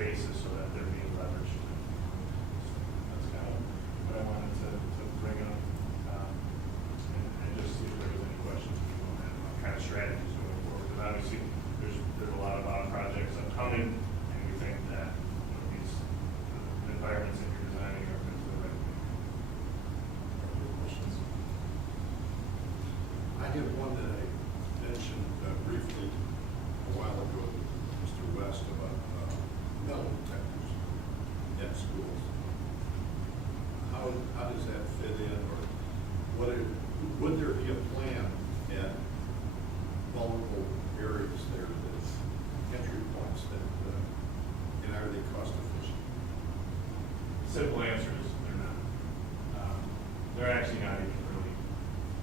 spaces so that they're being leveraged. So that's kind of what I wanted to bring up, and just see if there was any questions on that, kind of strategies going forward. Because obviously, there's a lot of projects upcoming, and we think that these the environments that you're designing are going to the right way. Questions? I have one that I mentioned briefly a while ago to Mr. West about metal detectors at schools. How does that fit in, or would there be a plan at vulnerable areas there, that entry points that, and are they cost efficient? Simple answer is they're not. They're actually not even really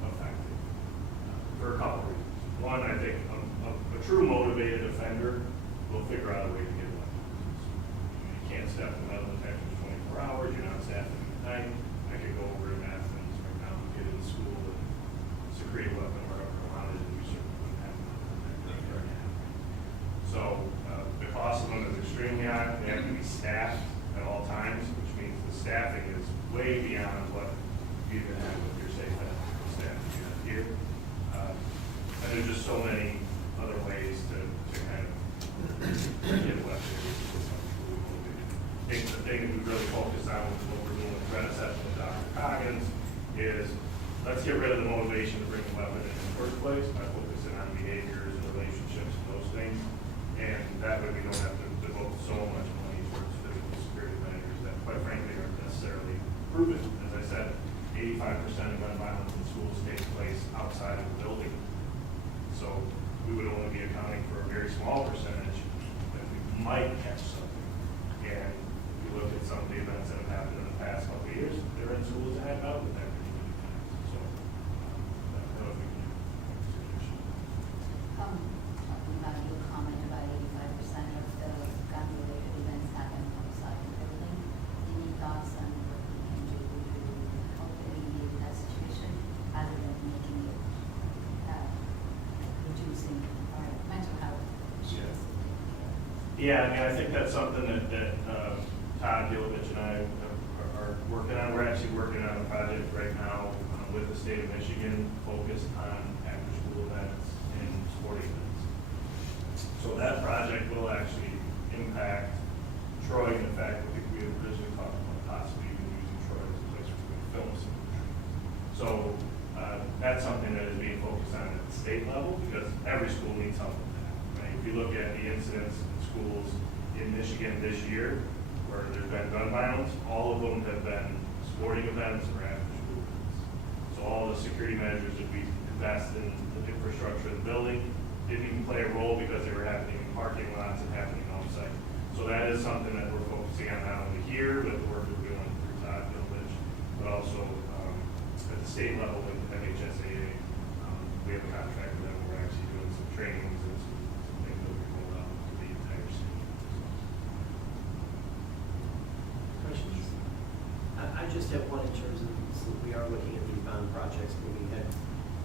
effective for a couple reasons. One, I think a true motivated offender will figure out a way to get one. You can't step in metal detectors 24 hours. You're not staffing at night. I could go over to Athens right now and get in school and secrete a weapon or whatever I wanted, and you certainly wouldn't have one. So the cost of them is extremely high. They have to be staffed at all times, which means the staffing is way beyond what you even have with your safe staff that you have here. And there's just so many other ways to kind of get weapons. I think the thing that we really focus on with what we're doing with threat assessment with Dr. Coggins is let's get rid of the motivation to bring a weapon in the first place by focusing on behaviors and relationships and those things. And that way we don't have to devote so much money towards physical security measures that quite frankly aren't necessarily proven. As I said, 85% of gun violence in schools takes place outside of the building. So we would only be accounting for a very small percentage that we might catch something. And if you look at some of the events that have happened in the past couple of years, they're in schools that have out with that particular times. So I don't know if we can do a solution. Talking about your comment about 85% of the gun-related events happen outside the building. Any thoughts on what we can do to help alleviate that situation other than making it reducing our mental health issues? Yeah, I mean, I think that's something that Todd Gilovich and I are working on. We're actually working on a project right now with the state of Michigan focused on after-school events and sporting events. So that project will actually impact Troy in the fact that we had originally talked about possibly even using Troy as a place where we could film some of the training. So that's something that is being focused on at the state level because every school needs help with that. Right? If you look at the incidents in schools in Michigan this year where there's been gun violence, all of them have been sporting events or after-school events. So all the security measures that we invest in the infrastructure of the building didn't even play a role because they were happening in parking lots and happening on-site. So that is something that we're focusing on not only here with the work we're doing through Todd Gilovich, but also at the state level with MHSAA. We have a contract with them. We're actually doing some trainings and some things that we roll out to the entire city. Questions? I just have one in terms of, so we are looking at these bond projects moving ahead.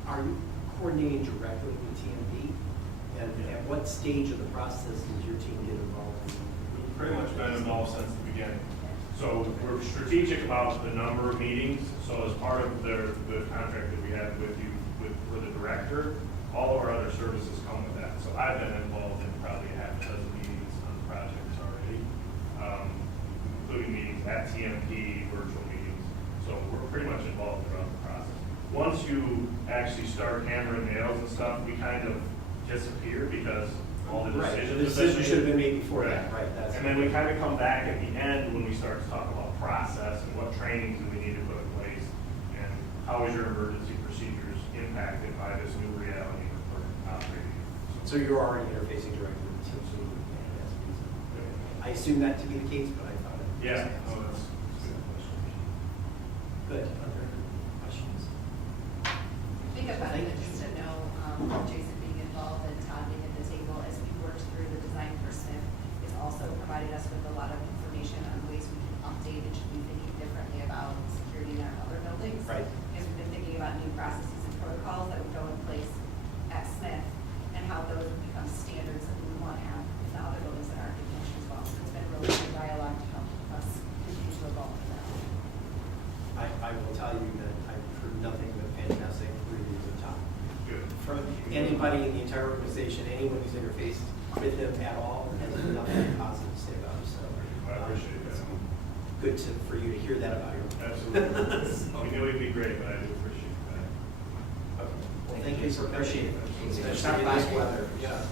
Are you coordinating directly with TMP? And at what stage of the process does your team get involved in? We've pretty much been involved since the beginning. So we're strategic about the number of meetings. So as part of the contract that we have with you, with the director, all of our other services come with that. So I've been involved in probably a half dozen meetings on the projects already, including meetings at TMP, virtual meetings. So we're pretty much involved throughout the process. Once you actually start hammering nails and stuff, we kind of disappear because all the Right, decisions. the decision should have been made before that, right? That's And then we kind of come back at the end when we start to talk about process and what trainings do we need to put in place and how is your emergency procedures impacted by this new reality that we're operating in. So you're already interfacing directly with TMP. I assume that to be the case, but I thought it. Yeah, no, that's a good question. Good. Other questions? I think a benefit is to know Jason being involved and Todd being at the table as we worked through the design for Smith has also provided us with a lot of information on ways we can update and should be thinking differently about security in our other buildings. Right. Because we've been thinking about new processes and protocols that would go in place at Smith and how those would become standards that we would want to have in the other buildings that are in convention as well. So it's been really entire organization, anyone who's interfaced with him at all has nothing positive to say about him, so. I appreciate that. Good for you to hear that about him. Absolutely. We knew he'd be great, but I do appreciate that. Well, thank you for appreciating it, Stop especially in by. this weather. Yeah.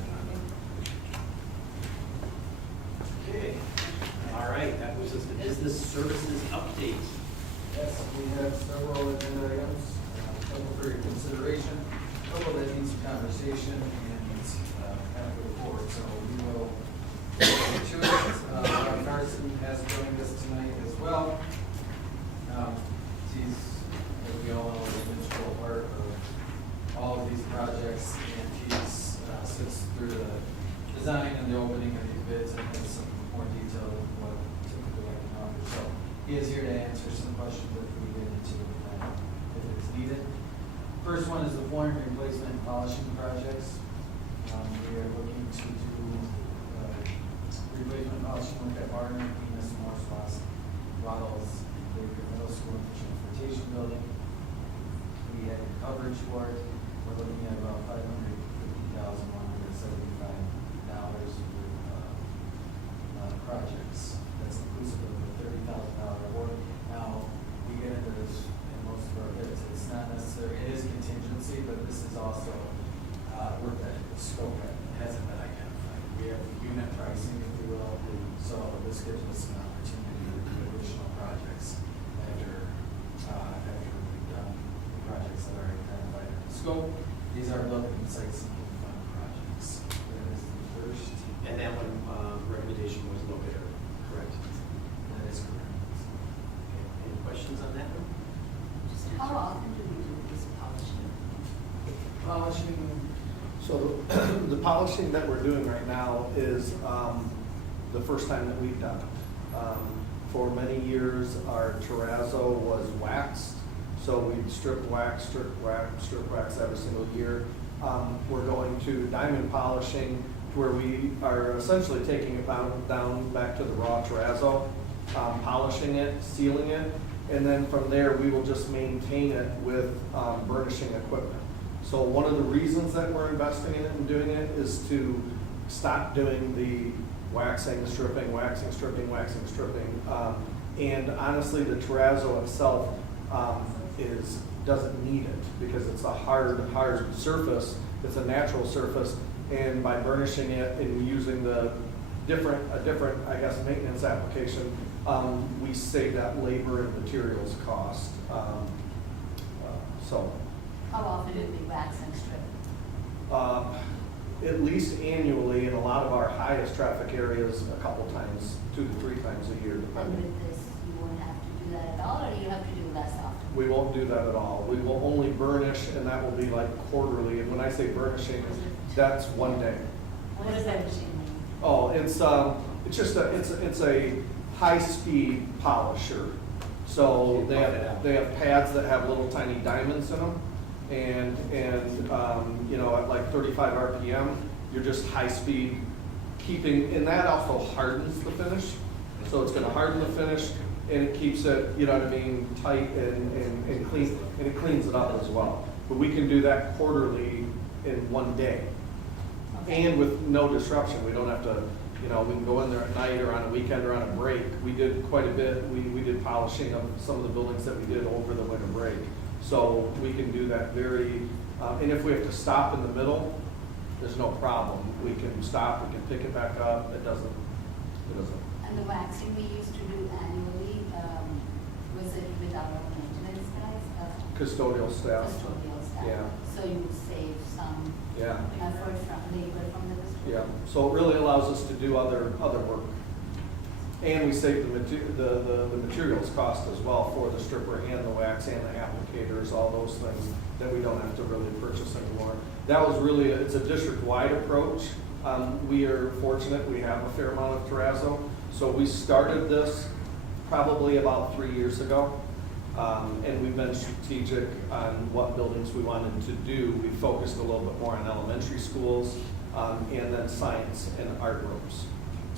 Okay, all right, that moves us to business services update. Yes, we have several agenda items, a couple for your consideration, a couple that need some conversation and kind of go forward, so we will get to it. Bob Carson has joined us tonight as well. He's, as we all know, an integral part of all of these projects, and he's sits through the design and the opening of these bids and has some more detail than what typically I can offer. So he is here to answer some questions if we get into if it's needed. First one is the flooring replacement and polishing projects. We are looking to do replacement and polishing work at Barner, Enos, Morris, Lost, Waddles, Baker Middle School, and Transportation Building. We had coverage for it. We're looking at about $550,175 for projects. That's inclusive of the $30,000 award. Now, we get into this in most of our bids. It's not necessary, it is contingency, but this is also work that scope that hasn't been identified. We have unit pricing, if you will, so this gives us an opportunity to do additional projects after we've done the projects that are identified in the scope. These are building sites and fund projects. That is the first. And that one, recommendation was low bidder, correct? That is correct. Okay, any questions on that one? How often do we do this polishing? Polishing, So the polishing that we're doing right now is the first time that we've done it. For many years, our terrazzo was waxed, so we'd strip wax every single year. We're going to diamond polishing, where we are essentially taking it down back to the raw terrazzo, polishing it, sealing it, and then from there, we will just maintain it with burnishing equipment. So one of the reasons that we're investing in it and doing it is to stop doing the waxing, stripping. And honestly, the terrazzo itself doesn't need it because it's a hard surface. It's a natural surface, and by burnishing it and using a different, I guess, maintenance application, we save that labor and materials cost. So. How often do we wax and strip? At least annually, in a lot of our highest traffic areas, a couple times, 2 to 3 times a year. And depending. with this, you won't have to do that at all, or you have to do less often? We won't do that at all. We will only burnish, and that will be like quarterly. And when I say burnishing, that's one day. What does that machine mean? Oh, it's just it's a high-speed polisher. So they have pads that have little tiny diamonds in them, and you know, at like 35 RPM, you're just high-speed keeping, and that also hardens the finish. So it's going to harden the finish, and it keeps it, you know what I mean, tight and clean, and it cleans it up as well. But we can do that quarterly in one day, and with no disruption. We don't have to, you know, we can go in there at night or on a weekend or on a break. We did quite a bit. We did polishing of some of the buildings that we did over the winter break. So we can do that very, and if we have to stop in the middle, there's no problem. We can stop, we can pick it back up. It doesn't. And the waxing we used to do annually, was it with our maintenance guys? Custodial staff. Custodial staff. Yeah. So you would save some Yeah. effort from labor from the custodial? Yeah. So it really allows us to do other work. And we save the materials cost as well for the stripper and the wax and the applicators, all those things that we don't have to really purchase anymore. That was really, it's a district-wide approach. We are fortunate, we have a fair amount of terrazzo. So we started this probably about 3 years ago. And we've been strategic on what buildings we wanted to do. We focused a little bit more on elementary schools, and then science and art rooms.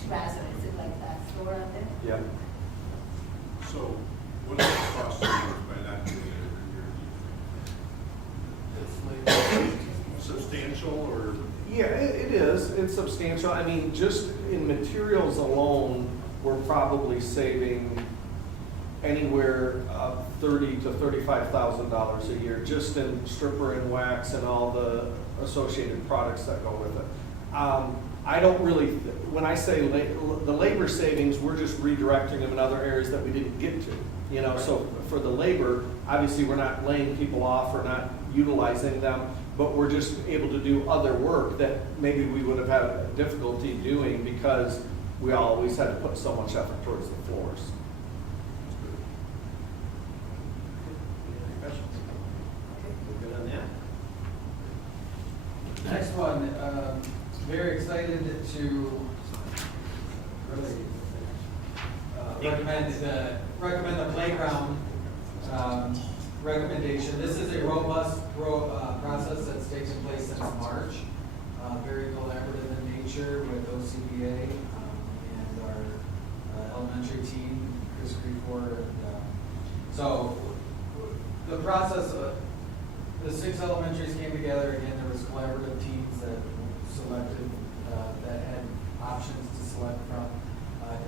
Terrazzo, is it like that store out there? Yeah. So what is the cost by not doing it every year? it's like, Substantial. substantial, or? Yeah, it is. It's substantial. I mean, just in materials alone, we're probably saving anywhere $30,000 to $35,000 a year, just in stripper and wax and all the associated products that go with it. I don't really, when I say the labor savings, we're just redirecting them in other areas that we didn't get to. You know, so for the labor, obviously, we're not laying people off or not utilizing them, but we're just able to do other work that maybe we would have had difficulty doing because we always had to put so much effort towards the floors. Any other questions? Okay, we're good on that. Next one, very excited to really recommend the playground recommendation. This is a robust process that's taken place since March, very collaborative in nature with OCBA and our elementary team, Chris Creeford. So the process, the 6 elementaries came together. Again, there was collaborative teams that selected, that had options to select from.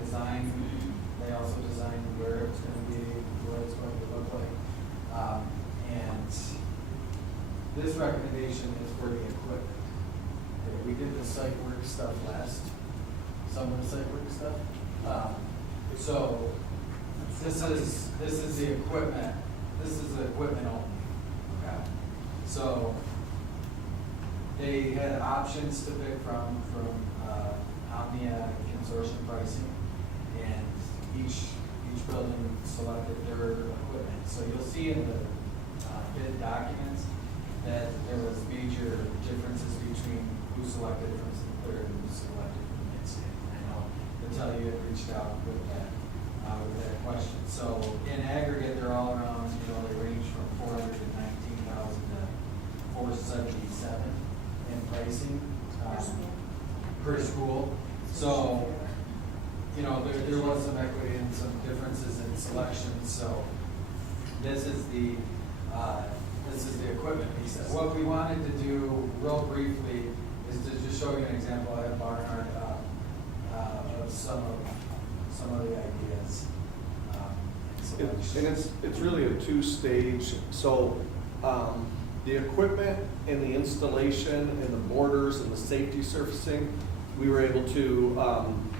Design, they also designed where it's going to be, what it's going to look like. And this recommendation is for the equipment. Okay, we did the site work stuff last, some of the site work stuff. So this is the equipment. This is the equipment only. Okay. So they had options to pick from Omnia consortium pricing, and each building selected their equipment. So you'll see in the bid documents that there was major differences between who selected from Sinclair and who selected from Midstate. I know Natalia had reached out with that question. So in aggregate, they're all around, they range from $419,000 to $477,000 in pricing per school. So, there was some equity and some differences in selection. So this is the equipment piece. What we wanted to do real briefly is to just show you an example. I have Barnard of some of the ideas. And it's really a 2-stage. So the equipment and the installation and the borders and the safety surfacing, we were able to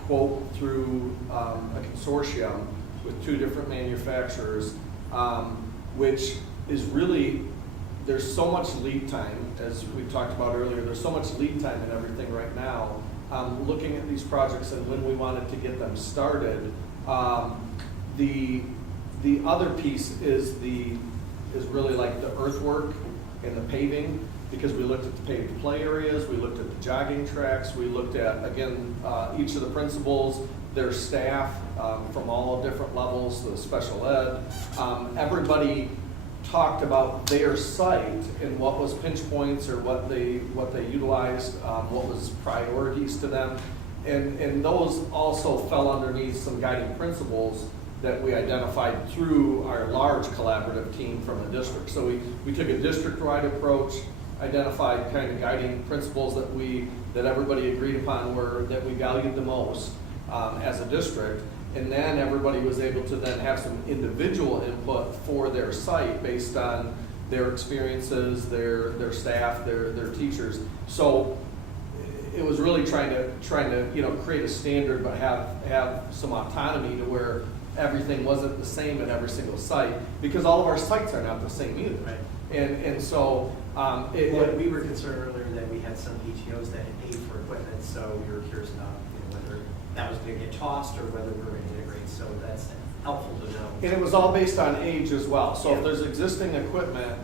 quote through a consortium with 2 different manufacturers, which is really, there's so much lead time, as we talked about earlier, there's so much lead time in everything right now. Looking at these projects and when we wanted to get them started, the other piece is really like the earthwork and the paving, because we looked at the paved play areas, we looked at the jogging tracks, we looked at, again, each of the principals, their staff from all different levels, the special ed. Everybody talked about their site and what was pinch points or what they utilized, what was priorities to them. And those also fell underneath some guiding principles that we identified through our large collaborative team from the district. So we took a district-wide approach, identified kind of guiding principles that everybody agreed upon that we valued the most as a district, and then everybody was able to then have some individual input for their site based on their experiences, their staff, their teachers. So it was really trying to create a standard, but have some autonomy to where everything wasn't the same at every single site, because all of our sites are not the same either. Right. And so we were concerned earlier that we had some PTOs that had paid for equipment, so we were curious about whether that was going to get tossed or whether we were going to integrate. So that's helpful to know. And it was all based on age as well. So Yeah. if there's existing equipment,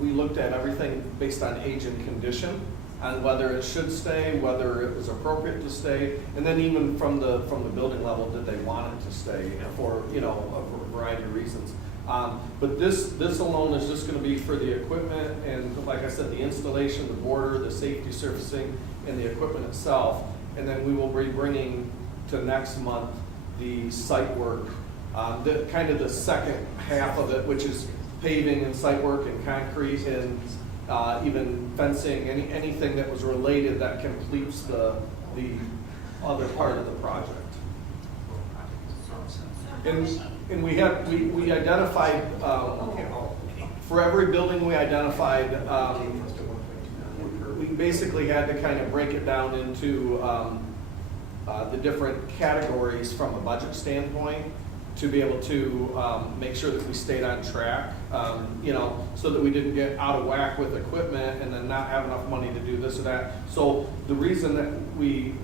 we looked at everything based on age and condition, on whether it should stay, whether it was appropriate to stay, and then even from the building level, did they want it to stay for a variety of reasons. But this alone is just going to be for the equipment, and like I said, the installation, the border, the safety surfacing, and the equipment itself. And then we will be bringing to next month the site work, the second half of it, which is paving and site work and concrete and even fencing, anything that was related that completes the other part of the project. And we identified, for every building we identified, we basically had to kind of break it down into the different categories from a budget standpoint to be able to make sure that we stayed on track, so that we didn't get out of whack with equipment and then not have enough money to do this or that. So the reason that we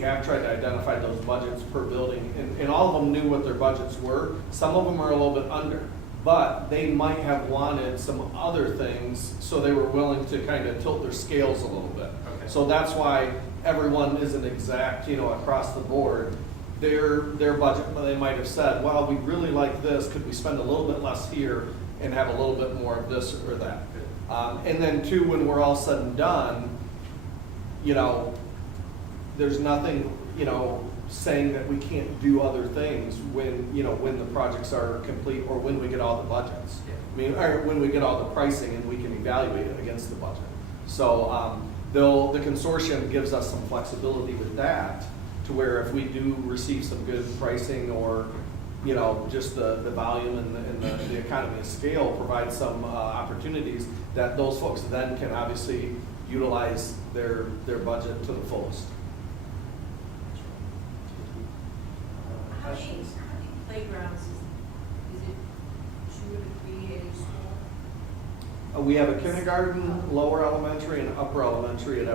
have tried to identify those budgets per building, and all of them knew what their budgets were. Some of them are a little bit under, but they might have wanted some other things, so they were willing to kind of tilt their scales a little bit. Okay. So that's why everyone isn't exact, across the board. Their budget, they might have said, well, we really like this, could we spend a little bit less here and have a little bit more of this or that? And then too, when we're all said and done, there's nothing, saying that we can't do other things when the projects are complete or when we get all the budgets. Or when we get all the pricing and we can evaluate it against the budget. So the consortium gives us some flexibility with that, to where if we do receive some good pricing or just the volume and the economy of scale provides some opportunities, that those folks then can obviously utilize their budget to the fullest. How many playgrounds is it 2 or 3 at each school? We have a kindergarten, lower elementary, and upper elementary at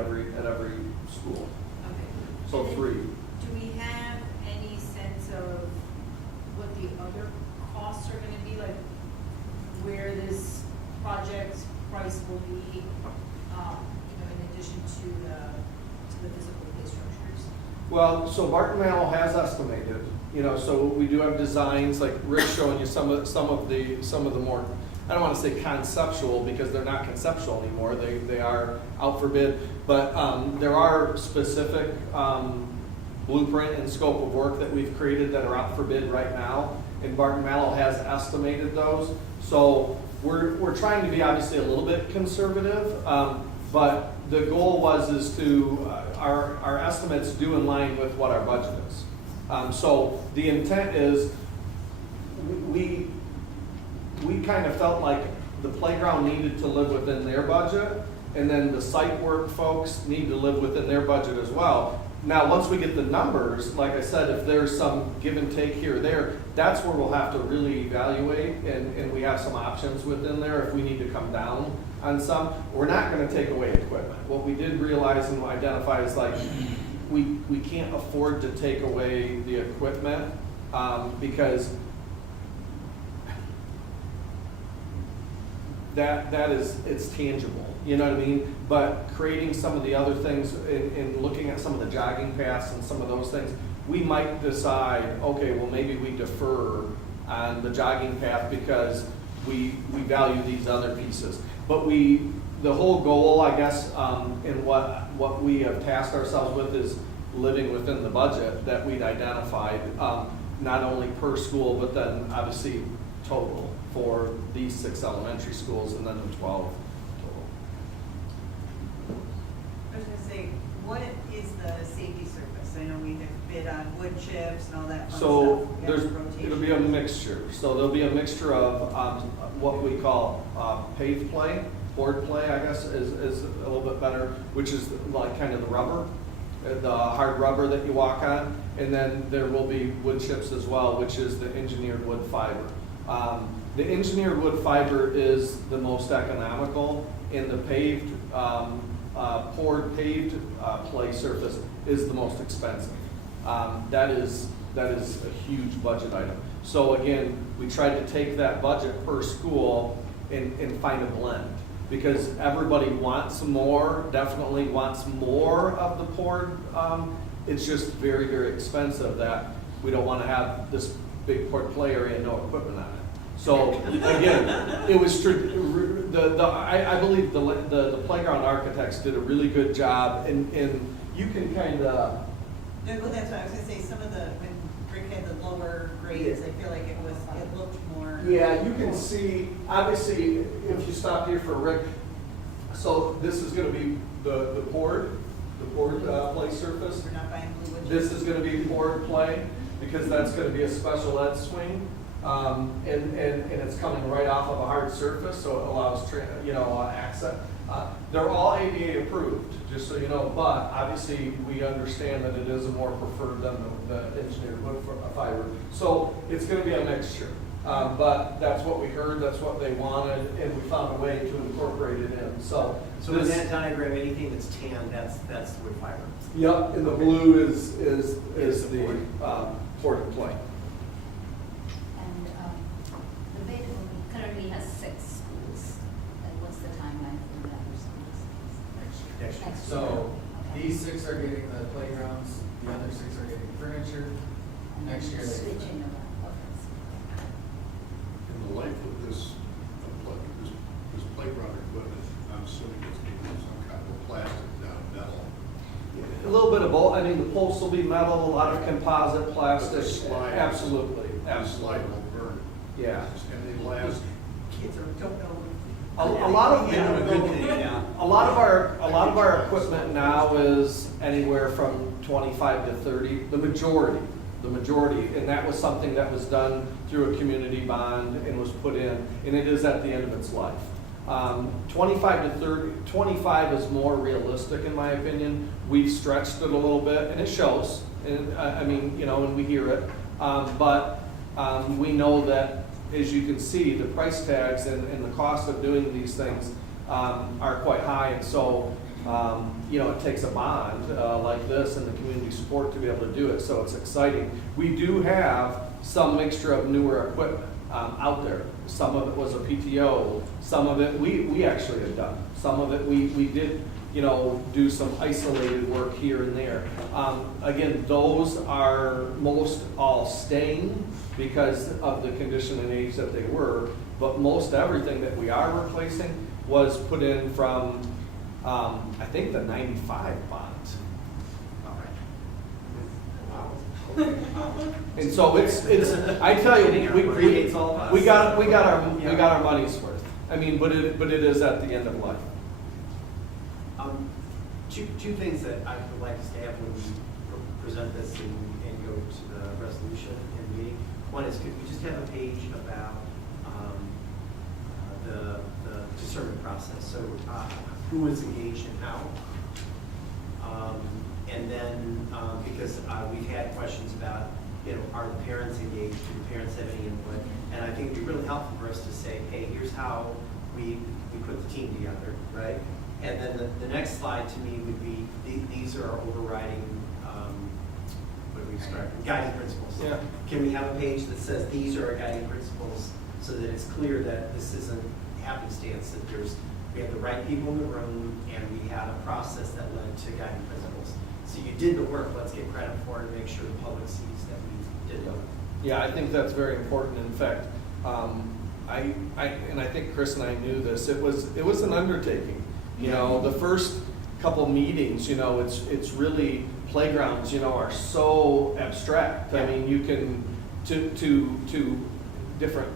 every school. Okay. So And then 3. Do we have any sense of what the other costs are gonna be, like where this project price will be, in addition to the physical pay structures? Well, so Barton Malow has estimated, so we do have designs, like Rick's showing you some of the more, I don't want to say conceptual, because they're not conceptual anymore, they are out for bid, but there are specific blueprint and scope of work that we've created that are out for bid right now, and Barton Malow has estimated those. So we're trying to be obviously a little bit conservative, but the goal is to our estimates do in line with what our budget is. So the intent is we kind of felt like the playground needed to live within their budget, and then the site work folks need to live within their budget as well. Now, once we get the numbers, like I said, if there's some give and take here or there, that's where we'll have to really evaluate, and we have some options within there if we need to come down on some. We're not gonna take away equipment. What we did realize and identify is like, we can't afford to take away the equipment, because that is, it's tangible, you know what I mean? But creating some of the other things and looking at some of the jogging paths and some of those things, we might decide, okay, well, maybe we defer on the jogging path because we value these other pieces. But the whole goal, I guess, and what we have tasked ourselves with is living within the budget that we'd identified, not only per school, but then obviously total for these 6 elementary schools and then the 12 total. I was gonna say, what is the safety surface? I know we have bid on wood chips and all that fun So stuff. We have it'll be a rotation. mixture. So there'll be a mixture of what we call paved play, board play, I guess is a little bit better, which is like kind of the rubber, the hard rubber that you walk on. And then there will be wood chips as well, which is the engineered wood fiber. The engineered wood fiber is the most economical, and the paved, poured paved play surface is the most expensive. That is a huge budget item. So again, we tried to take that budget per school and find a blend, because everybody wants more, definitely wants more of the poured. It's just very, very expensive that we don't want to have this big poured play area and no equipment on it. So again, it was I believe the playground architects did a really good job, and you can kind of. No, well, that's what I was gonna say, some of when Rick had the lower grades, I feel like it looked more. Yeah, you can see, obviously, if you stopped here for Rick, So this is gonna be the board play surface. We're not buying blue wood This chips. is gonna be board play, because that's gonna be a special ed swing. And it's coming right off of a hard surface, so it allows, access. They're all ADA approved, just so you know, but obviously we understand that it is more preferred than the engineered wood fiber. So it's gonna be a mixture. But that's what we heard, that's what they wanted, and we found a way to incorporate it in, so. So in this- that diagram, anything that's tan, that's wood fiber. Yep, and the blue is the, port and play. And the bid currently has 6 schools. And what's the timeline for the other schools? Next year. Next So year. these 6 are getting the playgrounds, the other 6 are getting furniture. And Next then year they- switching around. In the life of this playground equipment, I'm assuming it's going to be some kind of plastic, not metal. A little bit of both, I mean, the posts will be metal, a lot of composite, But plastic, the slide- absolutely, The absolutely. slide will burn. Yeah. And they last, Kids don't know. A lot of, Yeah, a good thing, yeah. a lot of our equipment now is anywhere from 25 to 30, the majority, and that was something that was done through a community bond and was put in, and it is at the end of its life. 25 to 30, 25 is more realistic in my opinion. We've stretched it a little bit, and it shows, and I mean, and we hear it, but we know that, as you can see, the price tags and the cost of doing these things are quite high, and so, it takes a bond like this and the community support to be able to do it, so it's exciting. We do have some mixture of newer equipment out there. Some of it was a PTO, some of it we actually have done. Some of it we did, do some isolated work here and there. Again, those are most all staying because of the condition and age that they were, but most everything that we are replacing was put in from, I think, the 95 bond. And so it's, I tell you, Predates all of us. we got our money's worth. I mean, but it is at the end of life. Two things that I would like us to have when we present this and go to the resolution and meeting. One is, could we just have a page about the discernment process? So who was engaged and how? And then, because we've had questions about, are the parents engaged? Do the parents have any input? And I think it'd be really helpful for us to say, hey, here's how we put the team together, right? And then the next slide to me would be, these are our overriding, what do we start? Guiding principles. Yeah. Can we have a page that says these are our guiding principles so that it's clear that this isn't happenstance, that we have the right people in the room and we had a process that led to guiding principles. So you did the work, let's get credit for it and make sure the public sees that we did the work. Yeah, I think that's very important. In fact, I think Chris and I knew this. It was an undertaking. The first couple meetings, it's really, playgrounds, are so abstract. I mean, you can to different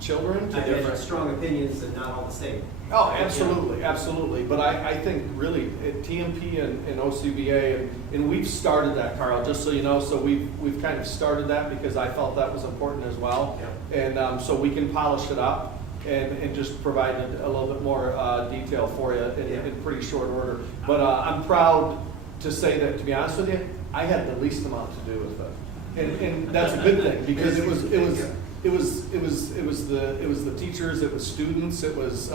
children, to I have different. strong opinions and not all the same. Oh, absolutely. But I think really at TMP and OCBA, and we've started that, Carl, just so you know, so we've kind of started that because I felt that was important as well. Yeah. And so we can polish it up and just provide a little bit more detail for you in pretty short order. But I'm proud to say that, to be honest with you, I had the least amount to do with it. And that's a good thing because it was the teachers, it was students, it was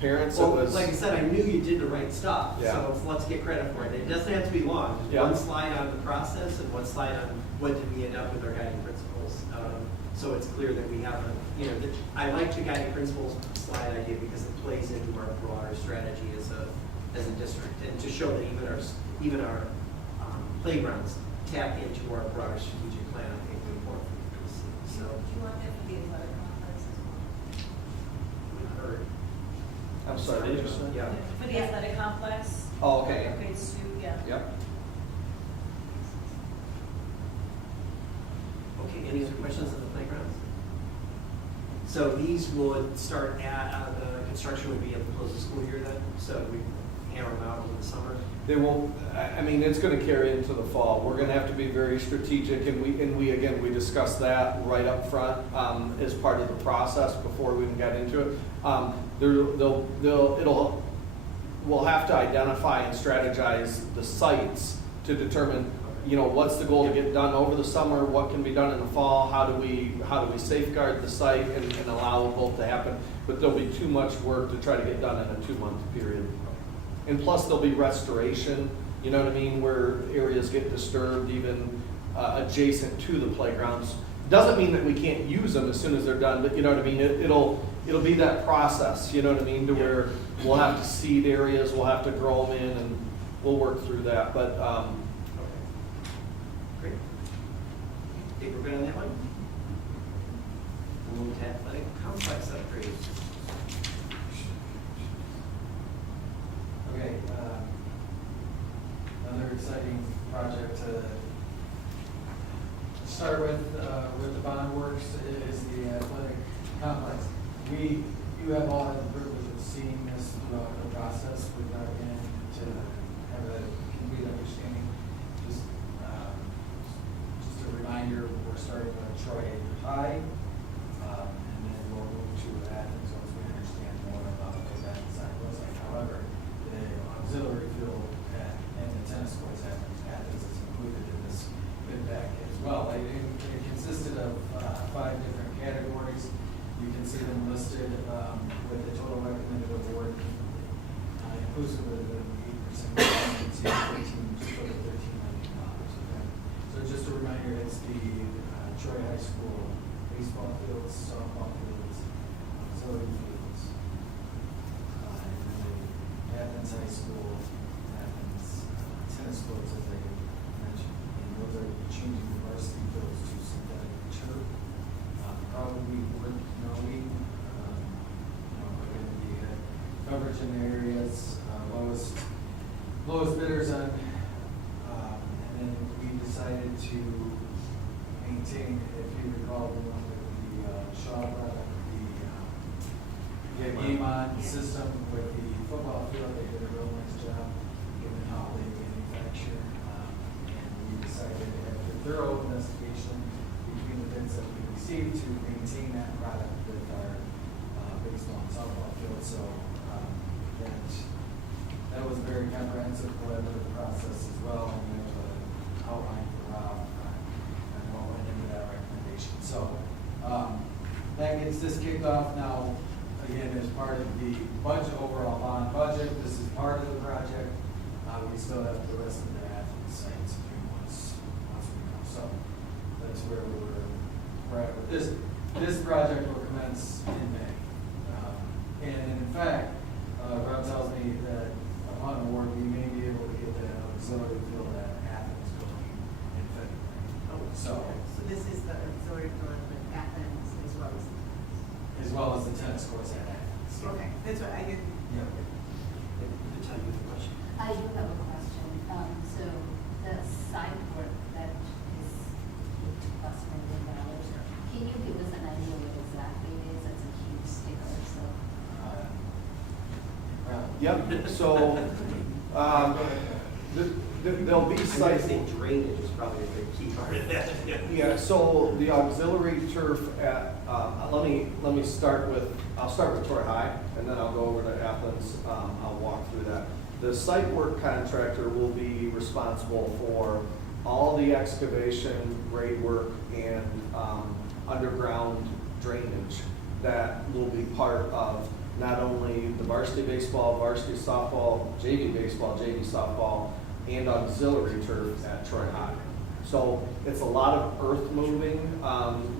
parents, it Well, was. like I said, I knew you did the right stuff, Yeah. so let's get credit for it. It doesn't have to be long, just Yeah. one slide on the process and one slide on what did we end up with our guiding principles. So it's clear that we have I like the guiding principles slide idea because it plays into our broader strategy as a district, and to show that even our playgrounds tap into our broader strategic plan, I think is important for people to see. So Do you want that for the athletic complex as well? we heard. I'm sorry, did you say? Yeah. For the athletic complex? Oh, okay. Okay, so, yeah. Yep. Okay, any other questions on the playgrounds? So these would start at the construction would be at the close of the school year then? So we hammer them out over the summer? They won't, I mean, it's gonna carry into the fall. We're gonna have to be very strategic, and we discussed that right up front, as part of the process before we even got into it. We'll have to identify and strategize the sites to determine, you know, what's the goal to get done over the summer, what can be done in the fall, how do we safeguard the site and allow both to happen? But there'll be too much work to try to get done in a 2-month period. And plus, there'll be restoration, you know what I mean, where areas get disturbed even adjacent to the playgrounds. Doesn't mean that we can't use them as soon as they're done, but you know what I mean, it'll be that process, you know what I mean, to where we'll have to seed areas, we'll have to grow them in, and we'll work through that, but, Great. Think we're good on that one? We'll move to athletic complex upgrade. Okay, another exciting project to start with the Bond Works is the athletic complex. You have all had the privilege of seeing this throughout the process without again to have a complete understanding. Just a reminder, we're starting with Troy High, and then we'll move to Athens once we understand more about what that design looks like. However, the auxiliary field and the tennis courts at Athens is included in this bid pack as well. It consisted of 5 different categories. You can see them listed with the total recommended award, inclusive of the 8% contingency, just over $13 million. Okay? So just a reminder, it's the Troy High School baseball fields, softball fields, auxiliary fields, and then the Athens High School, Athens tennis courts, as I mentioned. And those are changing the varsity fields to synthetic turf. Probably worth knowing, again, the coverage in the areas, lowest bidders on, and then we decided to maintain, if you recall, the one with the Shaw product, the game on system with the football field. They did a real nice job given how they manufacture, and we decided after thorough investigation between the bids that we received to maintain that product with our baseball and softball field. So that was a very comprehensive collaborative process as well, and we have an outline for Rob and what went into that recommendation. So that gets this kicked off now. Again, as part of the budget, overall bond budget, this is part of the project. We still have the rest of the Athens sites once we know. So that's where we're at with this. This project will commence in May. And in fact, Rob tells me that upon award, we may be able to get the auxiliary field at Athens going in February. So this is the auxiliary field with Athens as well as the tennis courts at Athens. Okay, that's what I didn't. Yeah. Good time to the question. I do have a question. So the site work that is $8+ million, can you give us an idea what exactly it is? It's a huge sticker, so. Yep, so, there'll be I sites. think drainage is probably a big key part of that. Yeah, so the auxiliary turf at, let me start with, I'll start with Troy High, and then I'll go over to Athens. I'll walk through that. The site work contractor will be responsible for all the excavation, grade work, and underground drainage that will be part of not only the varsity baseball, varsity softball, JV baseball, JV softball, and auxiliary turf at Troy High. So it's a lot of earth moving.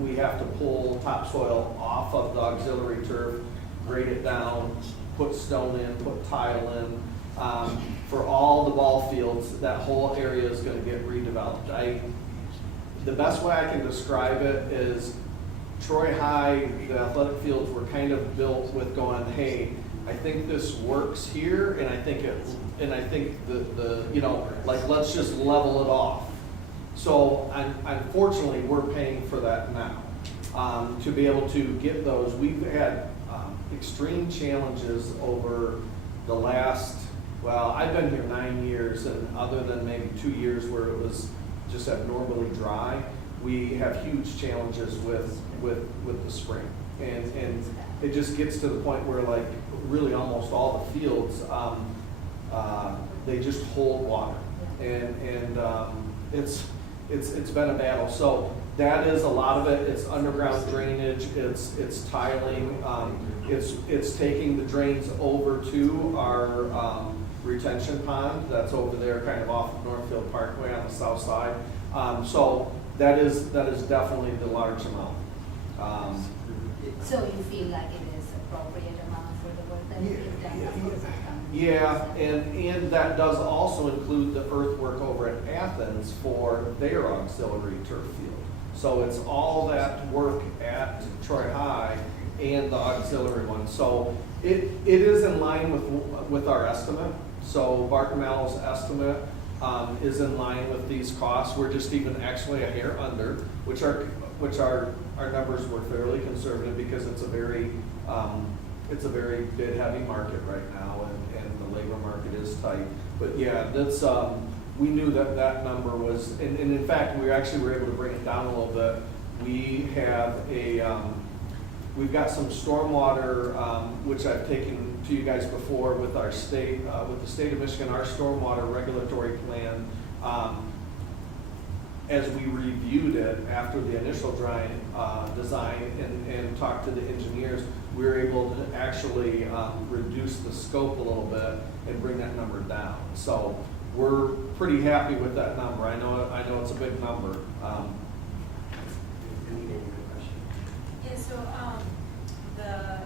We have to pull topsoil off of the auxiliary turf, grade it down, put stone in, put tile in. For all the ball fields, that whole area is gonna get redeveloped. The best way I can describe it is Troy High, the athletic fields were kind of built with going, hey, I think this works here, and I think the you know, like, let's just level it off. So unfortunately, we're paying for that now. To be able to get those, we've had, extreme challenges over the last, well, I've been here 9 years, and other than maybe 2 years where it was just abnormally dry, we have huge challenges with the spring. And it just gets to the point where, like, really almost all the fields, they just hold water. And it's been a battle. So that is a lot of it. It's underground drainage, it's tiling, it's taking the drains over to our retention pond that's over there kind of off of Northfield Parkway on the south side. So that is definitely the large amount. So you feel like it is appropriate amount for the work that you've done? Yeah, and that does also include the earthwork over at Athens for their auxiliary turf field. So it's all that work at Troy High and the auxiliary one. So it is in line with our estimate. So Barton Mallow's estimate is in line with these costs. We're just even actually a hair under, which our numbers were fairly conservative because it's a very bid heavy market right now, and the labor market is tight. But yeah, that's we knew that number was, and in fact we actually were able to bring it down a little bit. We have we've got some stormwater, which I've taken to you guys before with our state, with the state of Michigan, our stormwater regulatory plan. As we reviewed it after the initial design and talked to the engineers, we were able to actually reduce the scope a little bit and bring that number down. So we're pretty happy with that number. I know it's a big number. Anita, you have a question? Yeah, so, the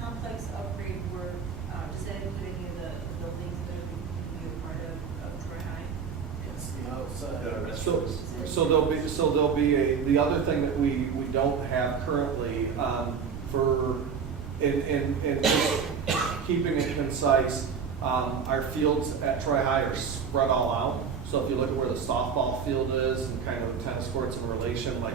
complex upgrade work, does that include any of the buildings that are going to be a part of Troy High? It's the outside. So there'll be the other thing that we don't have currently, for, and just keeping it concise, our fields at Troy High are spread all out. So if you look at where the softball field is and kind of the tennis courts in relation, like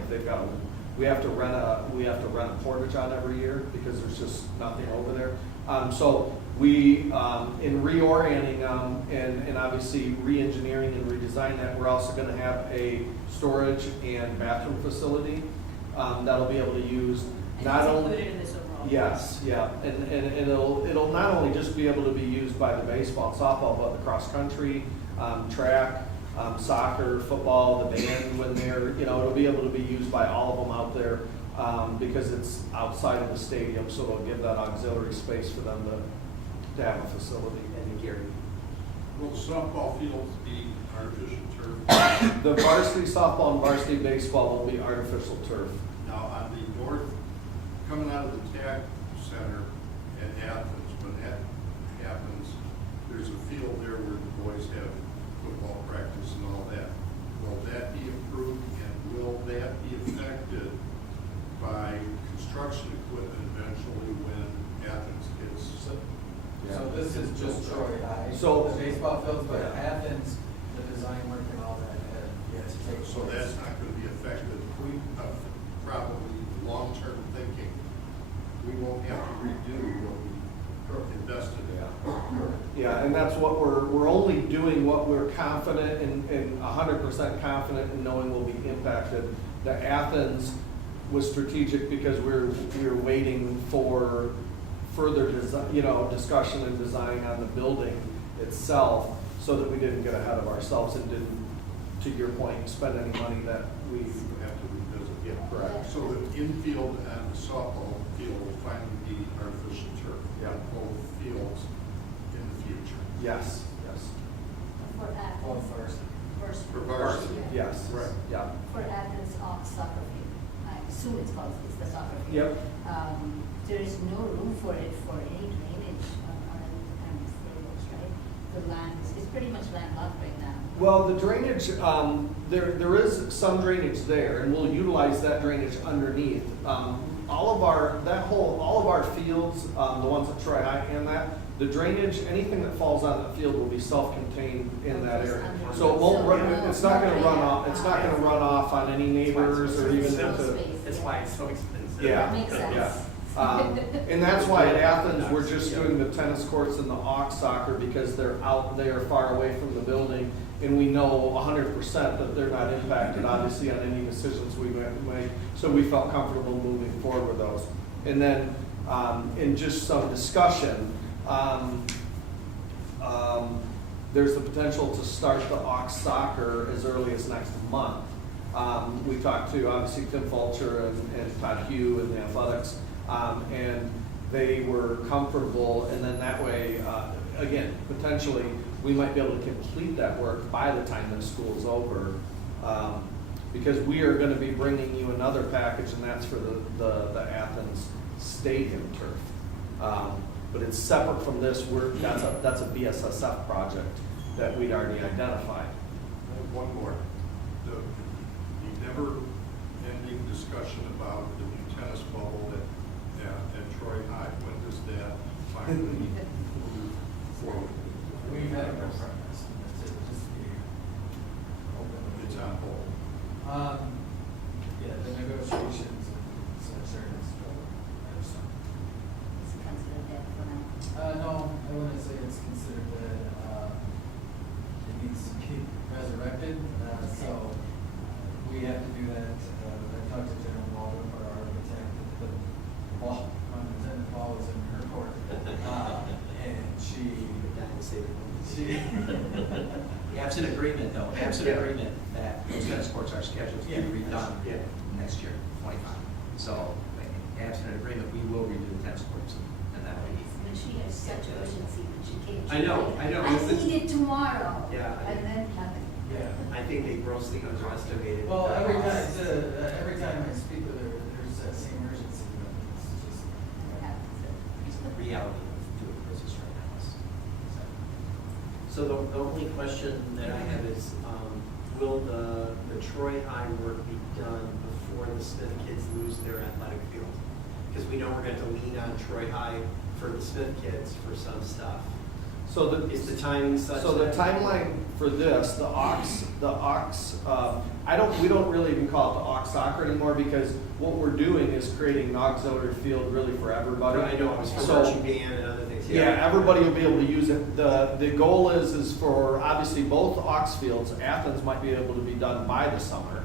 we have to rent a portage on every year because there's just nothing over there. So we, in reorienting them and obviously re-engineering and redesigning that, we're also going to have a storage and bathroom facility that'll be able to use And not it's only. included in this overall? Yes, yeah, and it'll not only just be able to be used by the baseball and softball, but the cross country, track, soccer, football, the band when they're, it'll be able to be used by all of them out there because it's outside of the stadium, so it'll give that auxiliary space for them to have a facility. And Gary? Will the softball fields be artificial turf? The varsity softball and varsity baseball will be artificial turf. Now, on the north, coming out of the TAC Center at Athens, when that happens, there's a field there where the boys have football practice and all that. Will that be improved, and will that be affected by construction equipment eventually when Athens gets? So this is just Troy High. So- The baseball fields, but Yeah. Athens, the design work and all that, yes, takes So place. that's not going to be affected. We, probably long-term thinking, we won't have to redo what we invested in. Yeah, and that's what we're only doing what we're confident and 100% confident in knowing will be impacted. The Athens was strategic because we were waiting for further discussion and design on the building itself so that we didn't get ahead of ourselves and didn't, to your point, spend any money that we. We have to revisit. Yeah, correct. So the infield and the softball field will finally be artificial turf. Yeah. Both fields in the future. Yes, For All Athens, first. For varsity. yes. Right. Yeah. for Athens soccer field, I assume it's the soccer field. Yep. There is no room for it for any drainage on any kind of stables, right? The land is pretty much landlocked right now. Well, the drainage, there is some drainage there, and we'll utilize that drainage underneath. All of our fields, the ones at Troy High and that, the drainage, anything that falls on the field will be self-contained in that area. So it won't run, it's not gonna run off, on any neighbors or even into. That's why it's so expensive. Yeah. Makes sense. Yeah. And that's why at Athens, we're just doing the tennis courts and the aux soccer because they're out there far away from the building. And we know 100% that they're not impacted, obviously, on any decisions we make. So we felt comfortable moving forward with those. And then, in just some discussion, there's the potential to start the aux soccer as early as next month. We talked to, obviously, Tim Fulcher and Todd Hugh in the athletics, and they were comfortable, and then that way, again, potentially, we might be able to complete that work by the time the school's over, because we are gonna be bringing you another package, and that's for the Athens Stadium turf. But it's separate from this, that's a BSSF project that we'd already identified. One more. The never-ending discussion about the new tennis bubble at Troy High. When does that finally move forward? We've had a progress, and that's it, just be open. It's on hold. Yeah, the negotiations and such are still, It's considered dead for now. no, I wouldn't say it's considered that, it needs to be resurrected, so we have to do that. I talked to General Waldrop, our architect, the ball, the ball was in her court, and she, Absent agreement though, absent Yeah. agreement that those tennis courts are scheduled to be Yeah. redone Yeah. next year, 25. So, absent agreement, we will redo the tennis courts and that way. When she had such urgency when she came. she I know, said, I know. I need it tomorrow. Yeah. And then nothing. yeah. I think they grossly underestimated. Well, the every costs. time I speak with her, there's that same urgency, but it's just, What happens then? It's the reality of doing business right now. So the only question that I have is, will the Troy High work be done before the Smith kids lose their athletic field? Because we know we're going to lean on Troy High for the Smith kids for some stuff. So Is the timing such So the that- timeline for this, the aux, we don't really even call it the aux soccer anymore because what we're doing is creating an auxiliary field really for everybody. I know, it was for So- marching band and other things. Yeah, everybody will be able to use it. The goal is for obviously both aux fields, Athens might be able to be done by the summer.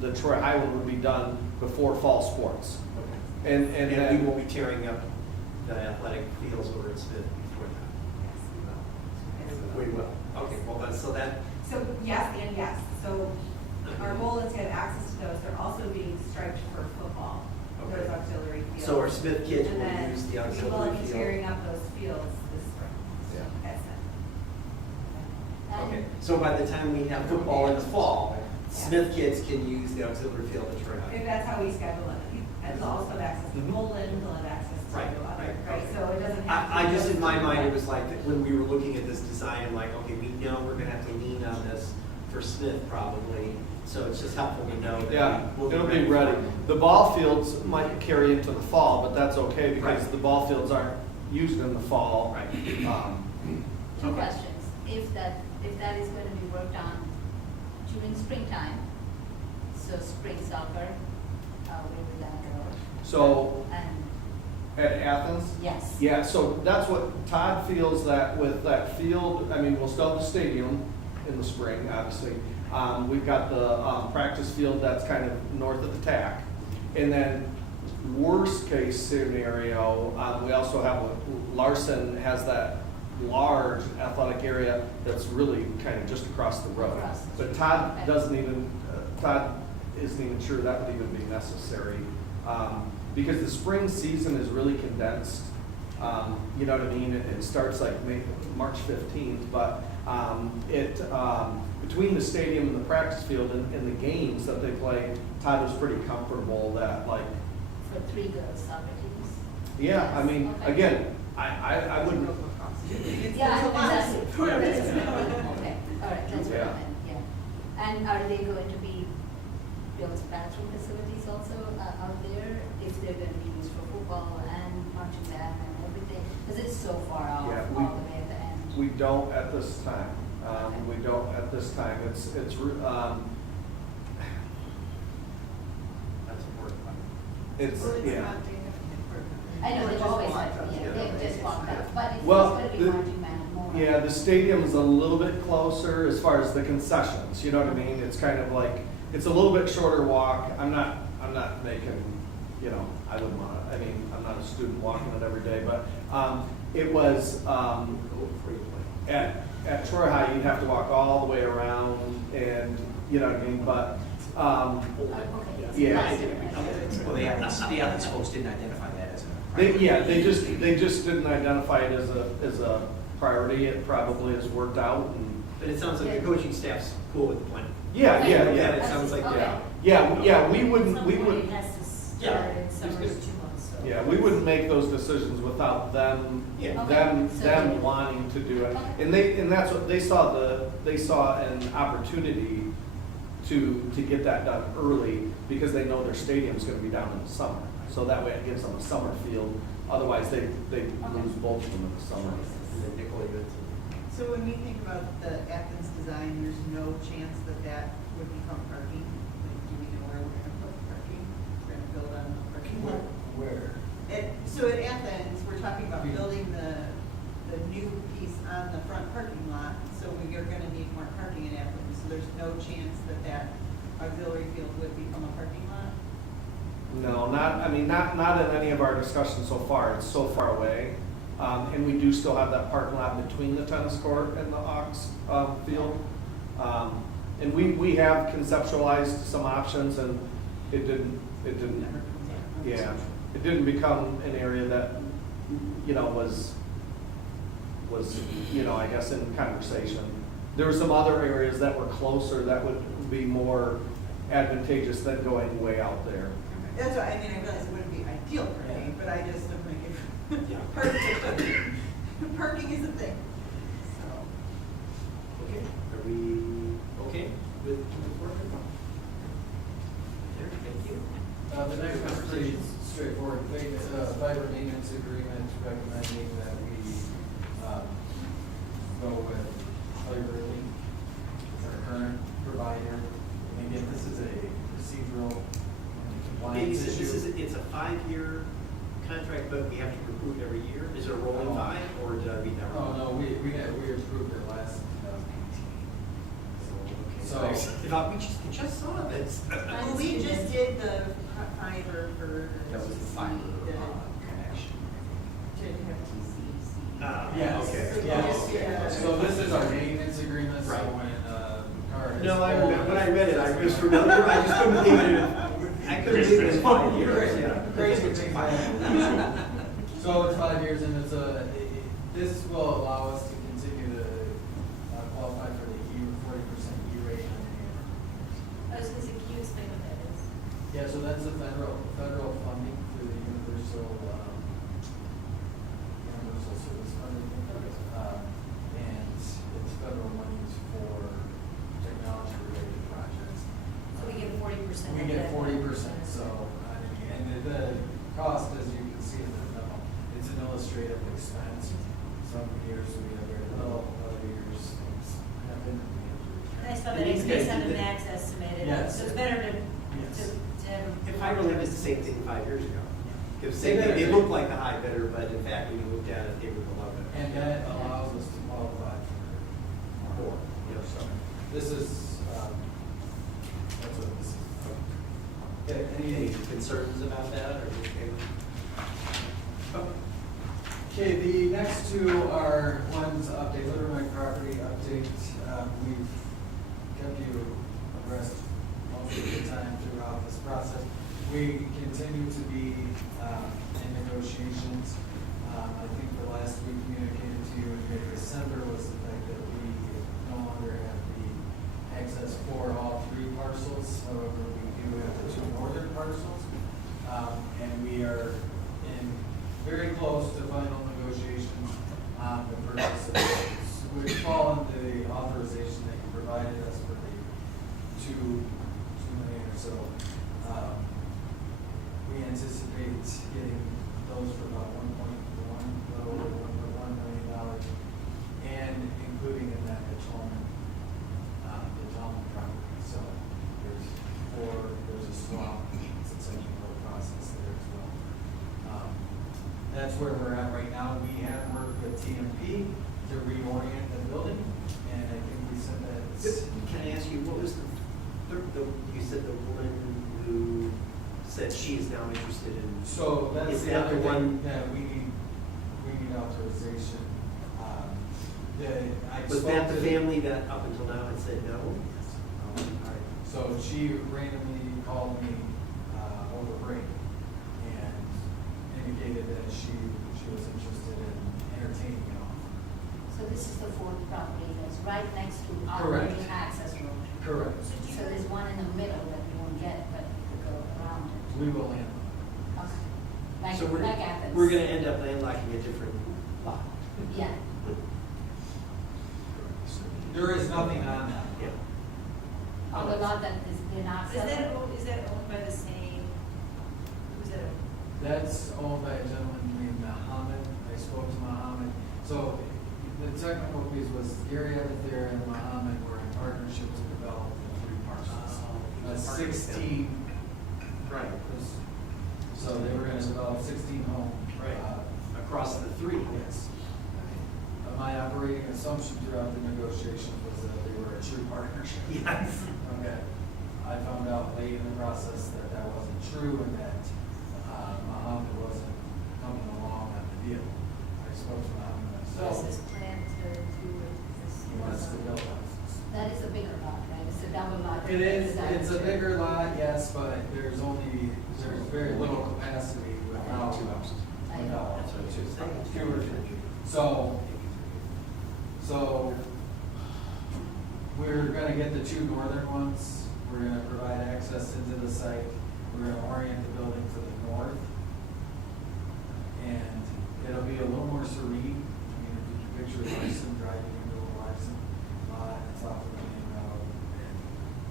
The Troy High one would be done before fall sports. Okay. And And then. we won't be tearing up the athletic fields over at Smith before that. We will. Okay, well, so that, So yes and yes. So our goal is to have access to those. They're also being striped for football, those Okay. auxiliary fields. so our Smith kids And will then use the we will auxiliary be field. tearing up those fields this spring. Yeah. That's it. Okay, so by the time we have football in the fall, Smith kids can use the auxiliary field at Troy If High. that's how we schedule it. And they'll also have access to Mhm. Poland, they'll have access to Right, other, right, right? okay. So it doesn't have to. I be just, those in my two. mind, it was like, that when we were looking at this design, I'm like, okay, we know we're gonna have to lean on this for Smith probably, so it's just helpful to know that. Yeah, we'll it'll be ready. The ball fields might carry into the fall, but that's okay because Right. the ball fields aren't used in the fall. Right. Two Okay. questions. If that is going to be worked on during springtime, so spring soccer, where will that go? So And, at Athens, yes. yeah, so that's what Todd feels that with that field, I mean, we'll still have the stadium in the spring, obviously. We've got the practice field that's kind of north of the TAC. And then worst case scenario, we also have, Larson has that large athletic area that's really kind of just across the road. Across the But street. Todd Okay. doesn't even, Todd isn't even sure that would even be necessary. Because the spring season is really condensed. You know what I mean? It starts like March 15th, but between the stadium and the practice field and the games that they play, Todd was pretty comfortable that like, For 3 girls soccer teams? yeah, I mean, Okay. again, I wouldn't, Yeah, exactly. Yeah. Okay, all right, that's what Yeah. I meant, yeah. And are they going to be built bathroom facilities also out there? If they're going to be used for football and marching band and everything? Because it's so far off, Yeah, all the way at the end. we don't at this time. Okay. We don't at this time. It's, That's important. it's, Well, it's yeah. not data. I know Or they've just always walked had, up, yeah, yeah. they've just walked up, but it's Well, gonna be the- Marching Band and more. Yeah, the stadium's a little bit closer as far as the concessions, you know what I mean? It's kind of like, it's a little bit shorter walk. I'm not making, you know, I wouldn't wanna, I mean, I'm not a student walking it every day, but, it was, at Troy High, you'd have to walk all the way around and, you know what I mean? But, yeah. Well, the athletes folks didn't identify that as a. They just didn't identify it as a priority. It probably has worked out and. But it sounds like the coaching staff's cool with the plan. Yeah. It sounds like, Okay. Yeah, we At wouldn't, some we point, would, it has to Yeah. start in summer is 2 months, so. yeah, we wouldn't make those decisions without them, Yeah. Okay. them So- wanting to do it. Okay. And that's what, they saw an opportunity to get that done early because they know their stadium's gonna be down in the summer. So that way it gives them a summer field. Otherwise, they lose both of them in the summer. And then Nicole, you had So when we think about the Athens design, there's no chance that that would become parking? Like, do we know where we're gonna put parking? We're gonna build on the parking lot? Where? So at Athens, we're talking about building the new piece on the front parking lot, so we are gonna need more parking in Athens. So there's no chance that that auxiliary field would become a parking lot? No, not in any of our discussions so far. It's so far away. And we do still have that parking lot between the tennis court and the Ox field. And we have conceptualized some options and it didn't, yeah, it didn't become an area that, you know, was, you know, I guess in conversation. There were some other areas that were closer that would be more advantageous than going way out there. That's what, I mean, I realize it wouldn't be ideal parking, but I just am like, Yeah. parking is a thing, so. Okay, are we okay with moving forward? There, thank you. The next one's pretty straightforward thing, it's a fiber maintenance agreement recommending that we, go with FiberLink as our current provider. And again, this is a procedural Maybe compliance this is, issue. it's a 5-year contract, but we have to renew it every year. Is it a rolling Oh. 5, or did I read that Oh, wrong? no, we approved it last 2018. So, We just saw this. Well, we just did the fiber for. That was the fiber the- connection. To have TCC. yes, So we yes. just did a- So this is our maintenance agreement, so Right. when, car is. No, I full- remember, when I read it, I was familiar, I just couldn't believe it. I couldn't believe it was 5 years, yeah. Crazy things happen. So it's 5 years and this will allow us to continue to qualify for the 40% E-rate on any of our. I was gonna say, can you explain what that is? Yeah, so that's the federal funding through the universal service funding. And it's federal monies for technology-related projects. So we get 40%. We get 40%, so, and the cost, as you can see in the memo, it's an illustrative expense. Some years we have very little, other years things happen. And I saw that And it's these guys based on did the that. max estimated, Yes. so it's better to Yes. have. And FiberLink is the same thing 5 years ago. It was the They same thing, they did. looked like the high bidder, but in fact, when you looked at it, they were the low bidder. And that allows us to qualify for More, you know, so. this is, that's what this is. Okay, any concerns about that, or you okay with? Okay, the next two are one's update, Livermore property update. We've kept you abreast most of the time throughout this process. We continue to be in negotiations. I think the last we communicated to you in mid-December was the fact that we no longer have the access for all 3 parcels. However, we do have the 2 northern parcels. And we are very close to final negotiations on the purchase of those, which fall into the authorization that you provided us for the $2 million or so. We anticipate getting those for about little over $1.1 million, and including in that the Tolman property. So there's a swap, it's a technical process there as well. that's where we're at right now. We have worked with TMP to reorient the building, and I think we said that it's. Can I ask you, what was you said the woman who said she is now interested in? So that's Is the that other the one one- that we need authorization. I Was spoke that to the family that up until now had said no? Yes. Oh, all right. So she randomly called me over break and indicated that she was interested in entertaining an offer. So this is the fourth property that's right next to our Correct. main access road. Correct. So there's one in the middle that we won't get, but we could go around it. We will handle Okay. Like, So like Athens. we're gonna end up landlocking a different lot. Yeah. it. There is nothing on that. Yeah. On the lot that is, they're not Is that, selling. is that owned by the same, who's that? That's owned by a gentleman named Mohammed. I spoke to Mohammed. So the technical piece was Gary Evans and Mohammed were in partnership to develop the 3 parcels. Oh, he's a partner with them. 16. Right. So they were gonna develop 16 homes. Right. Across the three. Yes. My operating assumption throughout the negotiations was that they were a true partnership. Yes. Okay. I found out late in the process that that wasn't true and that Mohammed wasn't coming along on the deal. I spoke to Mohammed myself. What's this plan to do with this? He wants to build houses. That is a bigger lot, right? It's a double lot. It is, That it's a bigger lot, yes, but there's very little capacity without. Two houses. I know. Without. That's what I was saying. Fewer. So we're gonna get the 2 northern ones, we're gonna provide access into the site, we're gonna orient the building to the north. And it'll be a little more serene, I mean, if you can picture Larson driving into a Larson lot, it's off the main road, and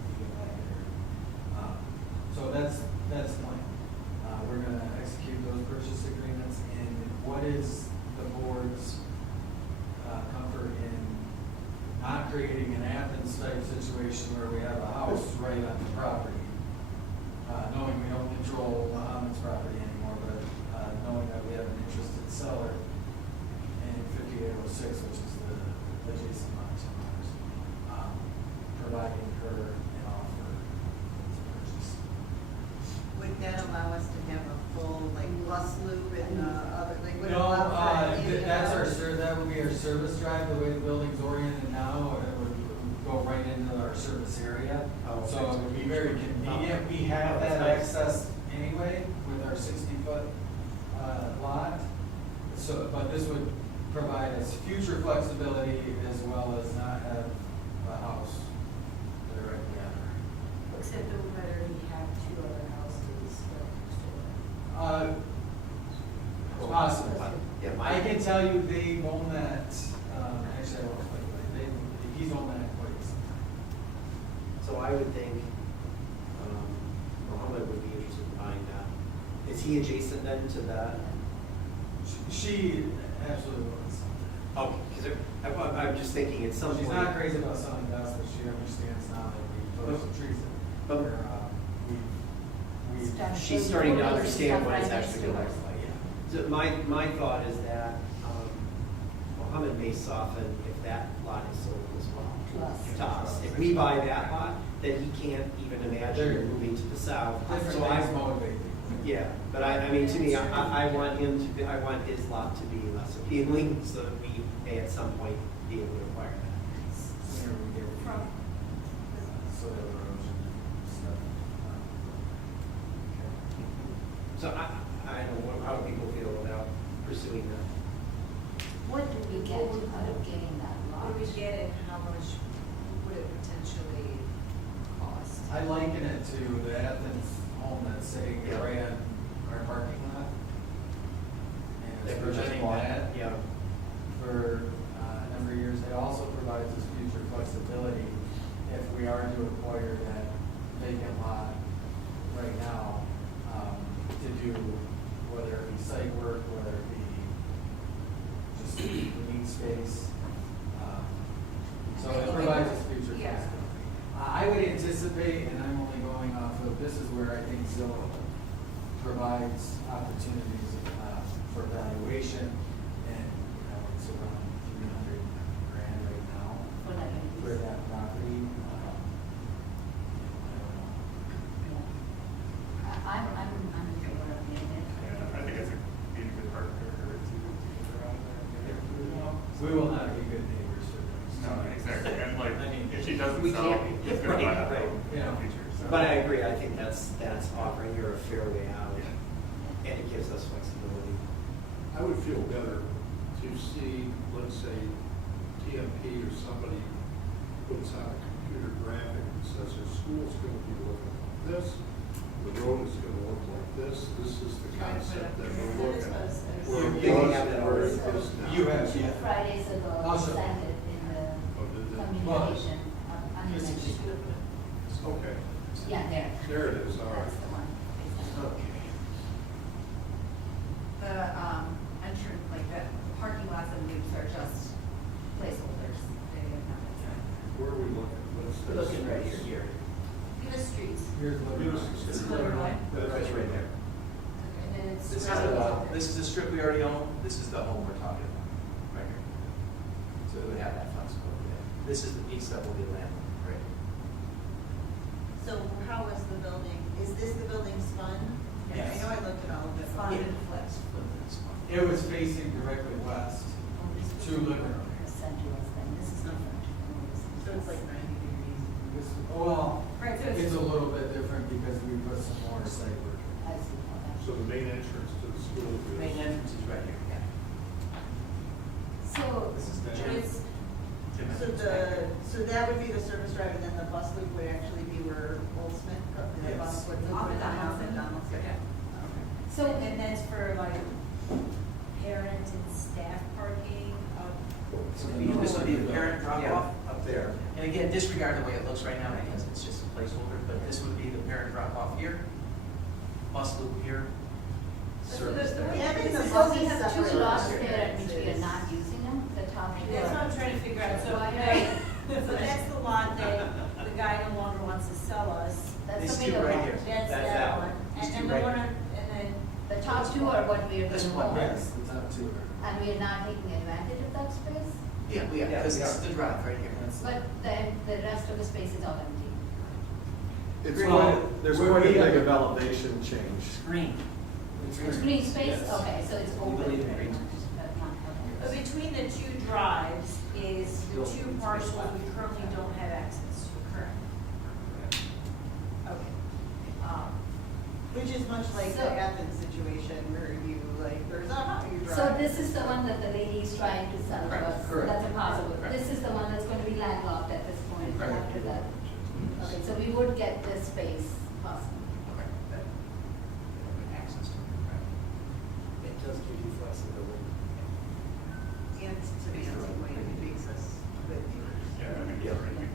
you get back there. So that's the plan. We're gonna execute those purchase agreements, and what is the board's comfort in not creating an Athens type situation where we have a house right on the property, knowing we don't control Mohammed's property anymore, but knowing that we have an interested seller in 5806, which is the adjacent lot to ours, providing her an offer to purchase. Would that allow us to have a full, like, bus loop and, other, like, would it No, allow for any that's our, other- that would be our service drive, the way the building's oriented now, it would go right into our service area. Oh, So okay. it would be very convenient, we have that access anyway with our 60-foot, lot. So, but this would provide us future flexibility as well as not have a house directly on our. Except that we might already have 2 other houses that are still. Possible. Yeah, I can tell you they own that, actually, I won't speculate, he's owned that quite some time. So I would think, Mohammed would be interested in buying that. Is he adjacent then to that? She absolutely wants something. Oh, because I'm just thinking at some point. She's not crazy about selling to us, but she understands now that we put some trees in. But- Where, we, She's starting to understand what it's Stuff right actually next going to to us. look like, yeah. So my thought is that, Mohammed may soften if that lot is sold as well. To us. To us. If we buy that lot, then he can't even imagine moving to the south. different So I things motivate people. Yeah, but I mean, to me, I want him to be, I want his lot to be less appealing, so that we may at some point be able to acquire that. Sooner we get From- soil erosion stuff. Okay. So I don't know, how do people feel about pursuing that? What do we get out of getting that lot? What do we get and how much would it potentially cost? I liken it to the Athens home that's sitting Yeah. right on our parking lot. And They it's were just presenting bought, that yeah. for a number of years. It also provides us future flexibility if we are to acquire that vacant lot right now, to do, whether it be site work, whether it be just need space. So it provides us future Yeah. flexibility. I would anticipate, and I'm only going off of, this is where I think Zillow provides opportunities for valuation, and, it's around 300 grand right now For like a for lease. that property. I don't know. Yeah. I'm in favor of doing it. Yeah, I think it's be a good partner to get around there. We will not be good neighbors for this. No, exactly, and like, I mean, if she doesn't we sell, can't- he's gonna buy that right, in the yeah. future, so. But I agree, I think that's offering her a fair way out, and it gives us flexibility. I would feel better to see, let's say, TMP or somebody puts out a computer graphic that says their school's gonna be looking like this, the road is gonna look like this is the concept that we're looking at. Where it You was have and that where already. it is now. You have, Two yeah. Fridays ago, we Also- sent it in the Oh, did they? communication on the Yes, next. Okay, Yeah, there. there it is, all right. That's the one. Okay. The, entrance, like the parking lots and loops are just placeholders. They have nothing. Where are we looking? What's this? We're looking right here. Give us streets. Here's what it is. This is Livernois. That's right there. And then it's. This is this is the strip we already own, this is the home we're talking about, right here. So we have that flexibility there. This is the piece that will be land, right? So how is the building, is this the building spun? I Yes. know I looked at all of it. Fun and flips. It was facing directly west to Livernois. Sent to us then, this is different. So it's like 90 degrees. Well, Right, so it's a little bit different because we put some more site work in. I see, okay. So the main entrance to the school is. Main entrance is right here, yeah. So, This is the So gym. it's- Gym So entrance back here. so that would be the service drive, and then the bus loop would actually be where Old Smith, the Yes. bus would loop Off of down Donaldson. Donaldson. Okay. Okay. So, and that's for like parent and staff parking of. This would be the parent drop Yeah, off. up there. And again, disregard the way it looks right now because it's just a placeholder, but this would be the parent drop off here, bus loop here, service there. Yeah, I think the so we buses have two separate lots your there which we are entrances. not using them, the top two. That's what I'm trying to figure out, so, so that's the lot that the guy no longer wants to sell us. That's These the two middle right one. here. That's That's that that one. one. And These then two the right one, here. and then. The top two are what we are This going to one, own. Yes, the top two are. And we are not taking advantage of that space, Yeah, we are, Yeah, because we it's are. the drive right here. That's- but the rest of the space is all empty. It's Well, quite, there's where quite a we have- big of elevation change. Green. Green space, Yes. okay, so it's We open. believe in green But not But covered. between the two drives is the two parcels we currently don't have access to, correct? Okay. Which is much like So- the Athens situation where you, like, there's a how you drive. So this is the one that the lady is trying to sell to us, Correct. that's impossible. Correct. This is the one that's going to be landlocked at this point Correct. after that. Okay, so we would get this space possible. Okay, that, access to it, right? It does give you flexibility. And to be anyway, it makes us good neighbors. Yeah, I mean, Yeah. it's pretty good.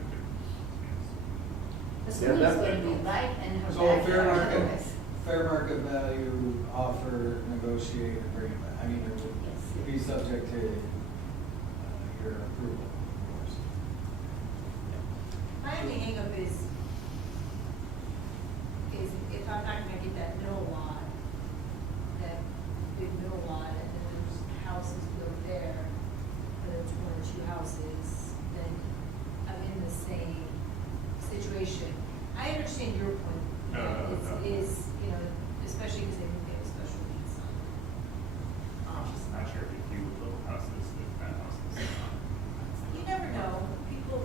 The school is that- going to be right in her So fair backyard. market, fair market value, offer, negotiate, and bring it back. I mean, it would Yes. be subject to your approval, of course. My only hangup is if I'm not gonna get that middle lot, that big middle lot, and then there's houses built there, but it's one or two houses, then I'm in the same situation. I understand your point, No, that no, no. is, you know, especially because they have special needs. I'm just not sure if you little houses, if that house is. You never know, people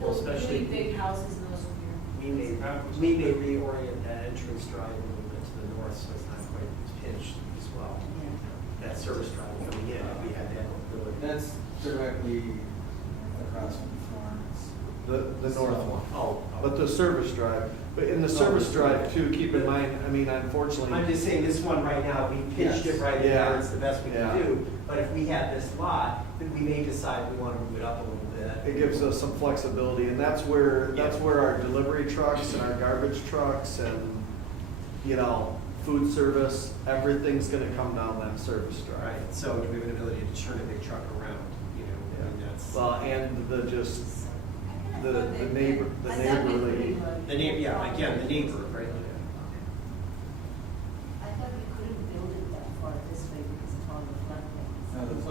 Well, build especially- really big houses and those are weird. We may reorient that entrance drive a little bit to the north, so it's not quite as pinched as well. Yeah. That service drive coming in, if we had that ability. That's directly across from Florence. The north one. Oh. But the service drive, but in the service drive too, keep in mind, I mean, unfortunately. I'm just saying, this one right now, we pitched it Yes. right in Yeah. there, it's the best we Yeah. can do. But if we had this lot, then we may decide we want to move it up a little bit. It gives us some flexibility, and that's where our delivery trucks and our garbage trucks and, you know, food service, everything's gonna come down that service drive. Right, so do we have an ability to turn a big truck around, you know, I mean, that's. Well, and the just, I the kinda thought that- neighbor, the I thought we neighborly. could, The neighbor, yeah, again, the neighbor, right?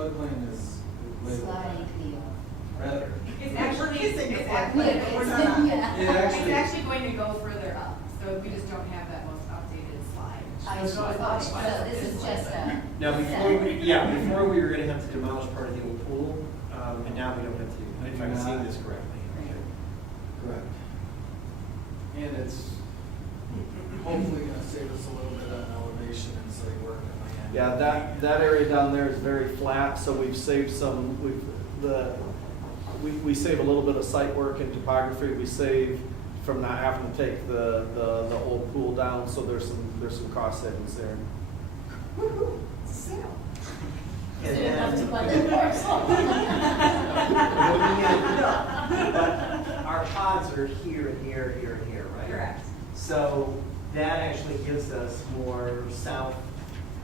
floodplain is way Slightly rather. It's We're actually, kissing it's the actually, floodplain. We're not. Yeah. It it's actually, actually going to go further up, so we just don't have that most updated slide. I see. So this is just a. Now, before we were gonna have to demolish part of the old pool, and now we don't have to, if I'm seeing this correctly. Right. correct. And it's hopefully gonna save us a little bit on elevation and site work and land. Yeah, that area down there is very flat, so we've saved we save a little bit of site work and topography. We save from not having to take the old pool down, so there's some cost savings there. Woo-hoo, sale. And Is it enough to then- buy the parcel? But our pods are here and here, here and here, right? Correct. So that actually gives us more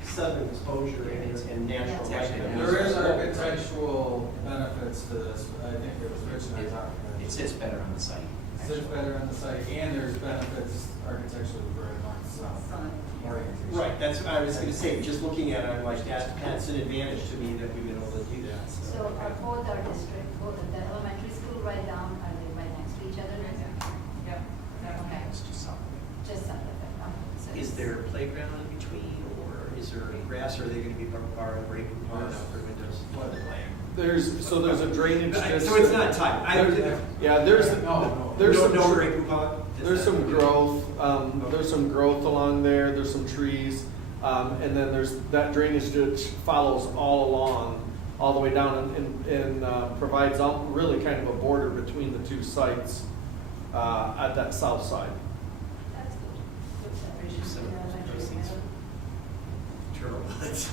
southern exposure and natural Yeah. light. There is architectural benefits to this. I think it was Rich and I talking about. It sits better on the site. It sits better on the site, and there's benefits architecturally for a north south Sun. orientation. Right, that's what I was gonna say, just looking at it, I'm like, that's an advantage to me that we've been able to do that, so. So are both our district, both of the elementary school right down, are they right next to each other? Yep. Okay. It's just something. Just south of it, okay. So Is it's- there a playground in between, or is there any grass, or are they gonna be borrowing break pond out their windows? There's a drainage district. So it's not tight. Yeah, there's No. some no break pond? There's some growth, there's some growth along there, there's some trees, and then there's, that drainage ditch follows all along, all the way down and provides really kind of a border between the two sites, at that south side. That's good. Good separation So, from the elementary those things- school. Turtle woods.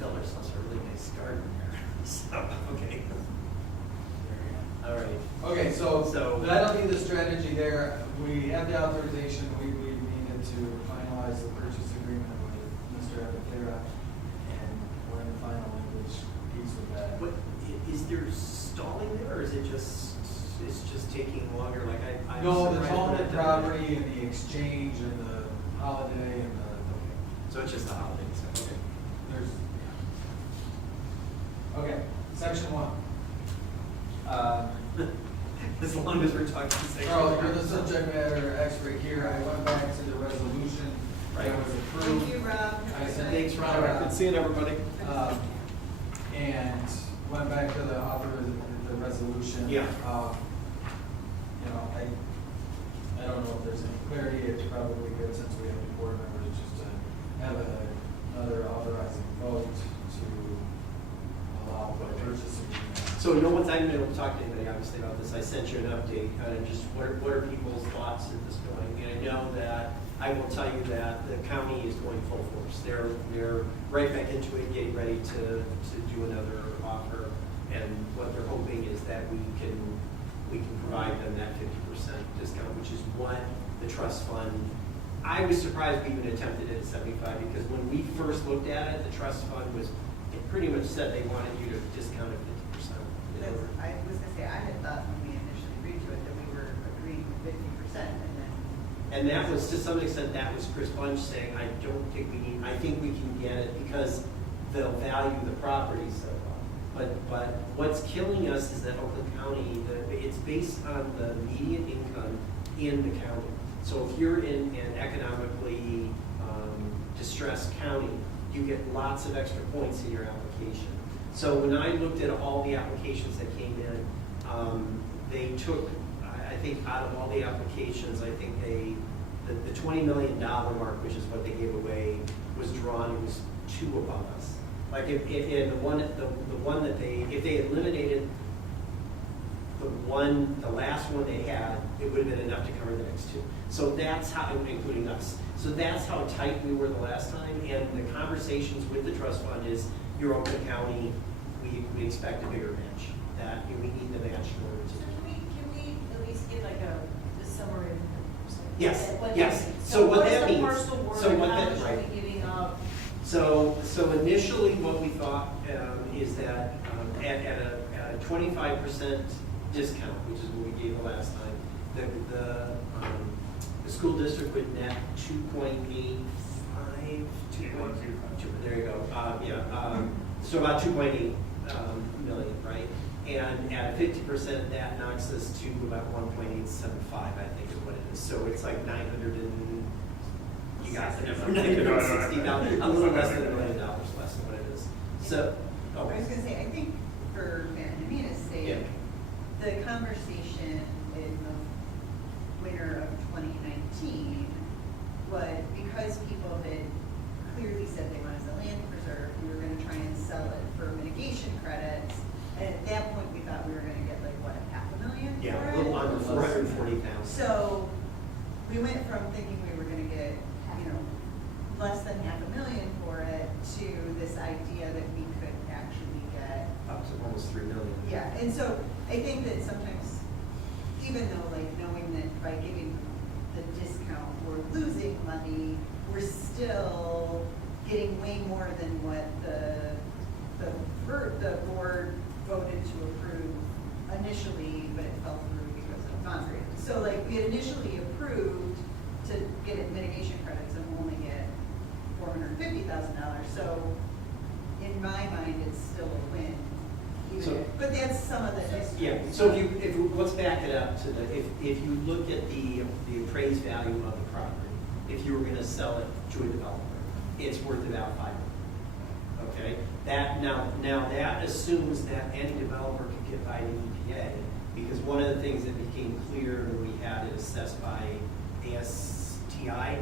Miller's has a really nice garden there, so, okay. All right. Okay, so So- that'll be the strategy there. We have the authorization, we needed to finalize the purchase agreement with Mr. Epicera, and we're in the final language piece with that. What, is there stalling there, or is it just, it's just taking longer, like I'm No, the surprised tone when of it doesn't- property and the exchange and the holiday and the, So it's just the holidays, okay. there's, yeah. Okay, section one. As long as we're talking section. Carl, you're the subject matter expert here. I went back to the resolution that was approved. Thank you, Rob. I said, Thanks, Rob. Good seeing everybody. And went back to the author of the resolution. Yeah. You know, I don't know if there's any clarity, it's probably good since we have the board members just to have another authorizing vote to allow the purchase agreement. So no one's, I haven't been able to talk to anybody obviously about this, I sent you an update, kind of just what are people's thoughts at this point? And I know that, I will tell you that the county is going full force, they're right back into it, getting ready to do another offer. And what they're hoping is that we can provide them that 50% discount, which is what the trust fund, I was surprised we even attempted it at 75, because when we first looked at it, the trust fund it pretty much said they wanted you to discount it 50%. I was gonna say, I had thought when we initially agreed to it that we were agreeing with 50%, and then. And that was, to some extent, that was Chris Bunch saying, I don't think we need, I think we can get it because they'll value the property so well. But what's killing us is that Oakland County, it's based on the median income in the county. So if you're in an economically distressed county, you get lots of extra points in your application. So when I looked at all the applications that came in, they took, I think out of all the applications, I think the $20 million mark, which is what they gave away, was drawn, it was 2 above us. Like if the one that if they eliminated the last one they had, it would have been enough to cover the next 2. So that's how, including us. So that's how tight we were the last time, and the conversations with the trust fund is, you're Oakland County, we expect a bigger match, that we need the match in order to. So can we at least get like a summary of the percentage? Yes, What yes. that means? So what that means- what is the parcel worth, so what how that- much are right. we giving up? So initially, what we thought is that at a 25% discount, which is what we gave the last time, the school district would net 2.85. There you go. So about 2.8 million, right? And at 50%, that knocks us to about 1.875, I think is what it is. So it's like 900 and, you got the number, 960,000, a little less than $1 million less than what it is. So, I was gonna say, I think for Matt and Amina's Yeah. sake, the conversation in the winter of 2019 was because people had clearly said they wanted the land preserved, we were gonna try and sell it for mitigation credits. And at that point, we thought we were gonna get like, what, $500,000 yeah, for a it? little under 440,000. So we went from thinking we were gonna get, you know, less than $500,000 for it to this idea that we could actually get. Up to almost 3 million. Yeah, and so I think that sometimes, even though like knowing that by giving the discount, we're losing money, we're still getting way more than what the board voted to approve initially, but it fell through because of Congress. So like we had initially approved to get it mitigation credits and we'll only get $450,000. So in my mind, it's still a win. So- But that's some of the history. Yeah, so let's back it up to if you look at the appraised value of the property, if you were gonna sell it to a developer, it's worth about $5 million. Okay, now that assumes that any developer could get by the EPA, because one of the things that became clear when we had it assessed by ASTI,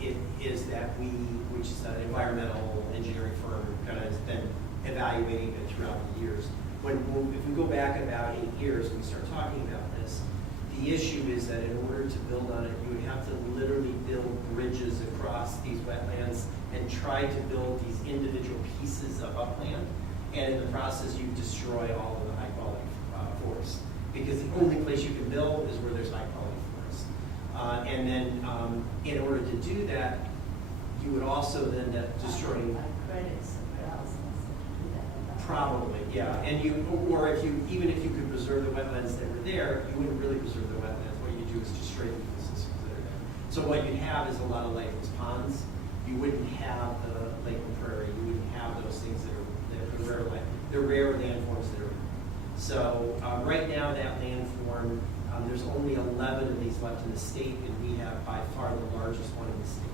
it is that which is an environmental engineering firm, kind of has been evaluating it throughout the years. If we go back about 8 years and we start talking about this, the issue is that in order to build on it, you would have to literally build bridges across these wetlands and try to build these individual pieces of upland. And in the process, you destroy all of the high quality forests. Because the only place you can build is where there's high quality forests. And then in order to do that, you would also then end up destroying. Like credits, somewhere else, unless you do that. Probably, yeah, and or even if you could preserve the wetlands that were there, you wouldn't really preserve the wetlands. What you do is destroy the ecosystems that are there. So what you'd have is a lot of lifeless ponds. You wouldn't have the Lakeland Prairie. You wouldn't have those things that are rare. They're rare landforms that are. So right now, that landform, there's only 11 of these left in the state, and we have by far the largest one in the state.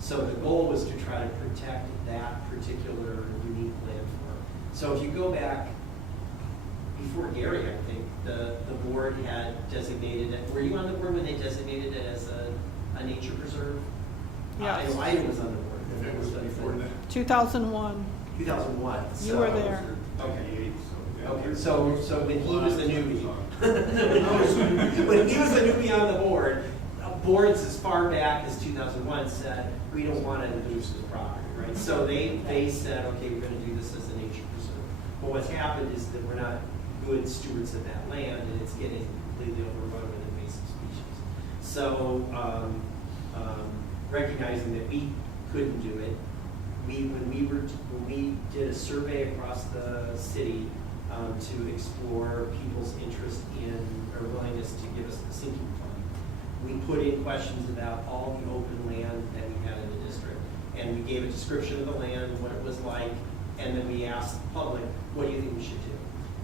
So the goal was to try to protect that particular unique landform. So if you go back before Gary, I think, the board had designated it. Were you on the board when they designated it as a nature preserve? Yes. I was on the board. If it was before that. 2001. 2001. You were there. Okay. So, Okay, so when he was the newbie, when he was the newbie on the board, boards as far back as 2001 said, we don't want to lose the property, right? So they said, okay, we're going to do this as a nature preserve. But what's happened is that we're not good stewards of that land, and it's getting completely overrun with invasive species. So recognizing that we couldn't do it, when we did a survey across the city to explore people's interest in or willingness to give us the sinking fund, we put in questions about all the open land that we had in the district. And we gave a description of the land, what it was like, and then we asked the public, what do you think we should do?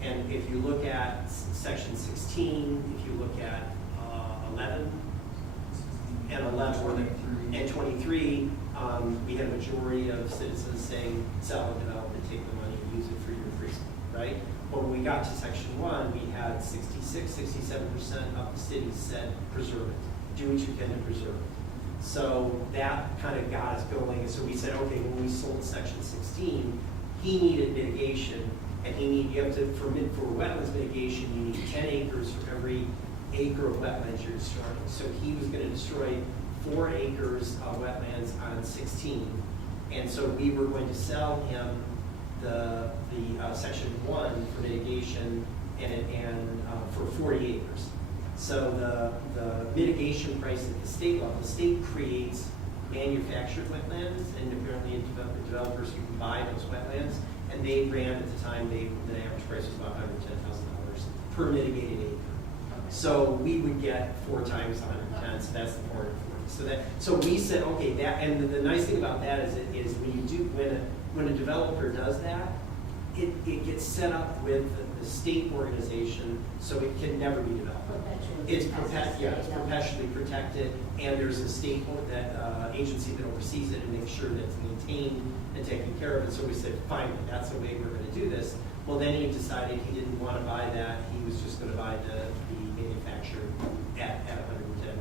And if you look at section 16, if you look at 11 and 23, we had a majority of citizens saying, sell and develop and take the money and use it for your free school, right? But when we got to section 1, we had 67% of the city said, preserve it. Do what you can to preserve it. So that kind of got us going. And so we said, okay, when we sold section 16, he needed mitigation, and you have to, for wetlands mitigation, you need 10 acres for every acre of wetlands you're destroying. So he was going to destroy 4 acres of wetlands on 16. And so we were going to sell him the section 1 for mitigation and for 40 acres. So the mitigation price at the state level, the state creates manufactured wetlands, and apparently developers who can buy those wetlands, and they ran at the time, the average price was about $110,000 per mitigated acre. So we would get 4 times 110, so that's the 440. So we said, okay, that, and the nice thing about that is when a developer does that, it gets set up with the state organization, so it can never be developed. It's perpetually protected, and there's a state agency that oversees it and makes sure that it's maintained and taken care of. And so we said, fine, that's the way we're going to do this. Well, then he decided he didn't want to buy that. He was just going to buy the manufacturer at 110.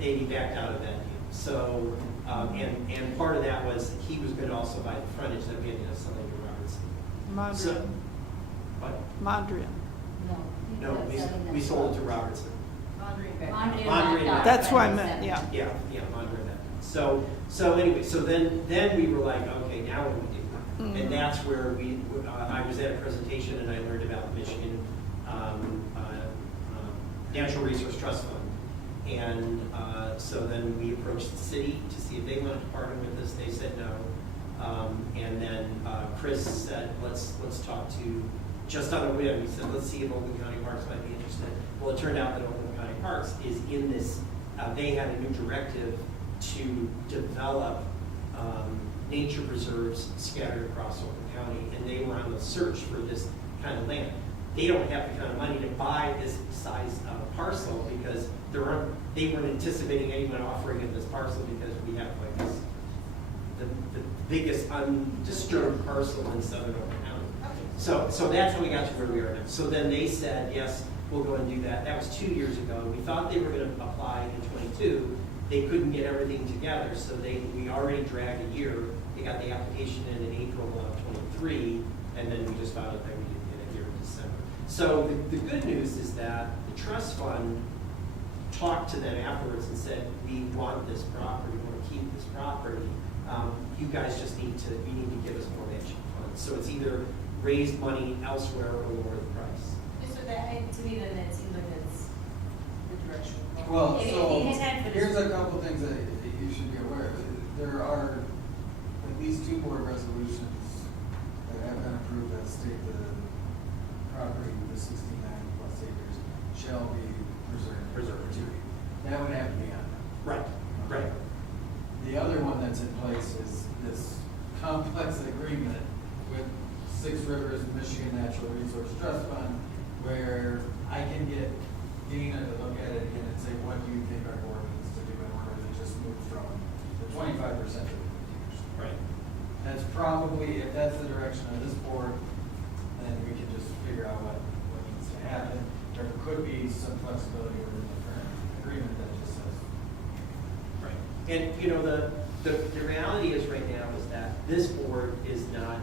And he backed out of that deal. So, and part of that was he was going to also buy the frontage that we ended up selling to Robertson. So, Mondrian. what? Mondrian. No, we sold it to Robertson. Mondrian. That's what I meant, yeah. Yeah, Mondrian. So anyway, so then we were like, okay, now what do we do? Mhm. And that's where I was at a presentation and I learned about the Michigan Natural Resource Trust Fund. And so then we approached the city to see if they wanted to partner with us. They said no. And then Chris said, let's talk to, just on a whim, he said, let's see if Oakland County Parks might be interested. Well, it turned out that Oakland County Parks is in this, they had a new directive to develop nature reserves scattered across Oakland County, and they were on the search for this kind of land. They don't have the kind of money to buy this size parcel because they weren't anticipating anyone offering it this parcel because we have like this, the biggest undisturbed parcel in southern Oakland County. So that's how we got to where we are now. So then they said, yes, we'll go and do that. That was 2 years ago. We thought they were going to apply in 22. They couldn't get everything together, so we already dragged a year. They got the application in April of 23, and then we just found out that we didn't get it here in December. So the good news is that the trust fund talked to them afterwards and said, we want this property, we want to keep this property. You guys just need to give us more matching funds. So it's either raise money elsewhere or lower the price. So that, to me, then it seems like that's the direction. Well, It- so it has had for this- here's a couple things that you should be aware of. There are at least 2 board resolutions that have been approved that state the property with the 69 plus acres shall be preserved in perpetuity. That would have to be on there. Right. The other one that's in place is this complex agreement with Six Rivers Michigan Natural Resource Trust Fund, where I can get Dana to look at it again and say, what do you think our board needs to do in order to just move from the 25% to the 50%? Right. That's probably, if that's the direction of this board, then we can just figure out what needs to happen. There could be some flexibility within the current agreement that just says. Right. And, the reality is right now is that this board is not,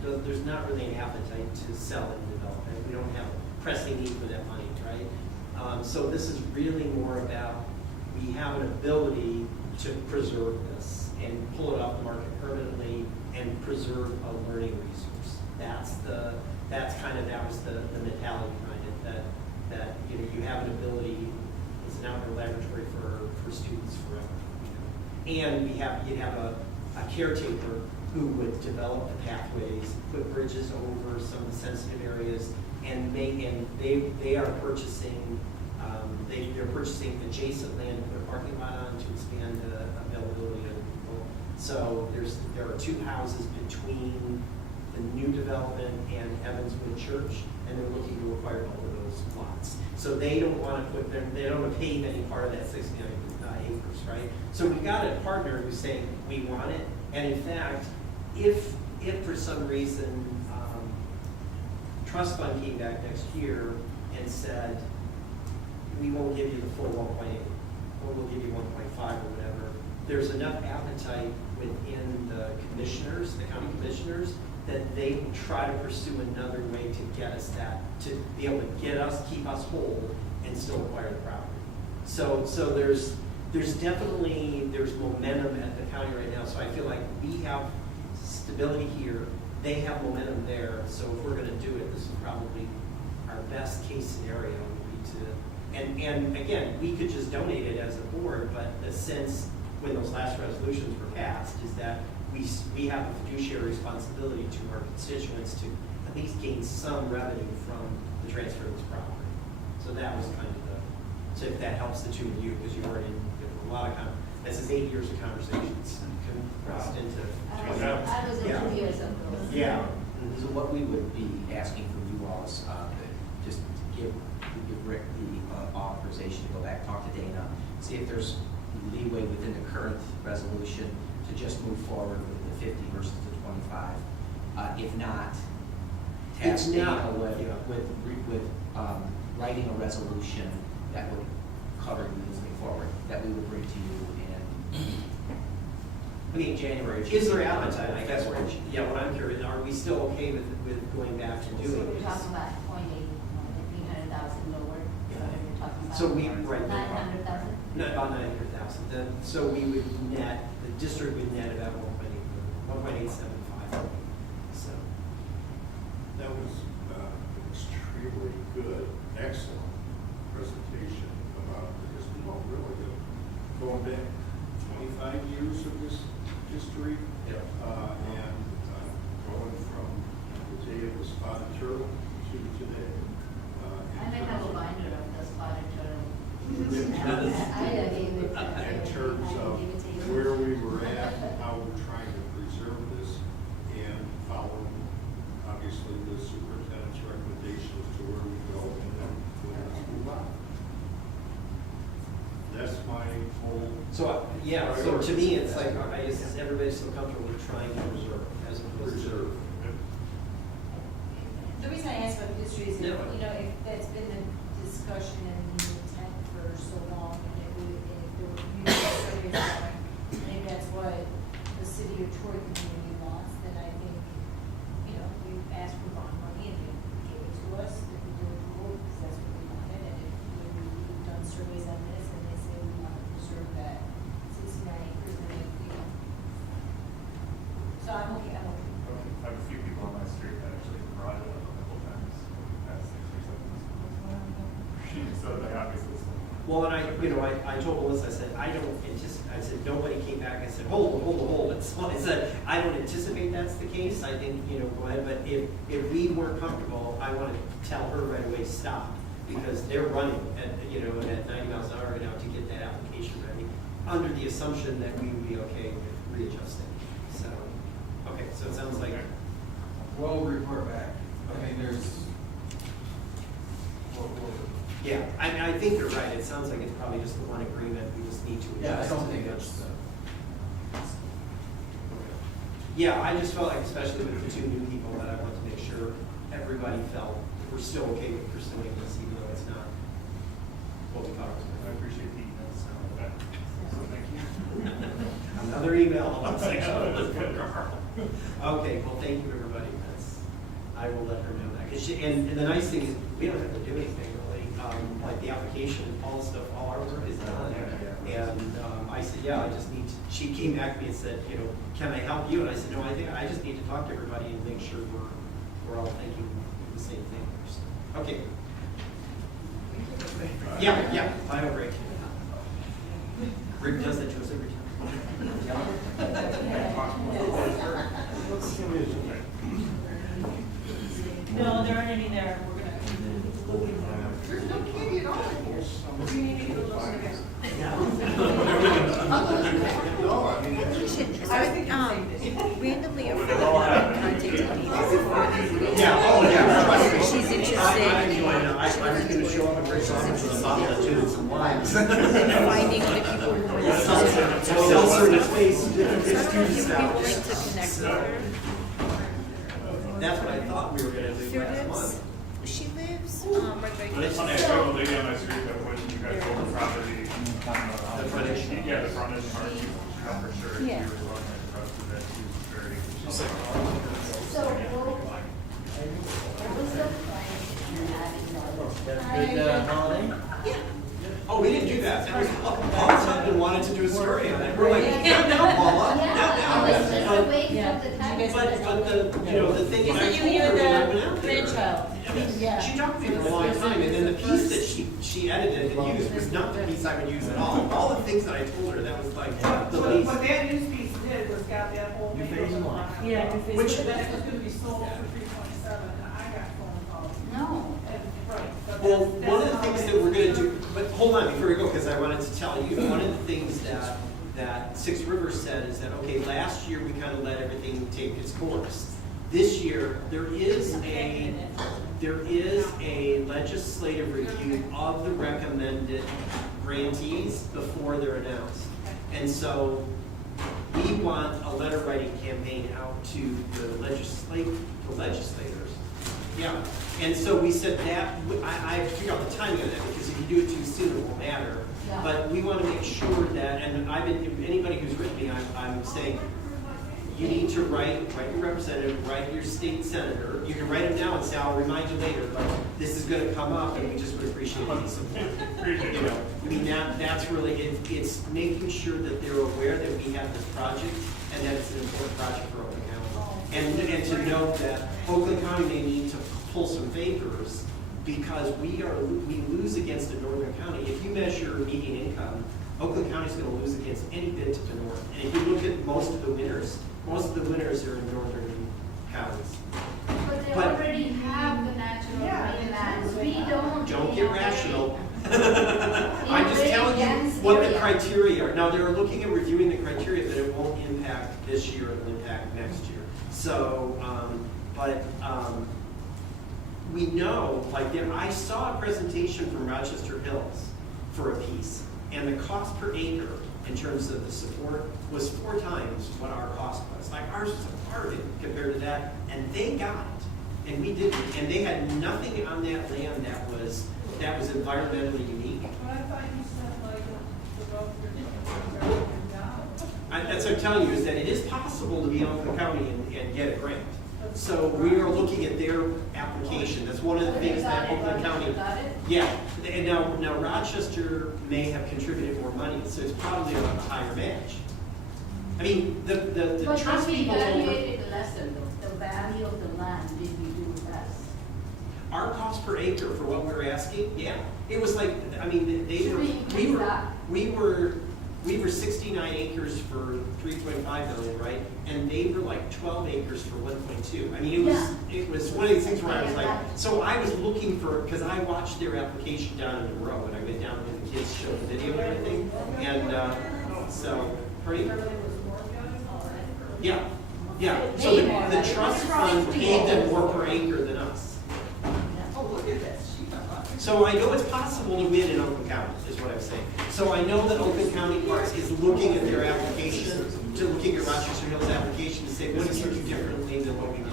there's not really an appetite to sell and develop. And we don't have a pressing need for that money, right? So this is really more about, we have an ability to preserve this and pull it off the market permanently and preserve a learning resource. That was the mentality behind it, that you have an ability, it's an outdoor laboratory for students forever. And you'd have a caretaker who would develop the pathways, put bridges over some of the sensitive areas, and they are purchasing, they're purchasing adjacent land to put a parking lot on to expand the availability of people. So there are 2 houses between the new development and Evanswood Church, and they're looking to acquire both of those lots. So they don't want to they don't want to pave any part of that 69 acres, right? So we've got a partner who's saying we want it, and in fact, if for some reason trust fund came back next year and said, we won't give you the full 1.8, or we'll give you 1.5 or whatever, there's enough appetite within the commissioners, the county commissioners, that they will try to pursue another way to get us that, to be able to keep us whole and still acquire the property. So there's momentum at the county right now, so I feel like we have stability here, they have momentum there, so if we're gonna do it, this is probably our best case scenario would be to, and again, we could just donate it as a board, but the sense when those last resolutions were passed is that we have a fiduciary responsibility to our constituents to at least gain some revenue from the transfer of this property. So that was kind of so if that helps the two of you, because you've already given a lot of this is 8 years of conversations compressed into I was 2 years ago. Yeah. So what we would be asking from you all is, just give Rick the authorization to go back, talk to Dana, see if there's leeway within the current resolution to just move forward with the 50 versus the 25. If not, task If not, Dana yeah. with writing a resolution that would cover you moving forward, that we would bring to you in January. Is there appetite, I guess, yeah, what I'm curious, are we still okay with going back and So doing we're this? talking about 300,000 lower, so we're talking about. So we, right. 900,000? Not about 900,000, then, so we would net, the district would net about 1.875. So, That was an extremely good, excellent presentation about this, really, going back 25 years of this history. Yeah. And going from the day of the spotted turtle to today. I may have a binder of the spotted turtle. In terms- I gave it. In terms of where we were at, how we're trying to preserve this, and following, obviously, the superintendent's recommendations to where we go, and then let's move on. That's my whole. So, yeah, so to me, it's like, I guess everybody's so comfortable with trying to preserve as opposed to. The reason I asked about the history is, that, No. you know, if that's been the discussion and the intent for so long, and if there were community surveys going, maybe that's what the city or Troy community wants, then I think, you know, we asked for bond money and they gave it to us, that we do approve, because that's what we wanted, and if we've done surveys on this, and they say we want to preserve that 69 acres, then, you know. So I'm okay, I'm okay. I have a few people on my street that actually brought it up a couple times in the past 6 or 7 months. So they obviously still. Well, and I told Melissa, I said, I don't anticipate, I said, nobody came back, I said, hold. So I said, I don't anticipate that's the case, I think, go ahead, but if we weren't comfortable, I want to tell her right away, stop, because they're running at, at 90 miles an hour right now to get that application ready, under the assumption that we would be okay with readjusting. So, okay, so it sounds like, We'll report back. I mean, there's, yeah, I think you're right, it sounds like it's probably just the one agreement, we just need to adjust. yeah, I don't think it's, Yeah, I just felt like, especially with the two new people, that I want to make sure everybody felt we're still okay with pursuing this, even though it's not what we thought it was I going to be. appreciate the email, so thank you. Another email on section. That's good. Okay, well, thank you, everybody. I will let her know that. 'Cause and the nice thing is, we don't have to do anything really. Like the application, all the stuff, all our work is done. And I said, yeah, I just need to, she came back to me and said, can I help you? And I said, no, I just need to talk to everybody and make sure we're all thinking the same thing. So, okay. Yeah, final break. Rick does that to us every No, there aren't any there, we're gonna. There's no candy at all in here. We need to get a little bit. No, I mean, I was thinking the same thing. Randomly, a friend They all have it. contacted me this morning. Yeah, oh, yeah. She's interested I was gonna show up and bring some to the bottle of juice and wine. in finding the people who were listening. Seltzer in face, So I don't know if juice you'd be now. willing to connect with her. That's what I thought we were gonna do She last lives, month. she lives, right by. There's funny, I saw a lady on my street that when you guys sold the property. The frontage. Yeah, the frontage part, I'm for sure. Yeah. She was one that trusted that she was very. So, what was the price you had in the? holiday? Oh, we didn't do that. That was, Paula's husband wanted to do a story on it. We're like, not now, Paula, not now. Yeah, wait for the time. But the thing is, I Is it told you her and when I went the out there. grandchild? Yeah. She talked to me for a long time, and then the piece that she edited and used was not the piece I would use at all. All the things that I told her, that was like the least. What that news piece did was got that whole You thing face them on all. it. Yeah, you face Which- That it was gonna be sold for 327, and I got phone calls. No. And, right. but Well, that's one of the how things it that we're gonna is. do, but hold on before we go, because I wanted to tell you, one of the things that Six Rivers said is that, okay, last year we kind of let everything take its course. This year, there is a legislative review of the recommended grantees before they're announced. And so we want a letter writing campaign out to the legislators. Yeah, and so we said that, I figured out the timing of that, because if you do it too soon, it won't matter. Yeah. But we want to make sure that, and I've been, anybody who's written me, I'm saying, you need to write your representative, write your state senator. You can write them now and say, I'll remind you later, but this is gonna come up and we just would appreciate any support. You know, I mean, that's really, it's making sure that they're aware that we have this project and that it's an important project for Oakland County. And to note that Oakland County may need to pull some favors because we lose against a northern county. If you measure median income, Oakland County's gonna lose against any bit to the north. And if you look at most of the winners are in northern counties. But they But- already have the natural mainlands, we don't. Don't we get already- rational. I'm just very telling you dense what the area. criteria are. Now, they're looking at reviewing the criteria, but it won't impact this year, it'll impact next year. So, we know, like, I saw a presentation from Rochester Hills for a piece, and the cost per acre in terms of the support was 4 times what our cost was. Like, ours was a bargain compared to that, and they got it, and we didn't. And they had nothing on that land that was environmentally unique. But I thought you said like the road for down. That's what I'm telling you, is that it is possible to be in Oakland County and get a grant. So we are looking at their application. That's one of the things that Oakland County. Got it? Yeah, and now Rochester may have contributed more money, so it's probably a higher match. I mean, the But trust we people. evaluated lesser though, the value of the land, did we do less? Our cost per acre for what we were asking, yeah, it was like, I mean, Should we increase that? we were 69 acres for 3.5 million, right? And they were like 12 acres for 1.2. I mean, it was one of these things where I was like, so I was looking for, because I watched their application down in the row, and I went down and the kids showed the video and everything, and so, pretty. Yeah, yeah. So the trust fund paid them more per acre than us. Oh, look at this, she got lucky. So I know it's possible to win in Oakland County, is what I'm saying. So I know that Oakland County Parks is looking at their application, looking at Rochester Hills' application to say, what do you do differently than what we did?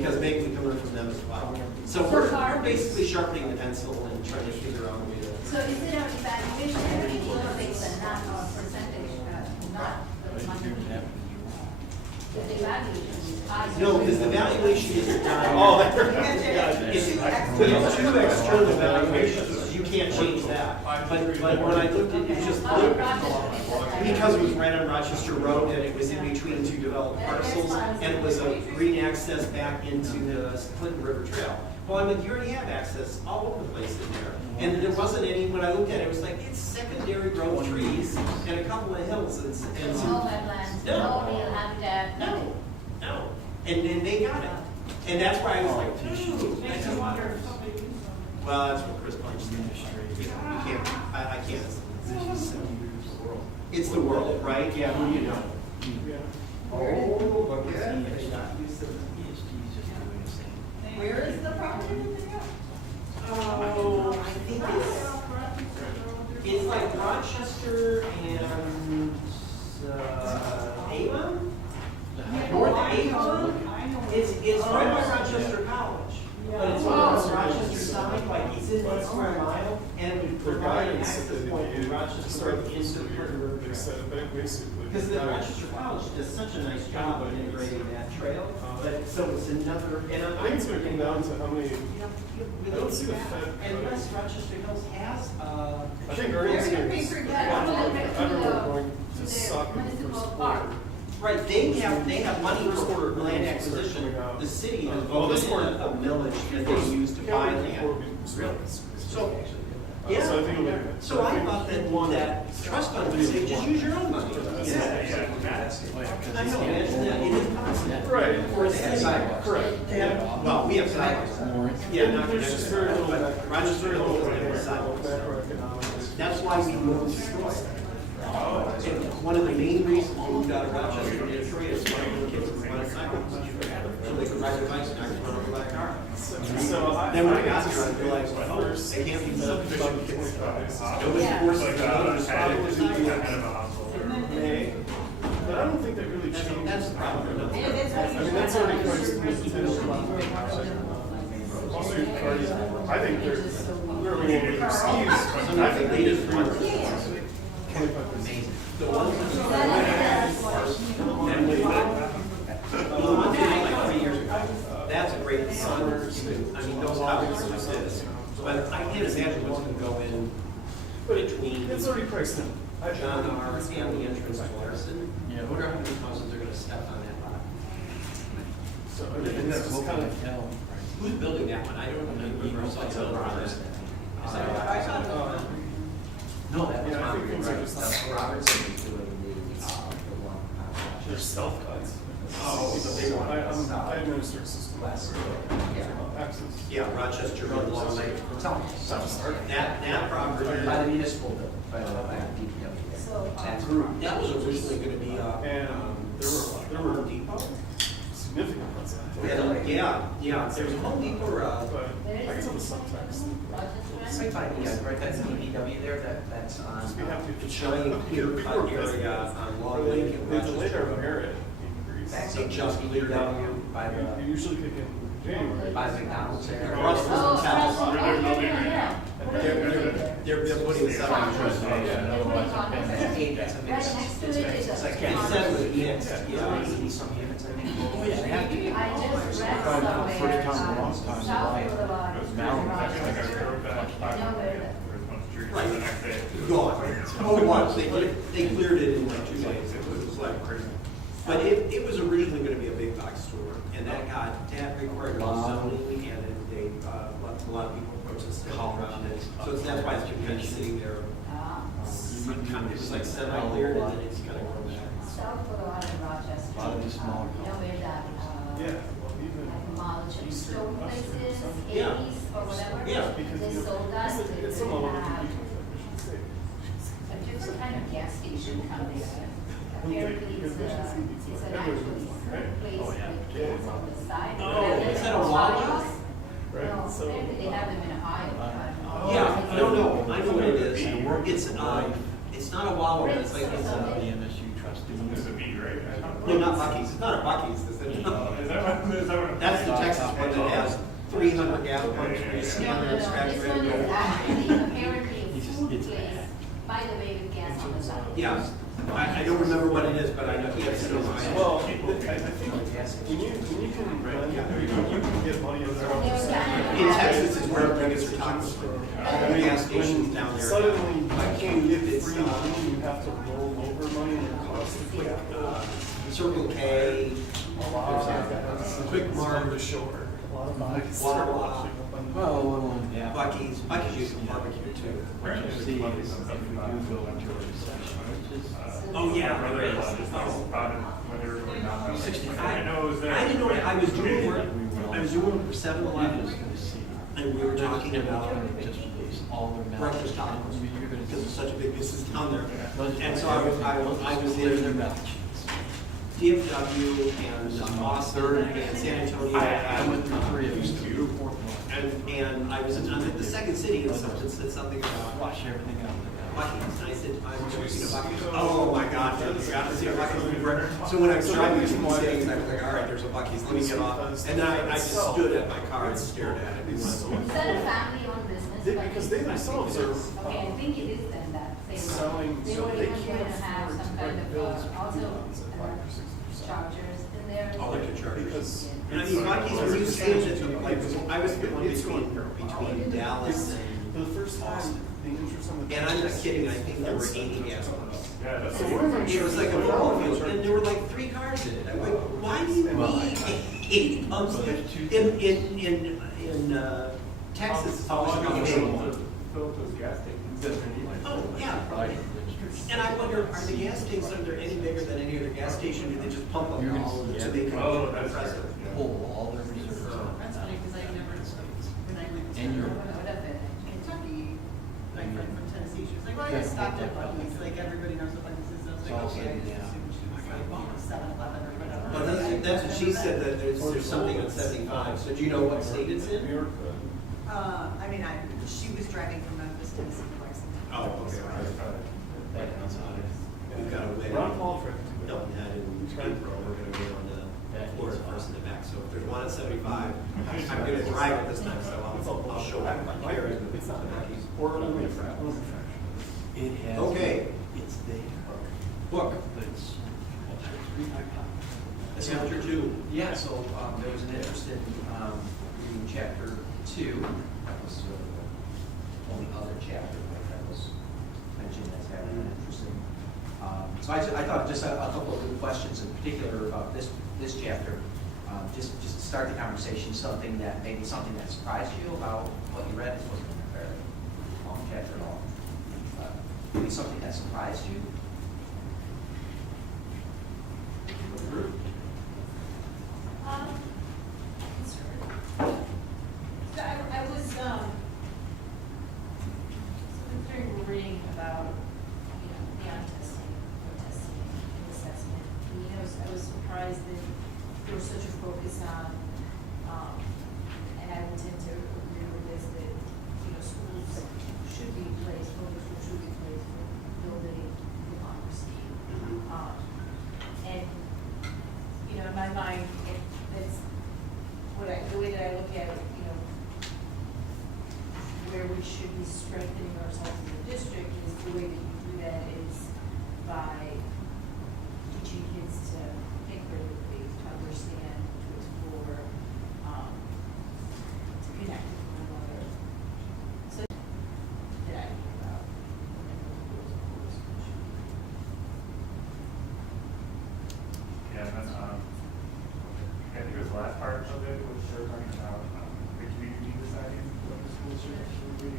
Because maybe we can learn from them as well. So we're basically sharpening the pencil and trying to figure out a way to. So is it an evaluation or is it not a percentage, not the money? The evaluation is higher. No, because the valuation is done. Oh, there. It's, we have 2 external evaluations, you can't change that. But when I looked at it, just because it was right on Rochester Road and it was in between 2 developed parcels and it was a green access back into the Clinton River Trail. Well, I mean, you already have access all over the place in there. And there wasn't any, when I looked at it, it was like, it's secondary growth trees and a couple of hills and No some. wetlands, No. no real habitat, nothing. No. And then they got it. And that's why I was like, ooh. Makes you wonder if somebody knew something. Well, that's what Chris Punch said. You can't, I can't. It's the world, right? Yeah, who do you know? Oh, look at that. Where is the property? Oh, I think it's like Rochester and, Avon? North Avon? It's right by Rochester College. But it's on the Rochester side, like it's in that square mile, and we provide an access point from Rochester into the Clinton River Trail. Because the Rochester College does such a nice job of integrating that trail, but so it's another, and I think it's gonna come down to how many, I don't see the Fed, And West Rochester Hills has, I think Ernst is, everyone going to suck in the first quarter. right, they have money for land acquisition. The city has voted in a millage that they use to buy land. So, yeah, So I think it'll be. so I thought that trust fund would say, just use your own money. I know, imagine that, it is possible. Right. For the sidewalks. Correct. Yeah, well, we have sidewalks. Yeah, not There's just very little, but Rochester Hills like, has sidewalks. macroeconomics. That's why we moved to Detroit. And one of the main reasons we moved out of Rochester to Detroit is one of the kids wanted sidewalks. So they ride their bikes and I just run over by a car. So I. Then when I got here, I realized, First, they can't be subdivision subdivided. Nobody It's forces like, them to had follow it, the kind of a household. May, but I don't think that really That's changes. the problem. I mean, that's already priced in the bid. Also, your parties, I think they're a little bit skis. I think they just want 25%. The ones that and we, the one thing like 3 years ago, that's a great design. I mean, those houses like this, but I can't imagine what's gonna go in But between it's already priced in. John R. and the entrance to Larson. I wonder how many houses are gonna step on that lot. So, I mean, that's just kind of. Who's building that one? I don't remember. It's like Bill Roberts. Is that right? No, that was Yeah, I think Roberts. it's like just- Robertson is doing the one. There's self cuts. Oh, the big one. I administer system. Access. Yeah, Rochester, Long Lake. That property. By the municipal building, by the DPW. So, That's That was originally gonna be, And there were Home Depot. significant ones. Yeah, there's a Home Depot, But I guess it was subtext. It's right by the, right, that's DPW there, that's on. Just be happy if the it's giant clear cut area on Long Lake and They delayed our Rochester. merit increase. That's They just cleared out. by You the, usually kick in January. by the McDonald's there. Russell's and Towers. Oh, They're building right now. They're putting this up. That's eight, that's a mix. Right next to it is a- It's like, He said it was mixed, yeah, yeah. 80 some units, I think. Oh, yeah, they have to be. I just read Probably not the somewhere, first time in a long time. South Boulevard, Now, Actually, like I Rochester, drove back, you know where the- there's a bunch of trees Right. the next day. Gone. Oh, it was. They cleared it in like 2 days. It was like crazy. But it was originally gonna be a big box store, and that required all zoning, and then they, a lot of people protested around it. So that's why it's been kind of sitting there. Ah, It was like semi-cleared, and then it's gonna go back. South Boulevard in Rochester. A lot of these smaller You know where that, Yeah, well, even. like March and Eastern, Stone Western, places, something. Yeah. 80s or whatever. Yeah, Because They you know, sold that, they it's some didn't level of have confusion, I should say. a different kind of gas station coming there. Apparently it's an actual place Oh, yeah. with gas on the side. Oh, is that a Wawa? Right, No, so. apparently they have them in Ohio, but. Yeah, no, I know what it is. It's not a Wawa, it's like, it's The a, MSU trustee. This would be great. no, not Buc-ee's, it's not a Buc-ee's, is it? Is that what? That's the Texas one that has 300 gas pumps, 300 scratch This one is ready. actually apparently a food place, by the way, with gas on the side. Yeah, I don't remember what it is, but I know he has it in mind. Well, I think when you can, you can get money in there. In Texas is where biggest tacos all the gas stations down there. Suddenly, I can't get It's, free money, you have to roll over money and it costs. Circle K, A lot. Quick Mart, The shore. A lot of money. Wawa, Well, yeah. Buc-ee's used to barbecue too. What you see is if we do go into a recession, which is. Oh, yeah, Brother, there is. when they were going down. 65. I know it was there. I didn't know, I was doing work, I was doing work for We're 7-Eleven, just gonna see. and we were talking about Just release all their. breakfast tacos, You're gonna because it's such a big business down there. Budget. And so I was Clear their in balance sheets. DFW and Austin and San Antonio. I went through three of them. Fourth one. And I was in, I'm in the second city, and someone said something about Wash everything out of the. Buc-ee's, and I said, I'm going to see a Buc-ee's. Oh my God, I got to see a Buc-ee's. So when I was driving between the cities, I was like, all right, there's a Buc-ee's, let me get off. And then I just stood at my car and stared at it. Is that a family-owned business? Because they themselves are. Okay, I think it is then that they were, Selling, they so were they even can't going to have afford some to kind write of, bills for also, coupons at 5 or 6%. chargers in there. Electric chargers. Because. And I mean, Buc-ee's was used to, like, I was the one between Dallas For the first time, the interest on the. and I'm not kidding, I think there were 80 gas pumps. Yeah, that's. So we're not It was like a football field, and there were like 3 cars in it. I'm like, why do you need 80 pumps in Texas? It's always gonna be big. Oh, yeah. And I wonder, are the gas tanks under any bigger than any other gas station? Do they just pump them all so they can Oh, that's compress it? Pull all their reserves out. That's funny, because I never, when I went to And you're. Kentucky, my friend from Tennessee, she was like, well, I just stopped at Buc-ee's, like, everybody knows what Buc-ee's is. I was like, It's all okay, I said, just yeah. assumed she was like, 7-Eleven or whatever. But these that's what she said, that there's something on 75, so do you know what state it's in? I mean, she was driving from Memphis, Tennessee to Lexington. Oh, okay, all right. We've got to wait. Ron Paul. No, we had in April, we're gonna wait on the Florida person to back, so if there's one at 75, I'm gonna drive it this time, so I'll show back my car. It's not or only a fraction. It has. Okay. It's there. Book. It's. Chapter 2. Yeah, so there was an interest in reading chapter 2. That was the only other chapter that was mentioned as having an interest in. So I thought just a couple of good questions in particular about this chapter. Just to start the conversation, something that surprised you about what you read. It wasn't a very long chapter at all. Maybe something that surprised you. I was, reading about, beyond testing, and assessment. I was surprised that there was such a focus on, and I would tend to agree with this, that, schools should be placed, public schools should be placed for building democracy. And, in my mind, that's the way that I look at it, where we should be strengthening ourselves in the district is the way that you do that is by teaching kids to think critically, to understand, to explore, to connect with one another. So that I think about. Yeah, and then, I think it was the last part of it, was they were talking about the community deciding what the school should actually be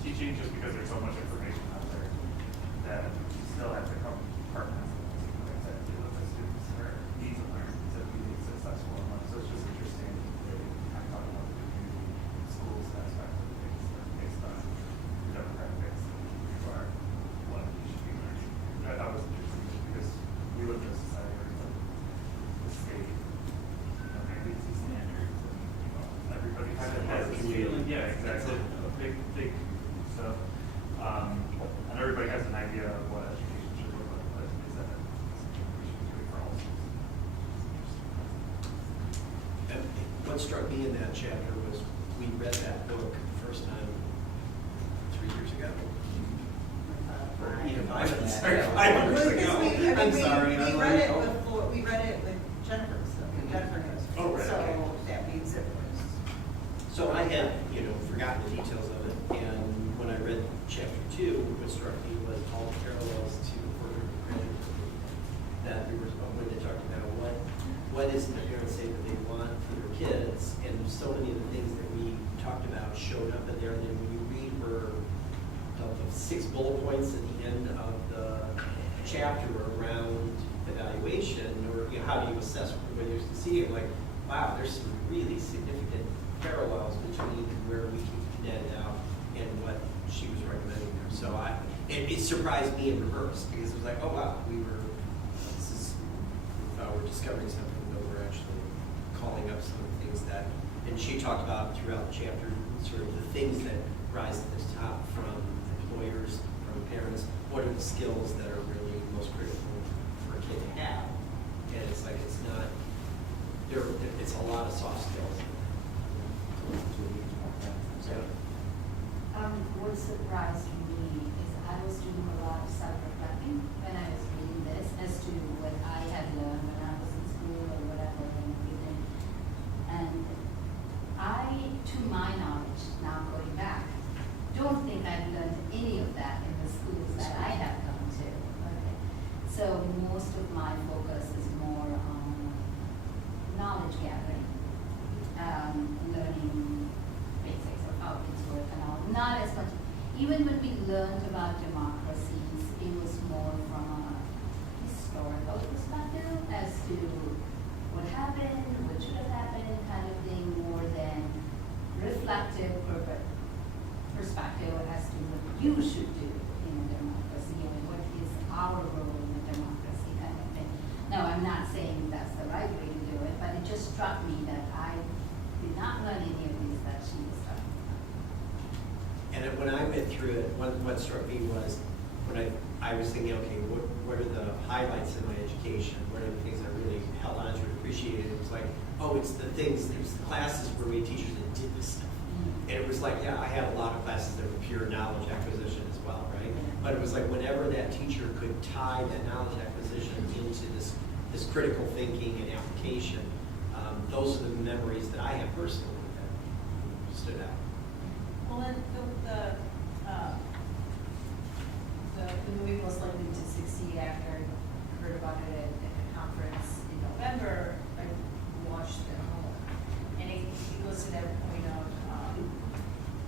teaching, just because there's so much information out there that you still have to compartmentalize. Like I said, the students need to learn to be successful in life. So it's just interesting that we kind of talk about the community schools aspect of things based on the demographics that require what you should be learning. And I thought it was interesting just because we live in a society where it's like the state, mandates these standards, and everybody kind of has this feeling. Yeah, exactly. Big stuff. And everybody has an idea of what education should look like, but is that something we should do for all schools? And what struck me in that chapter was we read that book the first time 3 years ago. Or even 5 years ago. I'm sorry. We read it with Jennifer, so Jennifer knows. Oh, right, okay. So that means it was. So I had, forgotten the details of it, and when I read chapter 2, what struck me was all the parallels to the Porter Credit that we were, when they talked about what is the parents say that they want for their kids, and so many of the things that we talked about showed up in there, and then when you read the 6 bullet points at the end of the chapter around evaluation, or how do you assess when you're succeeding, like, wow, there's some really significant parallels between where we netted out and what she was recommending there. So it surprised me in reverse, because it was like, oh wow, we thought we're discovering something, but we're actually calling up some of the things that, and she talked about throughout the chapter, sort of the things that rise to the top from employers, from parents. What are the skills that are really most critical for a kid to have? And it's like, it's not, it's a lot of soft skills. What surprised me is I was doing a lot of self-reflecting when I was reading this as to what I had learned when I was in school or whatever and everything. And I, to my knowledge, now going back, don't think I've learned any of that in the schools that I have gone to. Okay. So most of my focus is more on knowledge gathering, learning basics of how things work and all. Not as much, even when we learned about democracies, it was more from a historical perspective as to what happened, what should have happened, kind of thing, more than reflective perspective as to what you should do in a democracy. struck me that I did not learn any of these that she was talking about. And when I went through it, what struck me was, when I was thinking, okay, what are the highlights in my education? What are the things I really held on to and appreciated? It was like, oh, it's the things, there's the classes where we had teachers that did this stuff. And it was like, yeah, I had a lot of classes that were pure knowledge acquisition as well, right? But it was like whenever that teacher could tie that knowledge acquisition into this critical thinking and application, those are the memories that I have personally that stood out. Well, then, the movie Most Likely to Succeed, after I heard about it at the conference in November, I watched it at home. And it goes to that point of,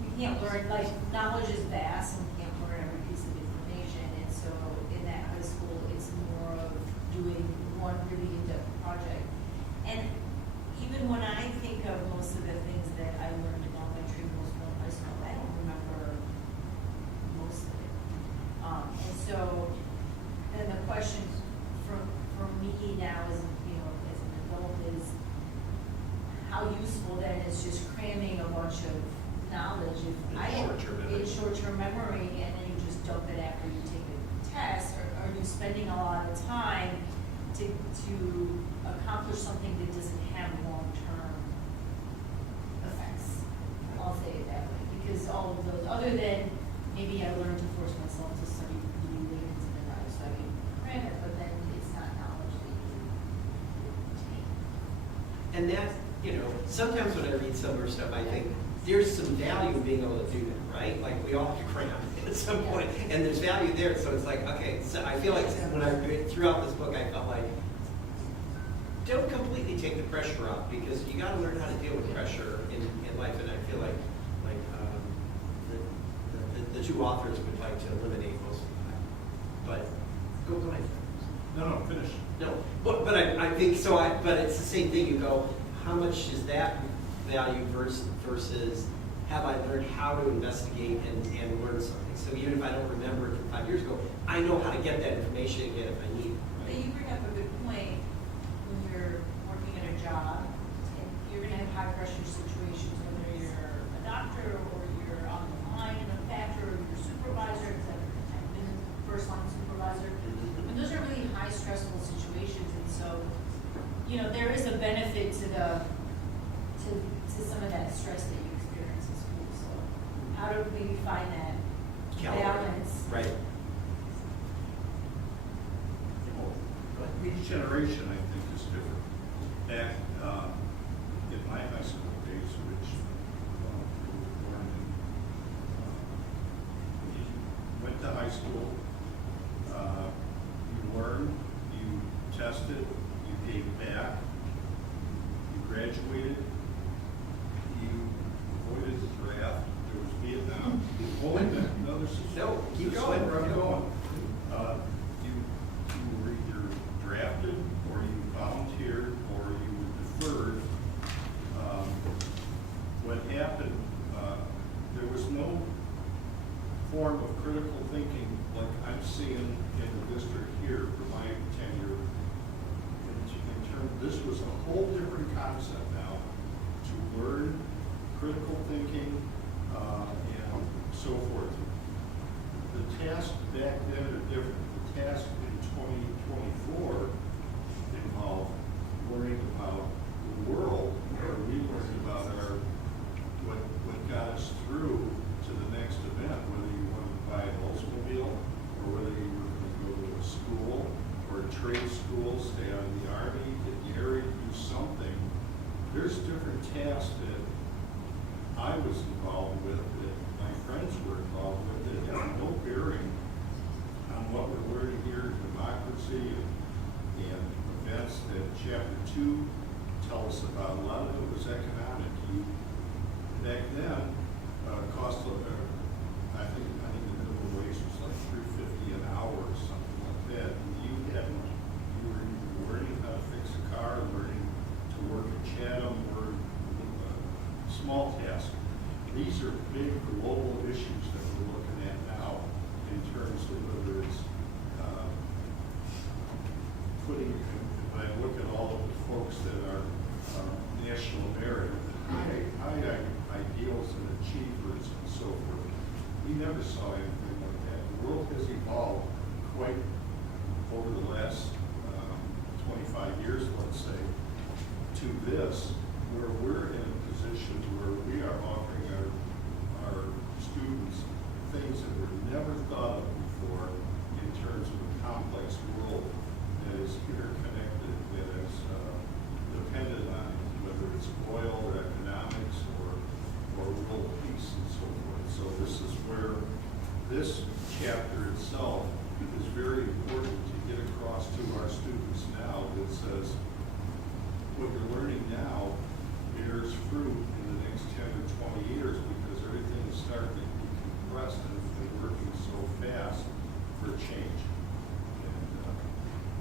you can't learn, like, knowledge is vast, and you can't learn every piece of information. And so in that high school, it's more of doing one really in-depth project. And even when I think of most of the things that I learned in elementary, most of high school, I don't remember most of it. And so then the question for me now as, as an adult is, how useful then is just cramming a bunch of knowledge in short-term memory, and then you just dump it after you take a test, or are you spending a lot of time to accomplish something that doesn't have long-term effects? I'll say it that way, because all of those, other than maybe I learned to force myself to study really late into the night, so I can cram it, but then it's not knowledge that you take. And that, sometimes when I read some of her stuff, I think there's some value in being able to do that, right? Like, we all have to cram at some point, and there's value there. So it's like, okay, so I feel like when I read throughout this book, I felt like, don't completely take the pressure off, because you got to learn how to deal with pressure in life. And I feel like the two authors would like to eliminate most of that. But go ahead. No, finish. No, but I think so. But it's the same thing. You go, how much is that value versus have I learned how to investigate and learn something? So even if I don't remember it from 5 years ago, I know how to get that information again if I need it. But you bring up a good point. When you're working at a job, you're going to have high-pressure situations, whether you're a doctor or you're on the line in a factory or you're a supervisor, etc. I've been a first-line supervisor. And those are really high, stressful situations. And so, there is a benefit to some of that stress that you experience in school. So how do we find that balance? Right. Each generation, I think, is different. Back in my high school days, which learned you went to high school, you learned, you tested, you gave back, you graduated, you avoided the draft. There was Vietnam. No, this is No, keep this is going. where I'm Keep going. going. You were either drafted, or you volunteered, or you were deferred. What happened? There was no form of critical thinking like I'm seeing in the district here for my tenure. This was a whole different concept now to learn critical thinking and so forth. The tasks back then are different. The tasks in 2024 involve learning about the world, or we learned about what got us through to the next event, whether you wanted to buy an Oldsmobile, or whether you were going to go to a school or a trade school, stay out of the Army, get married, do something. There's different tasks that I was involved with, that my friends were involved with, that have no bearing on what we're learning here in democracy and events that Chapter 2 tell us about. A lot of it was economic. Back then, cost of, I think the minimum wage was like $3.50 an hour or something like that. You were learning how to fix a car, learning to work at Chatham, or small tasks. These are big global issues that we're looking at now in terms of whether it's putting, if I look at all of the folks that are to this, where we're in a position where we are offering our students things that were never thought of before in terms of a complex world that is interconnected, that is dependent on whether it's oil or economics or world peace and so forth. So this is where this chapter itself is very important to get across to our students now that says what you're learning now bears fruit in the next 10 or 20 years because everything is starting to be compressed and it's been working so fast for change.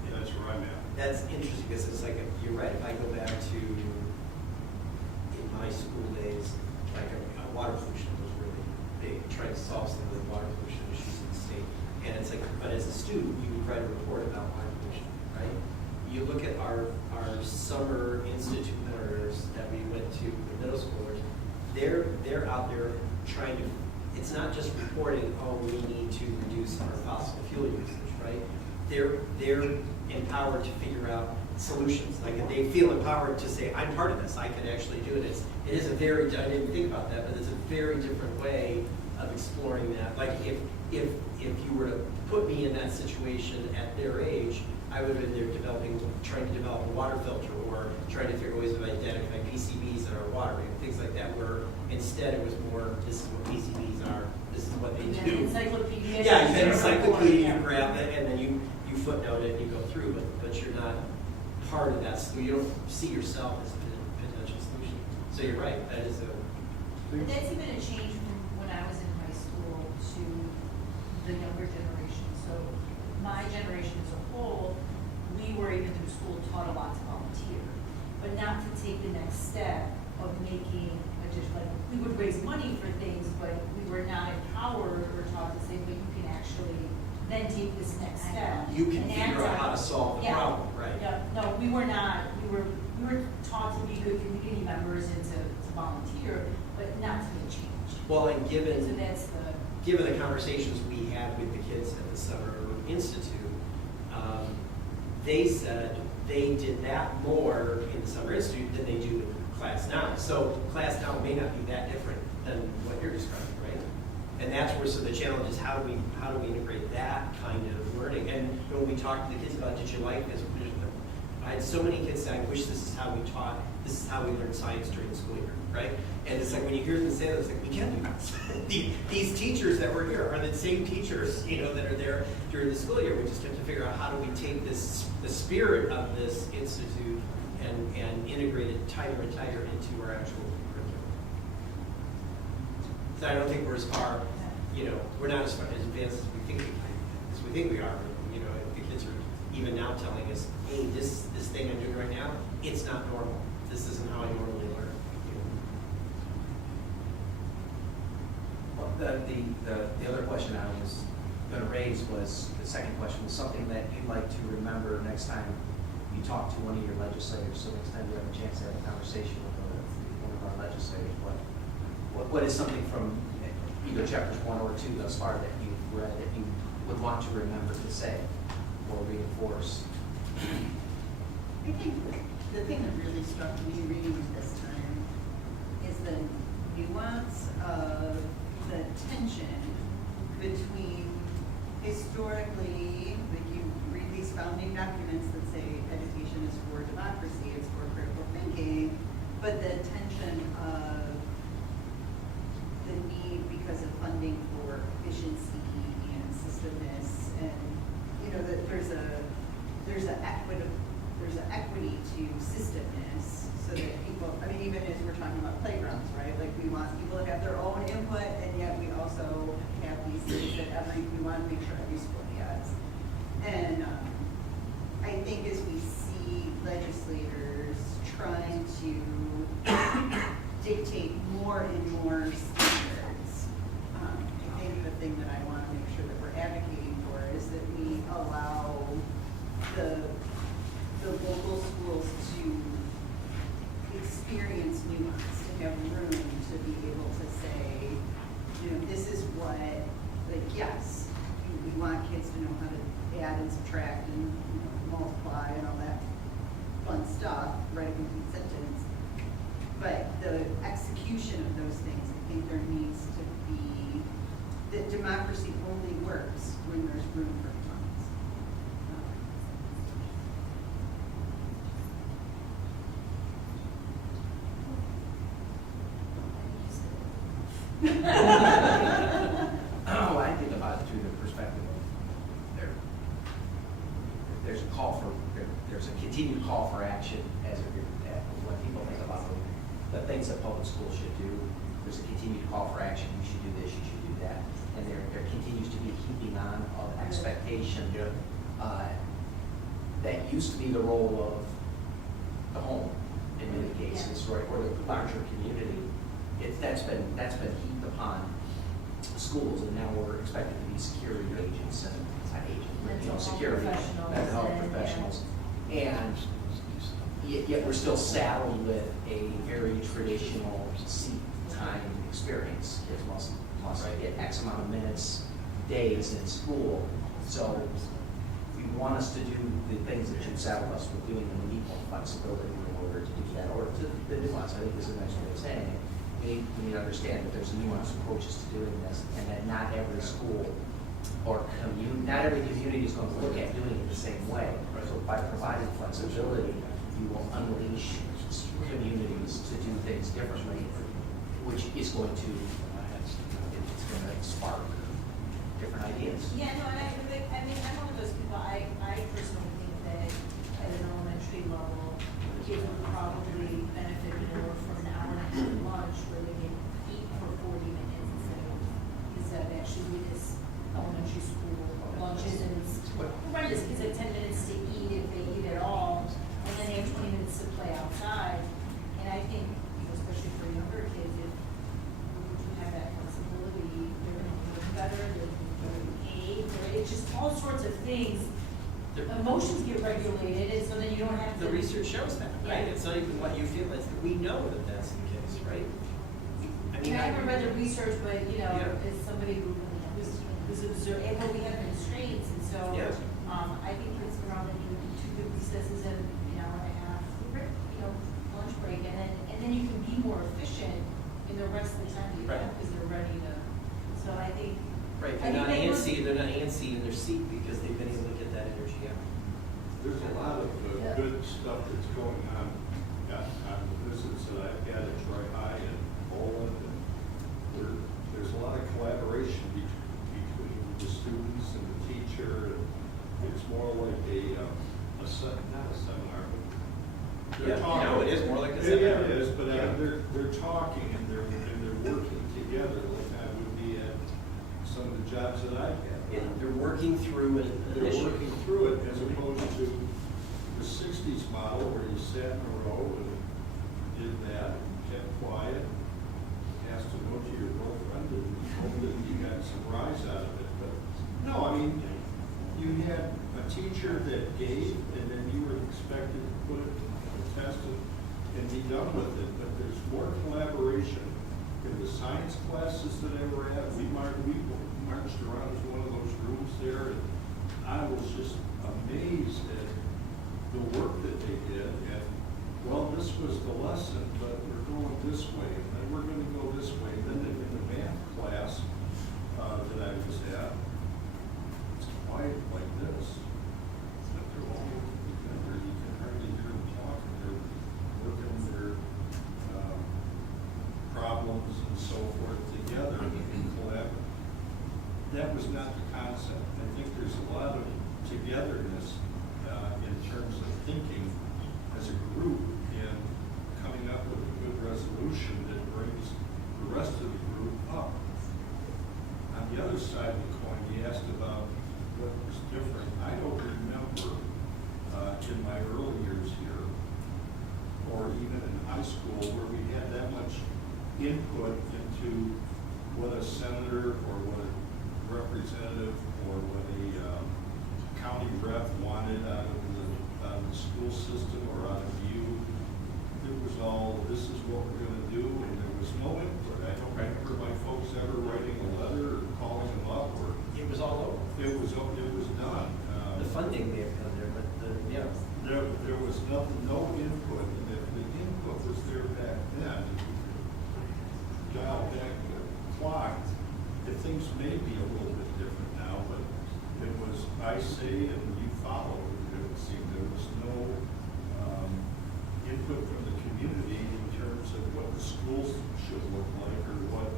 And that's where I'm at. That's interesting because it's like, you're right, if I go back to in my school days, like a water pollution was really big, trying to solve some of the water pollution issues in the state. And it's like, but as a student, you would write a report about water pollution, right? You look at our summer institute learners that we went to, the middle schoolers, they're out there trying to, it's not just reporting, oh, we need to reduce our fossil fuel usage, right? They're empowered to figure out solutions. Like they feel empowered to say, I'm part of this, I can actually do it. It is a very, I didn't think about that, but it's a very different way of exploring that. Like if you were to put me in that situation at their age, I would have been there trying to develop a water filter or trying to figure ways of identifying PCBs in our water, things like that, where instead it was more, this is what PCBs are, this is what they do. Encyclopedia. Yeah, you get an encyclopedia, you grab it, and then you footnote it and you go through, but you're not part of that, so you don't see yourself as a potential solution. So you're right, that is a. But that's even a change from when I was in high school to the younger generation. So my generation as a whole, we were even through school taught a lot to volunteer, but not to take the next step of making a difference. Like we would raise money for things, but we were not empowered or taught to say, but you can actually then take this next step. You can and figure act out how on to it. solve the Yeah. problem, right? Yeah, no, we were not. We were taught to be good community members and to volunteer, but not to make change. Well, and So given that's the. the conversations we had with the kids at the Summer Institute, they said they did that more in the Summer Institute than they do in Class Now. So Class Now may not be that different than what you're describing, right? And that's where, so the challenge is how do we integrate that kind of learning? And when we talk to the kids about, did you like this? I had so many kids say, I wish this is how we taught, this is how we learned science during the school year, right? And it's like, when you hear them say that, it's like, we can do this. These teachers that were here are the same teachers, that are there during the school year. We just have to figure out how do we take the spirit of this institute and integrate it tighter and tighter into our actual curriculum. So I don't think we're as far, we're not as advanced as we think we are. The kids are even now telling us, hey, this thing I'm doing right now, it's not normal. This isn't how I normally learn. Well, the other question I was going to raise was, the second question was something that you'd like to remember next time you talk to one of your legislators. So next time you have a chance to have a conversation with one of our legislators, what is something from either chapters 1 or 2 thus far that you've read that you would want to remember to say or reinforce? I think the thing that really struck me reading it this time is the nuance of the tension between historically, like you read these founding documents that say education is for democracy, it's for critical thinking, but the tension of the need because of funding for efficiency and systemness, and that there's an equity to systemness, so that people, even as we're talking about playgrounds, right? Like we want people to have their own input, and yet we also have these things that we want to make sure every school has. And I think as we see legislators trying to dictate more and more standards, I think the thing that I want to make sure that we're advocating for is that we allow the local schools to experience nuance, to have room to be able to say, this is what, yes, we want kids to know how to add and subtract and multiply and all that. fun stuff, writing a good sentence. But the execution of those things, I think there needs to be, that democracy only works when there's room for tongues. Oh, I think about it through the perspective of there's a call for, there's a continued call for action as when people think about the things that public schools should do. There's a continued call for action, you should do this, you should do that. And there continues to be keeping on of expectation. That used to be the role of the home in many cases, right, or the larger community. That's been heaped upon schools, and now we're expected to be security agents and, not agents, security, mental health professionals. And yet we're still saddled with a very traditional seat time experience. Kids must get X amount of minutes, days in school. So if you want us to do the things that you've saddled us with doing, and we need more flexibility in order to do that, or to the nuance, I think is a nice way of saying it. We need to understand that there's nuanced approaches to doing this, and that not every school or not every community is going to look at doing it the same way. So by providing flexibility, you will unleash communities to do things differently, which is going to spark different ideas. Yeah, no, I mean, I'm one of those people, I personally think that at an elementary level, kids would probably benefit more from an hour and a half lunch where they can eat for 40 minutes instead of actually this elementary school lunches, and it's horrendous, kids have 10 minutes to eat if they eat at all, and then they have 20 minutes to play outside. And I think, especially for younger kids, if we do have that flexibility, they're going to learn better, they're going to behave, it's just all sorts of things. Emotions get regulated, and so then you don't have to. The research shows that, right? Yeah. It's not even what you feel, we know that that's the case, right? I mean, I haven't read the research, but, Yeah. as somebody who's observed, but we have constraints, and so, Yeah. I think kids around the two good recesses and an hour and a half, lunch break, and then you can be more efficient in the rest of the time that you Right. have, because they're ready to, so I think. Right, I think they look- they're not antsy in their seat because they've been able to get that energy out. There's a lot of Yeah. good stuff that's going on the visits that I've had at Troy High and Poland. And there's a lot of collaboration between the students and the teacher. And it's more like not a seminar, but they're talking. No, it is more like a Yeah, seminar. it is, but Yeah. they're talking and they're working together like I would be at some of the jobs that I've had. Yeah, they're working through an They're issue. working through it as opposed to the 60s model where you sat in a row and did that and kept quiet, asked to go to your girlfriend and hoped that you got some rise out of it. But no, I mean, you had a teacher that gave and then you were expected to put it to the test and be done with it. But there's more collaboration in the science classes that I were at. We marched around as one of those rooms there, and I was just amazed at the work that they did. And well, this was the lesson, but we're going this way, and then we're going to go this way. And then in the math class that I was at, it's quiet like this. But they're all together. You can hardly hear them talking. They're working their problems and so forth together and collaborate. That was not the concept. I think there's a lot of togetherness in terms of thinking as a group and coming up with a good resolution that brings the rest of the group up. On the other side of the coin, you asked about what was different. I don't remember in my early years here, or even in high school, where we had that much input into what a senator or what a representative or what a county rep wanted out of the school system or out of you. It was all, this is what we're going to do, and there was no input. I don't remember my folks ever writing a letter or calling them up, or It was all over. it was done. The funding may have come there, but there was nothing, no input, and if the input was there back then, dial back the clock, things may be a little bit different now, but it was, I say, and you follow, it would seem there was no input from the community in terms of what the schools should look like, or what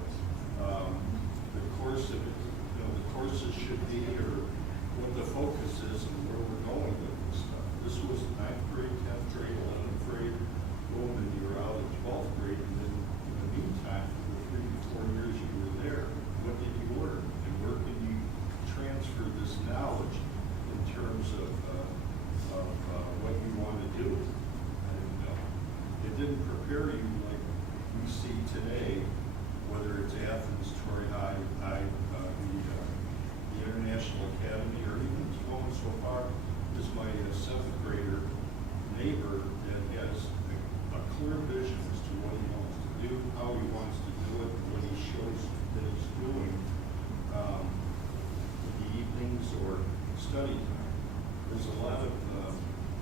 the course of, the courses should be, or what the focus is and where we're going with this stuff. This was 9th grade, 10th grade, 11th grade, boom, and you were out at 12th grade, and then in the meantime, for the 3 to 4 years you were there, what did you learn? And where can you transfer this knowledge in terms of what you want to do? And it didn't prepare you like we see today, whether it's Athens, Troy High, the International Academy, or even going so far as my 7th grader neighbor that has a clear vision as to what he wants to do, how he wants to do it, what he shows that he's doing in the evenings or study time. There's a lot of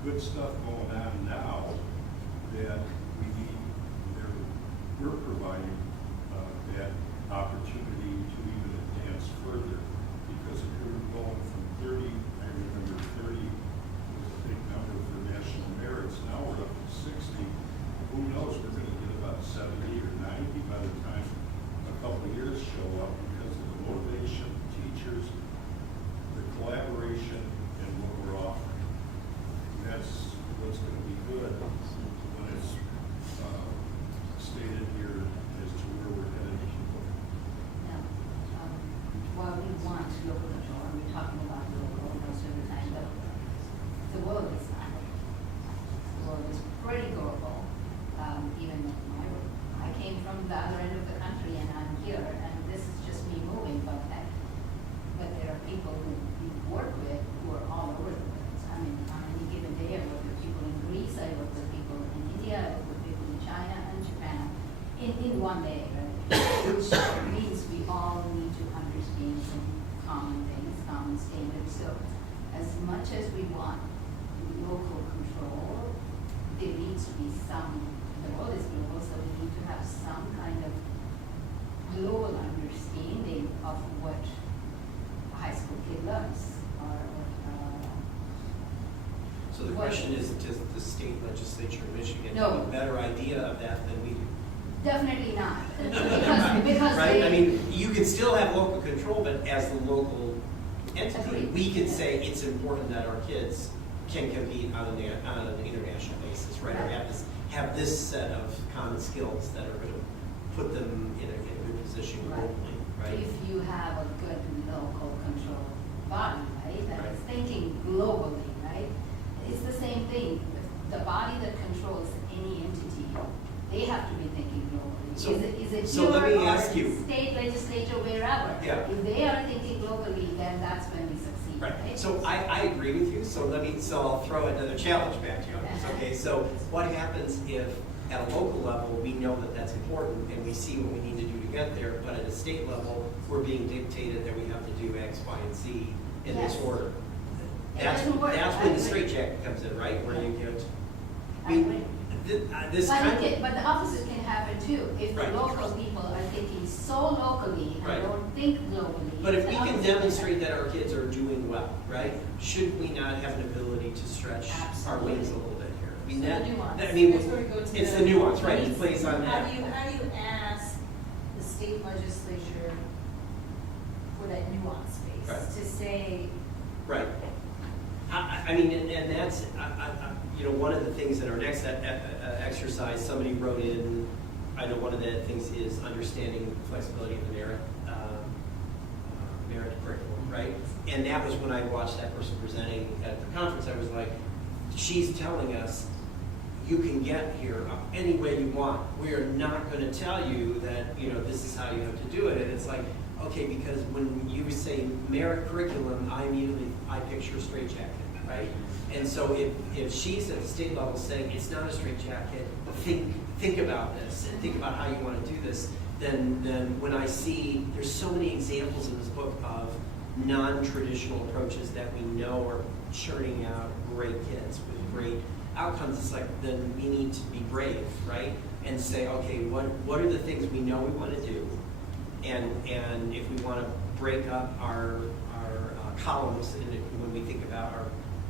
good stuff going on now that we need. We're providing that opportunity to even advance further, because if we were going from 30, I remember 30 was a big number for national merits. Now we're up to 60. Who knows? We're going to get about 70 or 90 by the time a couple of years show up, because of the motivation, teachers, the collaboration, and what we're offering. And that's what's going to be good when it's stated here as to where we're headed. Now, while we want local control, and we're talking about local most of the time, but the world is not. The world is pretty global. Even I came from the other end of the country, and I'm here, and this is just me moving, but there are people who we work with who are all over the world. I mean, on any given day, I work with people in Greece, I work with people in India, I work with people in China and Japan, in one day, right? Which means we all need to understand some common things, common standards. So as much as we want local control, there needs to be some, the world is global, so we need to have some kind of global understanding of what a high school kid learns, or what, So the question is, does the state legislature of Michigan No. have a better idea of that than we do? definitely not. Because Right, they, I mean, you can still have local control, but as the local entity, Agreed. we can say it's important that our kids can compete on an international basis, right? Or have this set of common skills that are going to put them in a good position Right. globally, right? if you have a good local control body, right, that is Right. thinking globally, right? It's the same thing. The body that controls any entity, they have to be thinking globally. So- Is it so let here me or ask you. state legislature, wherever? Yeah. If they are thinking globally, then that's when we succeed, Right, right? so I agree with you, so I'll throw another challenge back to you on this, okay? So what happens if, at a local level, we know that that's important, and we see what we need to do to get there, but at a state level, we're being dictated that we have to do X, Y, and Z in this Yes. order? It That's doesn't work. That's I when the agree. straitjacket comes in, right, where you get, I agree. this But, kind but the opposite can happen too. If the Right. local people are thinking so locally Right. and don't think globally. But if the we can opposite demonstrate that our kids are doing well, right, should we not have an ability to stretch our wings a little bit here? I mean, So that, the nuance. I mean, That's where we go to it's the- the nuance, right, it plays on How that. do you ask the state legislature for that nuance space Right. to say, Right. I mean, and that's, you know, one of the things in our next exercise, somebody wrote in, I know one of the things is understanding flexibility of the merit curriculum, right? And that was when I watched that person presenting at the conference, I was like, she's telling us, you can get here any way you want. We are not going to tell you that, you know, this is how you have to do it. And it's like, okay, because when you say merit curriculum, I picture straitjacket, right? And so if she's at the state level saying it's not a straitjacket, think about this and think about how you want to do this, then when I see, there's so many examples in this book of non-traditional approaches that we know are churning out great kids with great outcomes. It's like, then we need to be brave, right? And say, okay, what are the things we know we want to do? And if we want to break up our columns when we think about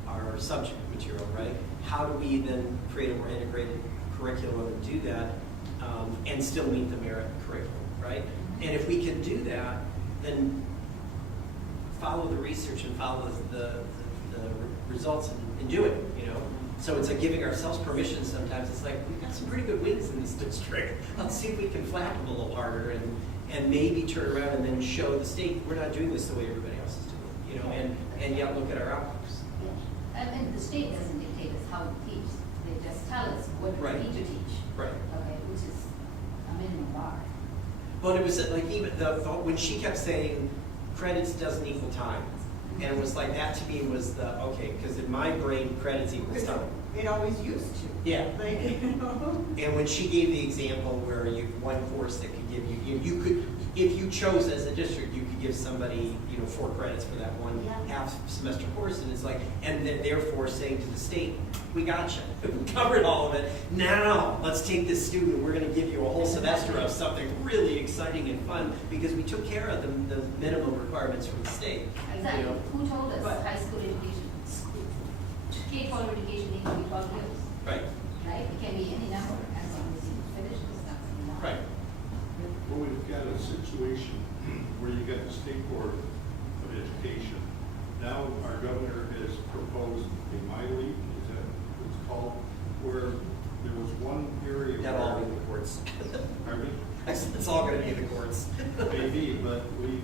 our subject material, right? How do we then create a more integrated curriculum and do that and still meet the merit curriculum, right? And if we can do that, then follow the research and follow the results and do it, you know? So it's like giving ourselves permission sometimes. It's like, we've got some pretty good wins in this district. Let's see if we can flap them a little harder and maybe turn around and then show the state we're not doing this the way everybody else is doing, you know, and yet look at our outcomes. And the state doesn't dictate us how to teach, they just tell us what we Right. need to teach. Right. Okay, which is a minimum bar. But it was like even when she kept saying credits doesn't equal time. And it was like, that to me was okay, because in my brain, credits equals time. It always used to. Yeah. Like, you know. And when she gave the example where one course that could give you could, if you chose as a district, you could give somebody, 4 credits for that one half semester course, and it's like, and therefore saying to the state, we got you, we covered all of it. Now let's take this student. We're going to give you a whole semester of something really exciting and fun because we took care of the minimum requirements from the state. Exactly. You know? Who told us But- high school education, K-12 education needs to be 12 years, Right. right? It can be any number as long as you finish the stuff. Right. Well, we've got a situation where you got the State Board of Education. Now, our governor has proposed a MyLeap, is that what it's called, where there was one area. That'll all be in the courts. Pardon me? It's all going to be in the courts. Maybe, but we've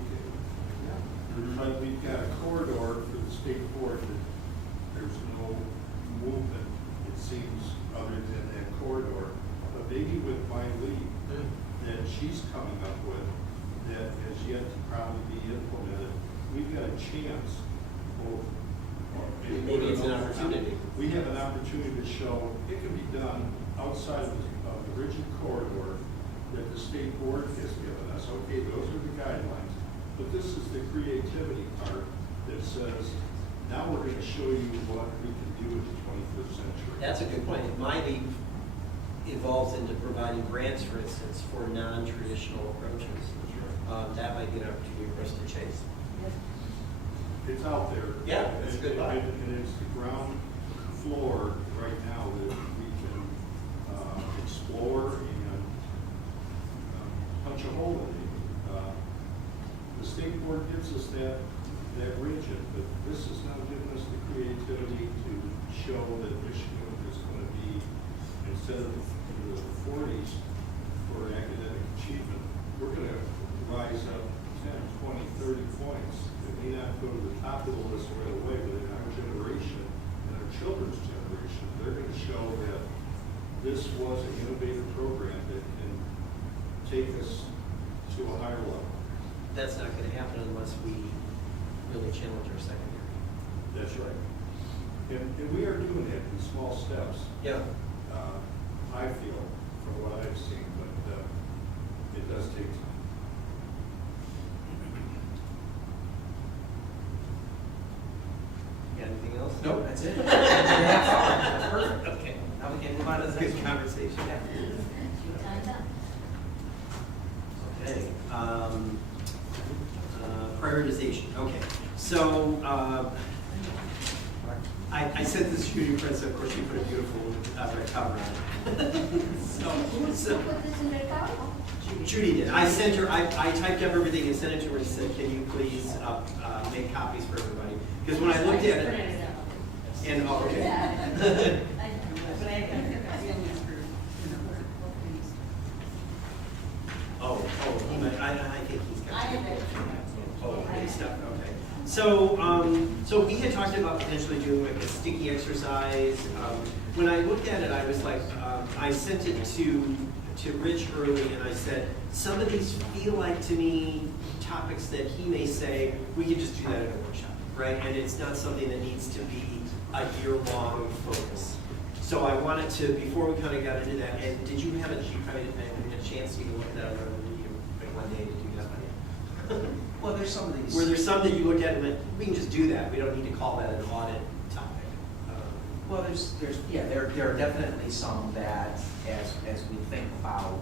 got a corridor for the state board that there's no movement, it seems, other than that corridor. But maybe with MyLeap that she's coming up with, that has yet to probably be implemented, we've got a chance. Maybe it's an opportunity. We have an opportunity to show it can be done outside of the rigid corridor that the state board has given us. Okay, those are the guidelines, but this is the creativity part that says, now we're going to show you what we can do in the 21st century. That's a good point. MyLeap evolves into providing grants, for instance, for non-traditional approaches. That might be an opportunity for us to chase. It's out there. Yeah, it's a good thought. And it's the ground floor right now that we can explore and punch a hole in it. The state board gives us that rigid, but this is now giving us the creativity to show that Michigan is going to be, instead of the 40s for academic achievement, we're going to rise up 10, 20, 30 points. It may not go to the top of the list right away, but in our generation and our children's generation, they're going to show that this was an innovative program that can take us to a higher level. That's not going to happen unless we really challenge our secondary. That's right. And we are doing it in small steps. Yeah. I feel, from what I've seen, but it does take time. You got anything else? Nope, that's it. That's perfect. Okay. Now we can move on to the next conversation. Time's up. Okay. Prioritization. Okay. So I sent this to you, Prince. Of course, you put a beautiful red cover on it. Who put this in their car? Judy did. I sent her. I typed up everything and sent it to her and said, "Can you please make copies for everybody?" Because when I looked at it, and oh, okay. But I think that's the only for, I think he's got. I have it. Oh, okay, stuff. Okay. So we had talked about potentially doing like a sticky exercise. When I looked at it, I was like, I sent it to Rich early, and I said, some of these feel like to me topics that he may say we could just do that in a workshop, right? And it's not something that needs to be a year-long focus. So I wanted to, before we kind of got into that, and did you have a chance to even look at that, or did you pick one day to do that? Well, there's some of these. Were there some that you looked at and went, we can just do that, we don't need to call that an audit topic? Well, there are definitely some that, as we think about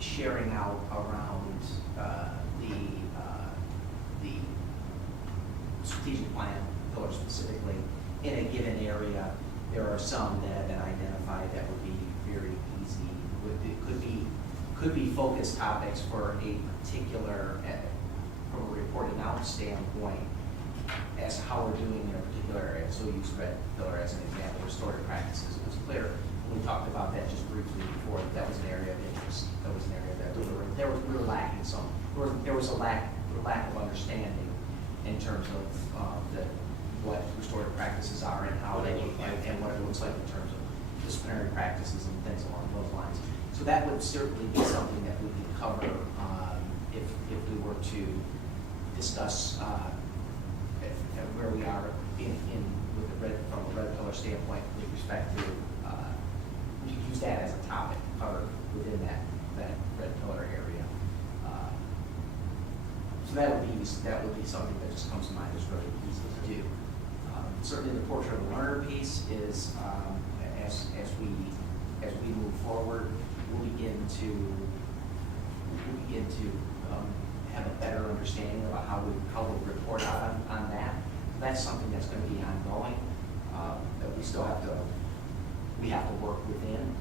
sharing out around the strategic plan pillar specifically in a given area, there are some that have been identified that would be very easy. Could be focused topics for a particular, from a reporting out standpoint, as to how we're doing in a particular area. So use red pillar as an example, restorative practices. It was clear when we talked about that just briefly before, that was an area of interest. That was an area that we were lacking some. There was a lack of understanding in terms of what restorative practices are and how they look like and what it looks like in terms of disciplinary practices and things along those lines. So that would certainly be something that we could cover if we were to discuss where we are from a red pillar standpoint with respect to, we could use that as a topic to cover within that red pillar area. So that would be something that just comes to mind as really easy to do. Certainly the portrait of the learner piece is, as we move forward, we'll begin to have a better understanding about how we report out on that. That's something that's going to be ongoing, that we still have to work within,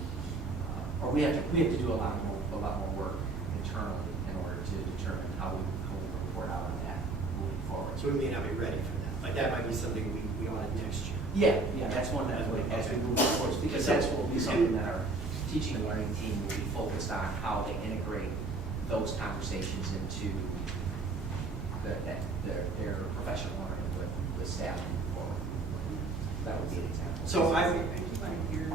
or we have to do a lot more work internally in order to determine how we report out on that moving forward. So we may not be ready for that, like that might be something we audit next year. Yeah, that's one that as we move forward, because that's will be something that our teaching and learning team will be focused on, how they integrate those conversations into their professional learning with staff moving forward. That would be an example. So I, Your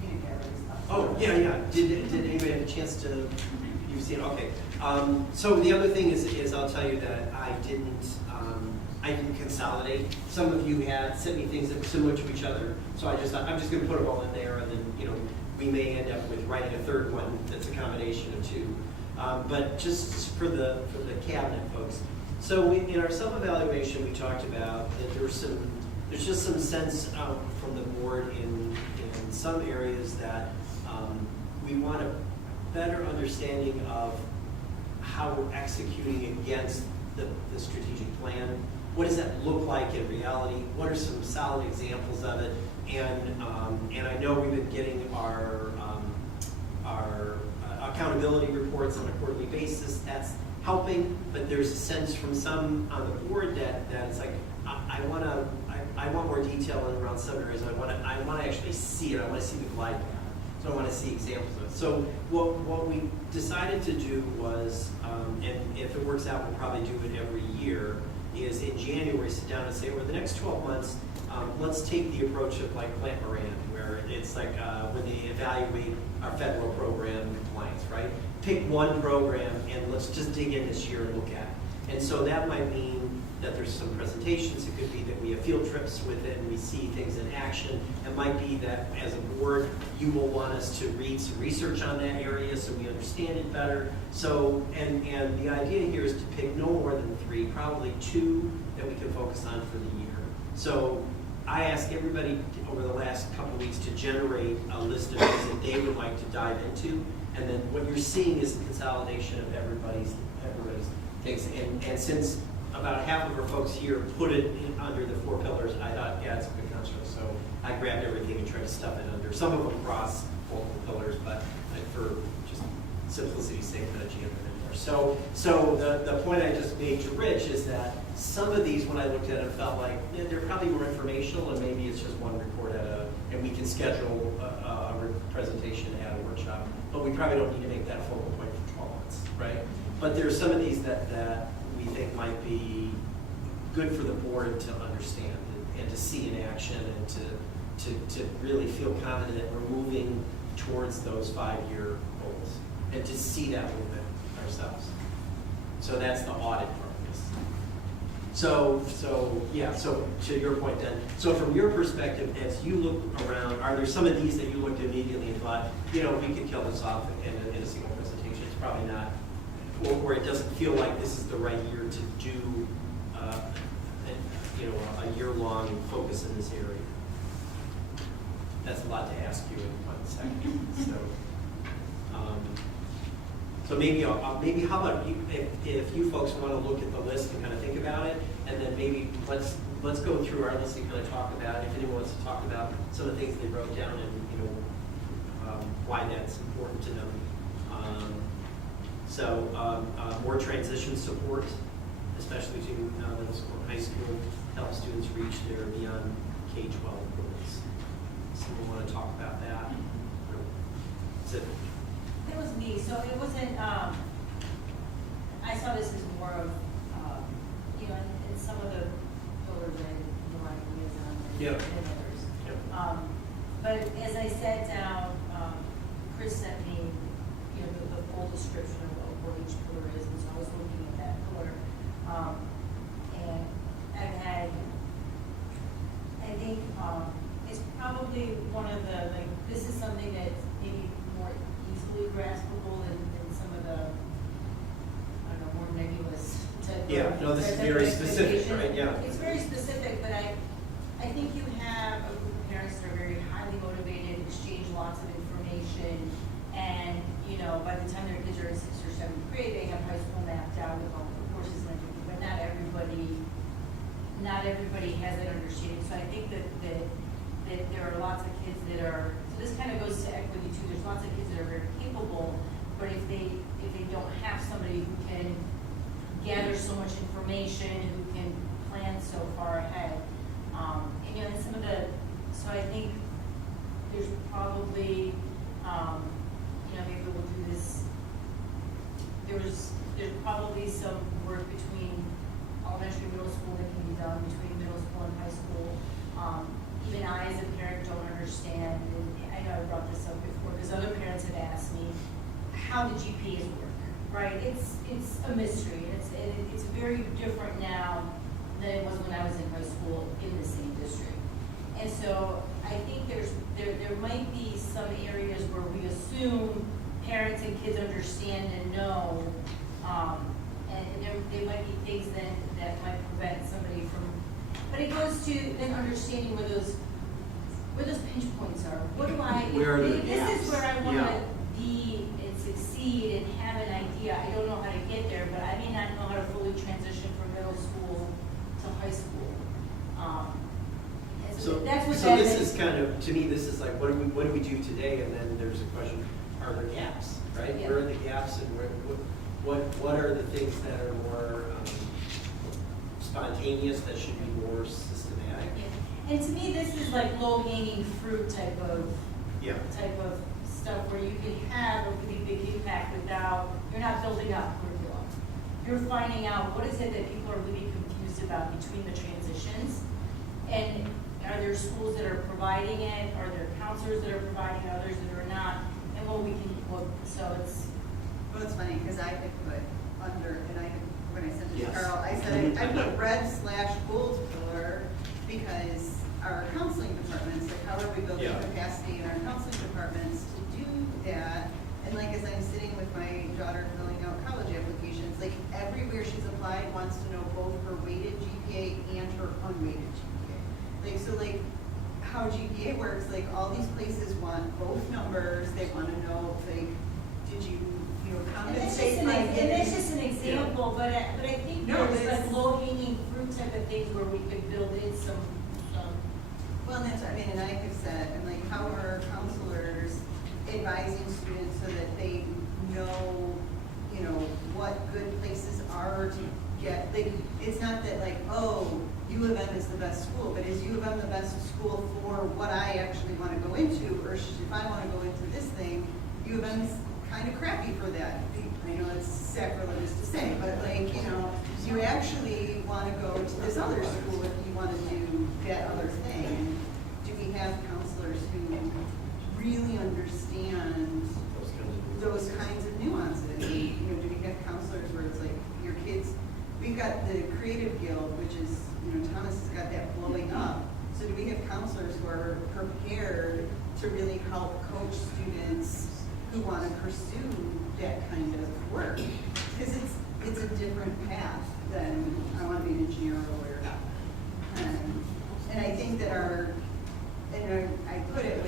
peanut gallery's up. oh, yeah, did anybody have a chance to, you've seen, okay. So the other thing is I'll tell you that I didn't consolidate. Some of you had sent me things that were similar to each other, so I'm just gonna put them all in there, and then, we may end up with writing a third one that's a combination of two. But just for the cabinet folks. So in our self-evaluation, we talked about that there's just some sense from the board in some areas that we want a better understanding of how we're executing against the strategic plan. What does that look like in reality? What are some solid examples of it? And I know we've been getting our accountability reports on a quarterly basis. That's helping, but there's a sense from some on the board that it's like, I want more detail around some areas. I want to actually see it. I want to see the glide path. So I want to see examples of it. So what we decided to do was, and if it works out, we'll probably do it every year, is in January sit down and say, over the next 12 months, let's take the approach of like Plant Moran, where it's like when they evaluate our federal program compliance, right? Pick one program and let's just dig in this year and look at it. And so that might mean that there's some presentations. It could be that we have field trips with it and we see things in action. It might be that as a board, you will want us to read some research on that area so we understand it better. So, and the idea here is to pick no more than 3, probably 2 that we can focus on for the year. So I asked everybody over the last couple of weeks to generate a list of things that they would like to dive into. And then what you're seeing is a consolidation of everybody's things. And since about half of our folks here put it under the 4 pillars, I thought, yeah, it's a good construct. So I grabbed everything and tried to stuff it under. Some of them cross multiple pillars, but for just simplicity's sake, I jammed it in there. So the point I just made to Rich is that some of these, when I looked at it, felt like they're probably more informational, and maybe it's just one report and we can schedule a presentation at a workshop. But we probably don't need to make that a focal point for 12 months, right? But there's some of these that we think might be good for the board to understand and to see in action, and to really feel confident that we're moving towards those 5-year goals, and to see that movement ourselves. So that's the audit part of this. So to your point then, so from your perspective, as you look around, are there some of these that you looked immediately and thought, we could kill this off in a single presentation? probably not, or it doesn't feel like this is the right year to do, a year-long focus in this area. That's a lot to ask you in 1 second, so. So maybe, how about if you folks want to look at the list and kind of think about it, and then maybe let's go through our list and kind of talk about, if anyone wants to talk about some of the things they wrote down and, why that's important to them. More transition support, especially to middle school and high school, help students reach their beyond K-12 goals. Someone want to talk about that? Is it? It was me, so it wasn't, I saw this as more of, in some of the pillars and the ideas on Yep. and others. Yep. But as I sat down, Chris sent me, the full description of what each pillar is, and so I was looking at that pillar. And I've had, I think, it's probably one of the, this is something that's maybe more easily graspable than some of the, I don't know, more nebulous type of. Yeah, no, this is type of very specific, expectation. right? Yeah. It's very specific, but I think you have a group of parents that are very highly motivated, exchange lots of information, and, by the time their kids are in 6th or 7th grade, they have high school mapped out with all the courses and everything, but not everybody has that understanding. So I think that there are lots of kids that are, so this kind of goes to equity too, there's lots of kids that are very capable, but if they don't have somebody who can gather so much information, who can plan so far ahead, and some of the, so I think there's probably, maybe we'll do this, there's probably some work between elementary, middle school that can be done between middle school and high school. Even I, as a parent, don't understand, and I know I brought this up before, because other parents have asked me, how the GPAs work, right? It's a mystery, and it's very different now than it was when I was in high school in the same district. And so I think there might be some areas where we assume parents and kids understand and know, and there might be things then that might prevent somebody from, but it goes to then understanding where those pinch points are. What do I, Where are the this gaps? is where I want Yeah. to be and succeed and have an idea. I don't know how to get there, but I may not know how to fully transition from middle school to high school. And So, that's what so that this is kind of, to me, this is like, what do we do today? And then there's a question, are there gaps, right? Yeah. Where are the gaps, and what are the things that are more spontaneous, that should be more systematic? Yeah. And to me, this is like low-hanging fruit type of stuff where you can have a really big impact without, you're not building up curriculum. You're finding out what is it that people are really confused about between the transitions, and are there schools that are providing it, are there counselors that are providing it, others that are not, and what we can, so it's. Well, it's funny, because I had put under, and when I sent it to Yes. Carl, I said, I put red/goals pillar, because our counseling departments, like how are we building Yeah. capacity in our counseling departments to do that? And like, as I'm sitting with my daughter filling out college applications, like everywhere she's applied wants to know both her weighted GPA and her unweighted GPA. Like, so like, how GPA works, like all these places want both numbers, they want to know, like, did you compensate by And that's just an example, but I think No, there's it's- like low-hanging fruit type of things where we could build in some. Well, and that's, and I have said, and like, how are counselors advising students so that they know, what good places are to get, like, it's not that like, oh, U of M is the best school, but is U of M the best school for what I actually want to go into, or if I want to go into this thing, U of M is kind of crappy for that. I know it's sacrilegious to say, but like, you actually want to go to this other school if you want to do that other thing. Do we have counselors who really understand those kinds of nuances? Do we have counselors where it's like your kids, we've got the Creative Guild, which is, Thomas has got that blowing up. So do we have counselors who are prepared to really help coach students who want to pursue that kind of work. Because it's a different path than I want to be an engineer or a lawyer. And I think that I put it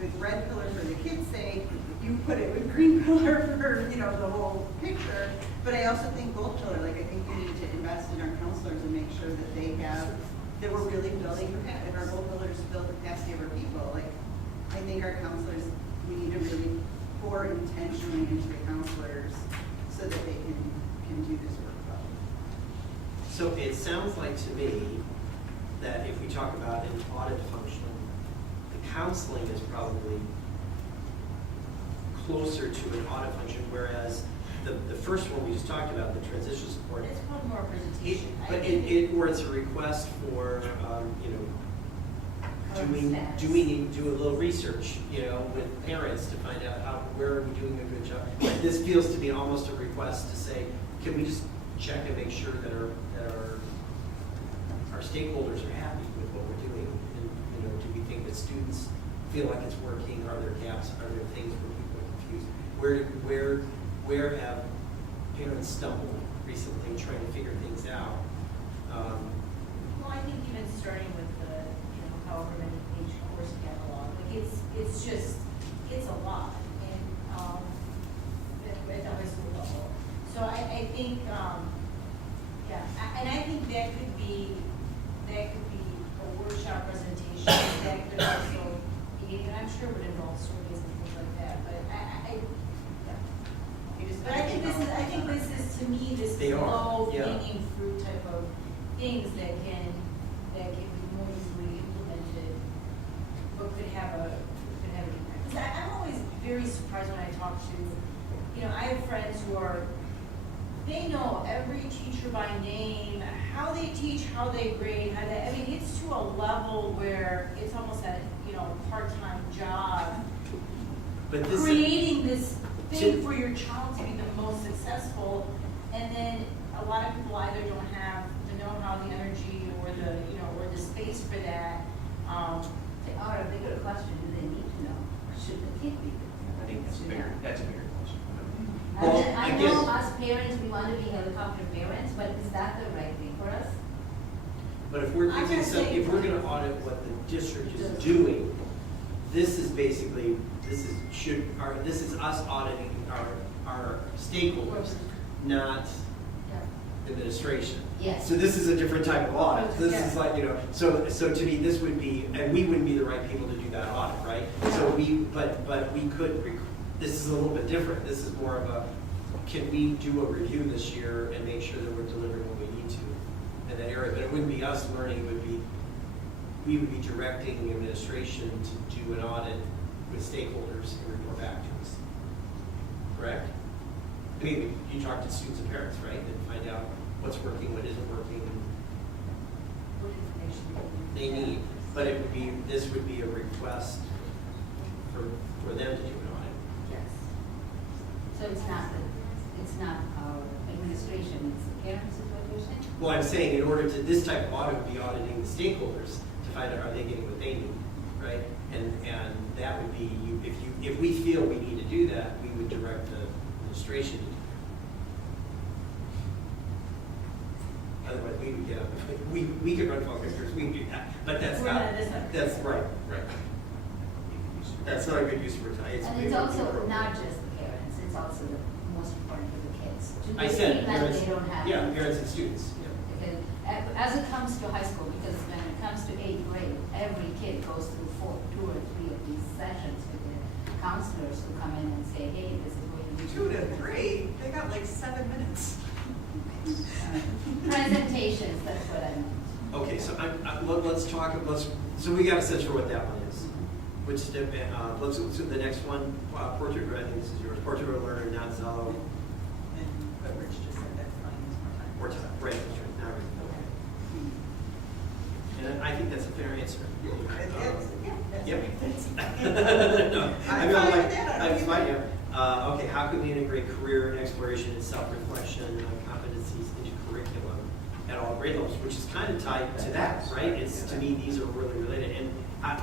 with red pillar for the kids' sake, you put it with green pillar for, the whole picture. But I also think gold pillar, like I think we need to invest in our counselors and make sure that we're really building capacity. If our gold pillars build capacity of our people, like I think our counselors, we need to really pour intentionally into the counselors so that they can do this work well. So it sounds like to me that if we talk about an audit function, the counseling is probably closer to an audit function, whereas the first one we just talked about, the transition support. It's one more presentation. Or it's a request for, do we need to do a little research, with parents to find out where are we doing a good job? This feels to be almost a request to say, can we just check and make sure that our stakeholders are happy with what we're doing? And, do we think that students feel like it's working? Are there gaps? Are there things where people are confused? Where have parents stumbled recently trying to figure things out? Well, I think even starting with the, however many page course catalog, like it's a lot, and, at the high school level. So I think, and I think that could be a workshop presentation, that could also be, and I'm sure would involve surveys and things like that, but But I think this is, to me, this They are, low yeah. hanging fruit type of things that can be more easily implemented, but could have an impact. Because I'm always very surprised when I talk to, I have friends who they know every teacher by name, how they teach, how they grade, it's to a level where it's almost a, part-time job. But this Creating this thing for your child to be the most successful, and then a lot of people either don't have the know-how, the energy, or the space for that. They are a bigger question, do they need to know, or should the kid be? I think that's a bigger question. Well, I I know guess- us parents, we want to be helicopter parents, but is that the right thing for us? But if we're I'm thinking gonna say- if we're going to audit what the district is doing, this is basically this is us auditing our stakeholders, not administration. Yes. So this is a different type of audit. This is Yeah. like, so to me, this would be, and we wouldn't be the right people to do that audit, right? So but we could, this is a little bit different. This is more of a, can we do a review this year and make sure that we're delivering what we need to in that area? But it wouldn't be us learning, we would be directing the administration to do an audit with stakeholders and report back to us. Correct? I mean, you talk to students and parents, right, and find out what's working, what isn't working, What information they need. But this would be a request for them to do an audit. Yes. So it's not our administration, it's the parents, is what you're saying? Well, I'm saying in order to, this type of audit would be auditing the stakeholders to find out, are they getting what they need, right? And that would be, if we feel we need to do that, we would direct the administration to do that. Otherwise, we would get up, we could run focus groups, we can do that, but that's We're not, not- that's not- that's right. That's not a good use of our time. And it's also not just the parents, it's also the most important for the kids. To I said, feel that parents, they don't have. yeah, parents and students, yeah. Because as it comes to high school, because when it comes to 8th grade, every kid goes through 2 or 3 of these sessions with the counselors who come in and say, hey, this is what you need to 2 do. to 3, they got like 7 minutes. Presentations, that's what I meant. Okay, so so we got a sense for what that one is. Which step, let's go to the next one, portrait, I think this is yours, portrait of a learner, not Zello, And what Rich just said, that's fine, it's more time. or time, right, that's right, now, okay. And I think that's a fair answer. That's Yep. right. No, I'm mean, fine like, with that, I I'm don't fine, either. yeah. Okay, how can we integrate career exploration and self-reflection and competencies into curriculum at all grade levels, which is kind of tied to that, right? It's, to me, these are really related, and I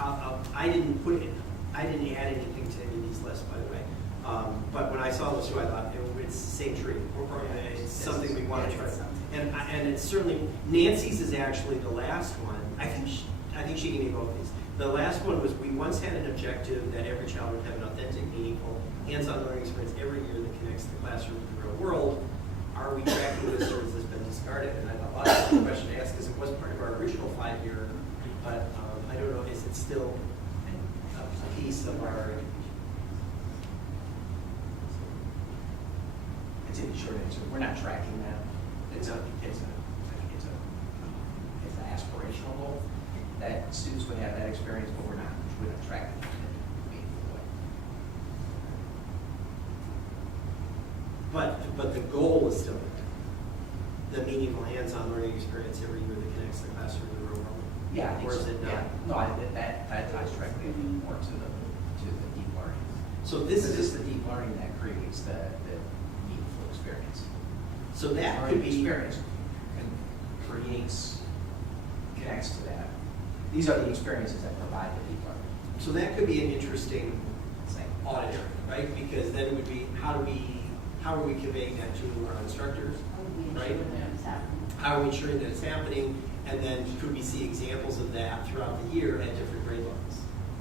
didn't add anything to any of these lists, by the way. But when I saw those two, I thought, it's the same tree. It's something we want to try. And it's certainly, Nancy's is actually the last one. I think she gave me both these. The last one was, we once had an objective that every child would have an authentic, meaningful, hands-on learning experience every year that connects the classroom to the real world. Are we tracking this, or has this been discarded? And I thought, well, that's a good question to ask, because it was part of our original 5-year, but I don't know, is it still a piece of our? It's in the short answer, we're not tracking that. It's an aspirational goal that students would have that experience, but we're not tracking it in a meaningful way. But the goal is still there. The meaningful hands-on learning experience every year that connects the classroom to the real world. Yeah, I think Or is so. it not? Yeah. No, that ties directly more to the deep learning. So this Because is, it's the deep learning that creates the meaningful experience. so that Learning could be. experience connects to that. These are the experiences that provide the deep learning. So that could be an interesting Same. audit area, right? Because then it would be, how are we conveying that to our instructors? Right. How are we ensuring that it's happening? And then could we see examples of that throughout the year at different grade levels,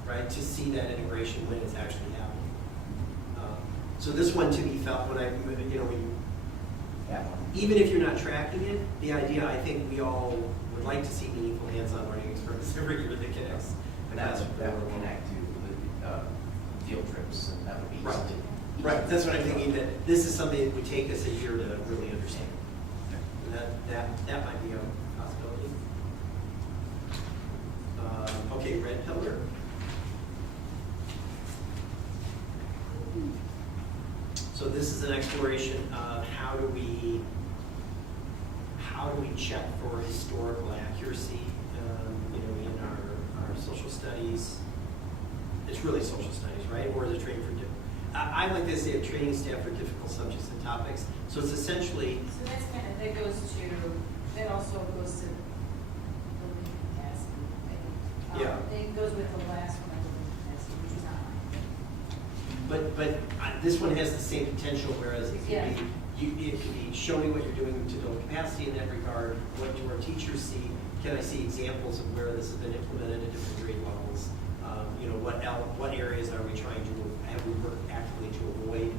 right? To see that integration when it's actually happening. So this one to me felt when when you, That one. even if you're not tracking it, the idea, I think we all would like to see meaningful hands-on learning experience every year that connects. And that would connect to the field trips, and that would be. Right. something- Right, that's what I'm thinking, that this is something that would take us a year to really understand. And that might be a possibility. Okay, red pillar. So this is an exploration of how do we check for historical accuracy, in our social studies. It's really social studies, right? Or is it training for I like this, they have training staff for difficult subjects and topics. So it's essentially, So that's kind of, that also goes to building capacity, I think. Yeah. It goes with the last one, building capacity, which is not mine. but this one has the same potential, whereas it Yeah. could be, it could be, show me what you're doing to build capacity in that regard. What do our teachers see? Can I see examples of where this has been implemented at different grade levels? What areas are we trying to, have we worked actively to avoid,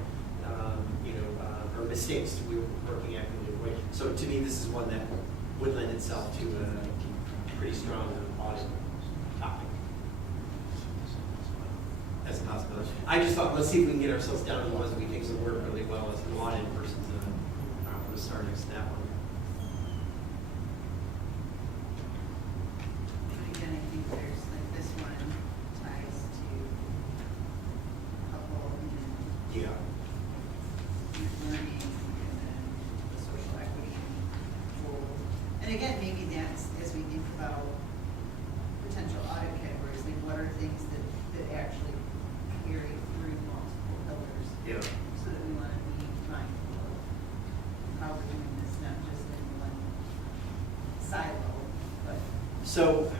or mistakes we're working actively to avoid? So to me, this is one that would lend itself to a pretty strong audit topic as a possibility. I just thought, let's see if we can get ourselves down to the ones that we think will work really well as an audit versus the start next to that one. Again, I think there's like this one ties to couple Yeah. learning and then the social equity goal. And again, maybe that's, as we think about potential audit categories, like what are things that actually carry through multiple pillars? Yeah. So that we want to be mindful of how we're doing this, not just in one silo, but. So,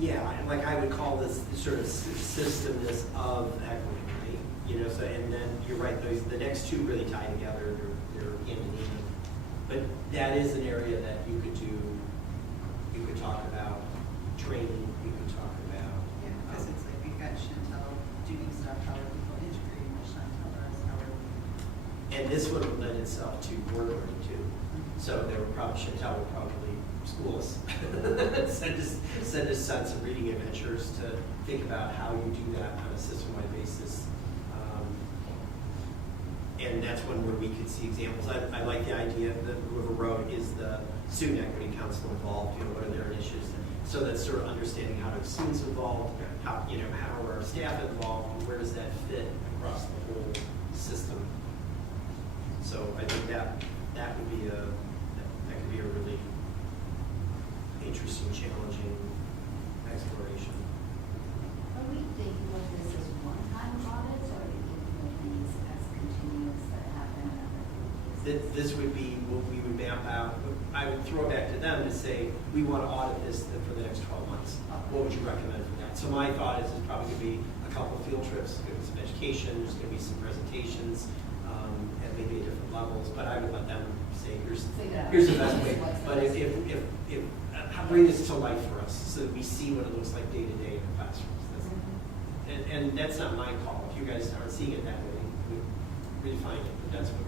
yeah, like I would call this sort of systemness of equity, right? So, and then you're right, the next two really tie together, they're hand in hand. But that is an area that you could talk about training, you could talk about. Yeah, because it's like we've got Chantel doing stuff, how are people integrating with Chantel does, how are we? And this one would lend itself to word learning too. So there would probably, Chantel would probably school us, send us some reading adventures to think about how you do that on a system-wide basis. And that's one where we could see examples. I like the idea that whoever wrote is the Student Equity Council involved, what are their initiatives? So that's sort of understanding how are students involved, how are our staff involved, and where does that fit across the whole system? So I think that could be a really interesting, challenging exploration. Are we thinking of this as one-time audits, or are we thinking of these as continuous that happen every year? This would be what we would map out. I would throw it back to them to say, we want to audit this for the next 12 months. What would you recommend for that? So my thought is there's probably gonna be a couple of field trips, there's gonna be some education, there's gonna be some presentations, at maybe at different levels, but I would let them say, here's the best way. But if bring this to life for us, so that we see what it looks like day to day in the classrooms. And that's not my call. If you guys aren't seeing it that way, we refine it. But that's what,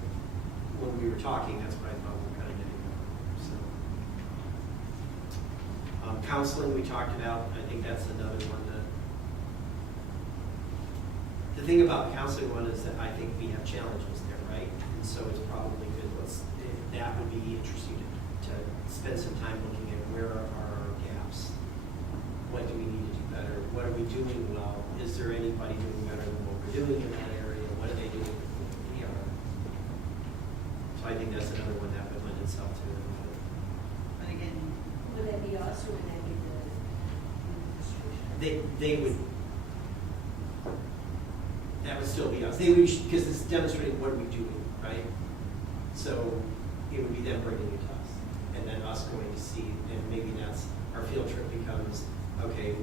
when we were talking, that's what I thought we were kind of getting at. So, counseling we talked about. I think that's another one that. The thing about the counseling one is that I think we have challenges there, right? And so it's probably good. That would be interesting to spend some time looking at where are our gaps. What do we need to do better? What are we doing well? Is there anybody doing better than what we're doing in that area? What are they doing than we are? So I think that's another one that would lend itself to it. But again, Would that be us or would that be the administration? They would, that would still be us. They would, because it's demonstrating what are we doing, right? So it would be them bringing it to us, and then us going to see, and maybe that's, our field trip becomes, okay,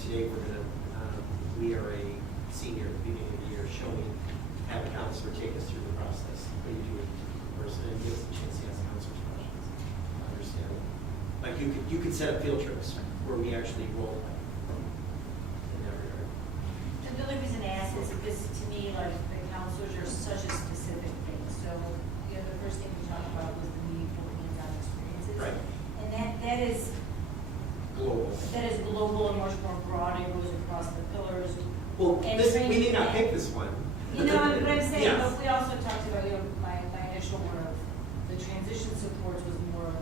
today we are a senior at the beginning of the year, showing, have a counselor take us through the process. What do you do with the person, and give us a chance to ask counselors questions. I understand. Like you could set up field trips where we actually role play in that regard. And the only reason I ask is because to me, like, the counselors are such a specific thing. So, you know, the first thing we talked about was the meaningful hands-on experiences. Right. And that is Global. global and much more broad. It goes across the pillars. Well, And we training may not and- pick this one. You know what I'm saying, Yes. but we also talked about, you know, my initial one of the transition supports was more of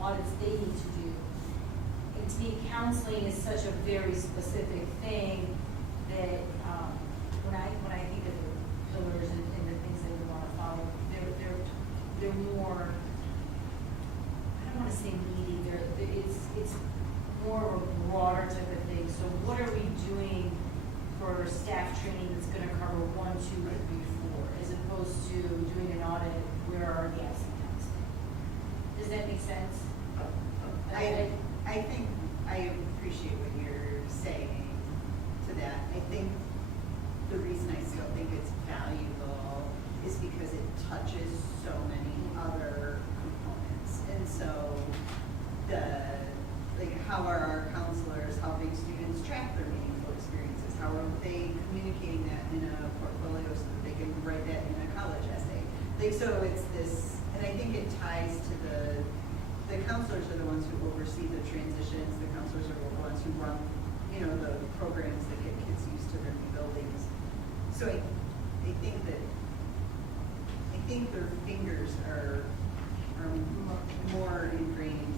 audits they need to do. And to me, counseling is such a very specific thing that, when I think of the pillars and the things that we want to follow, they're more, I don't want to say meaty, it's more of a broader type of thing. So what are we doing for staff training that's going to cover 1, 2, 3, 4, as opposed to doing an audit where are gaps in counseling? Does that make sense? I think I appreciate what you're saying to that. I think the reason I still think it's valuable is because it touches so many other components. And so how are our counselors helping students track their meaningful experiences? How are they communicating that in a portfolio so that they can write that in a college essay? So it's this, and I think it ties to the counselors are the ones who oversee the transitions. The counselors are the ones who run, you know, the programs that get kids used to their new buildings. So I think their fingers are more ingrained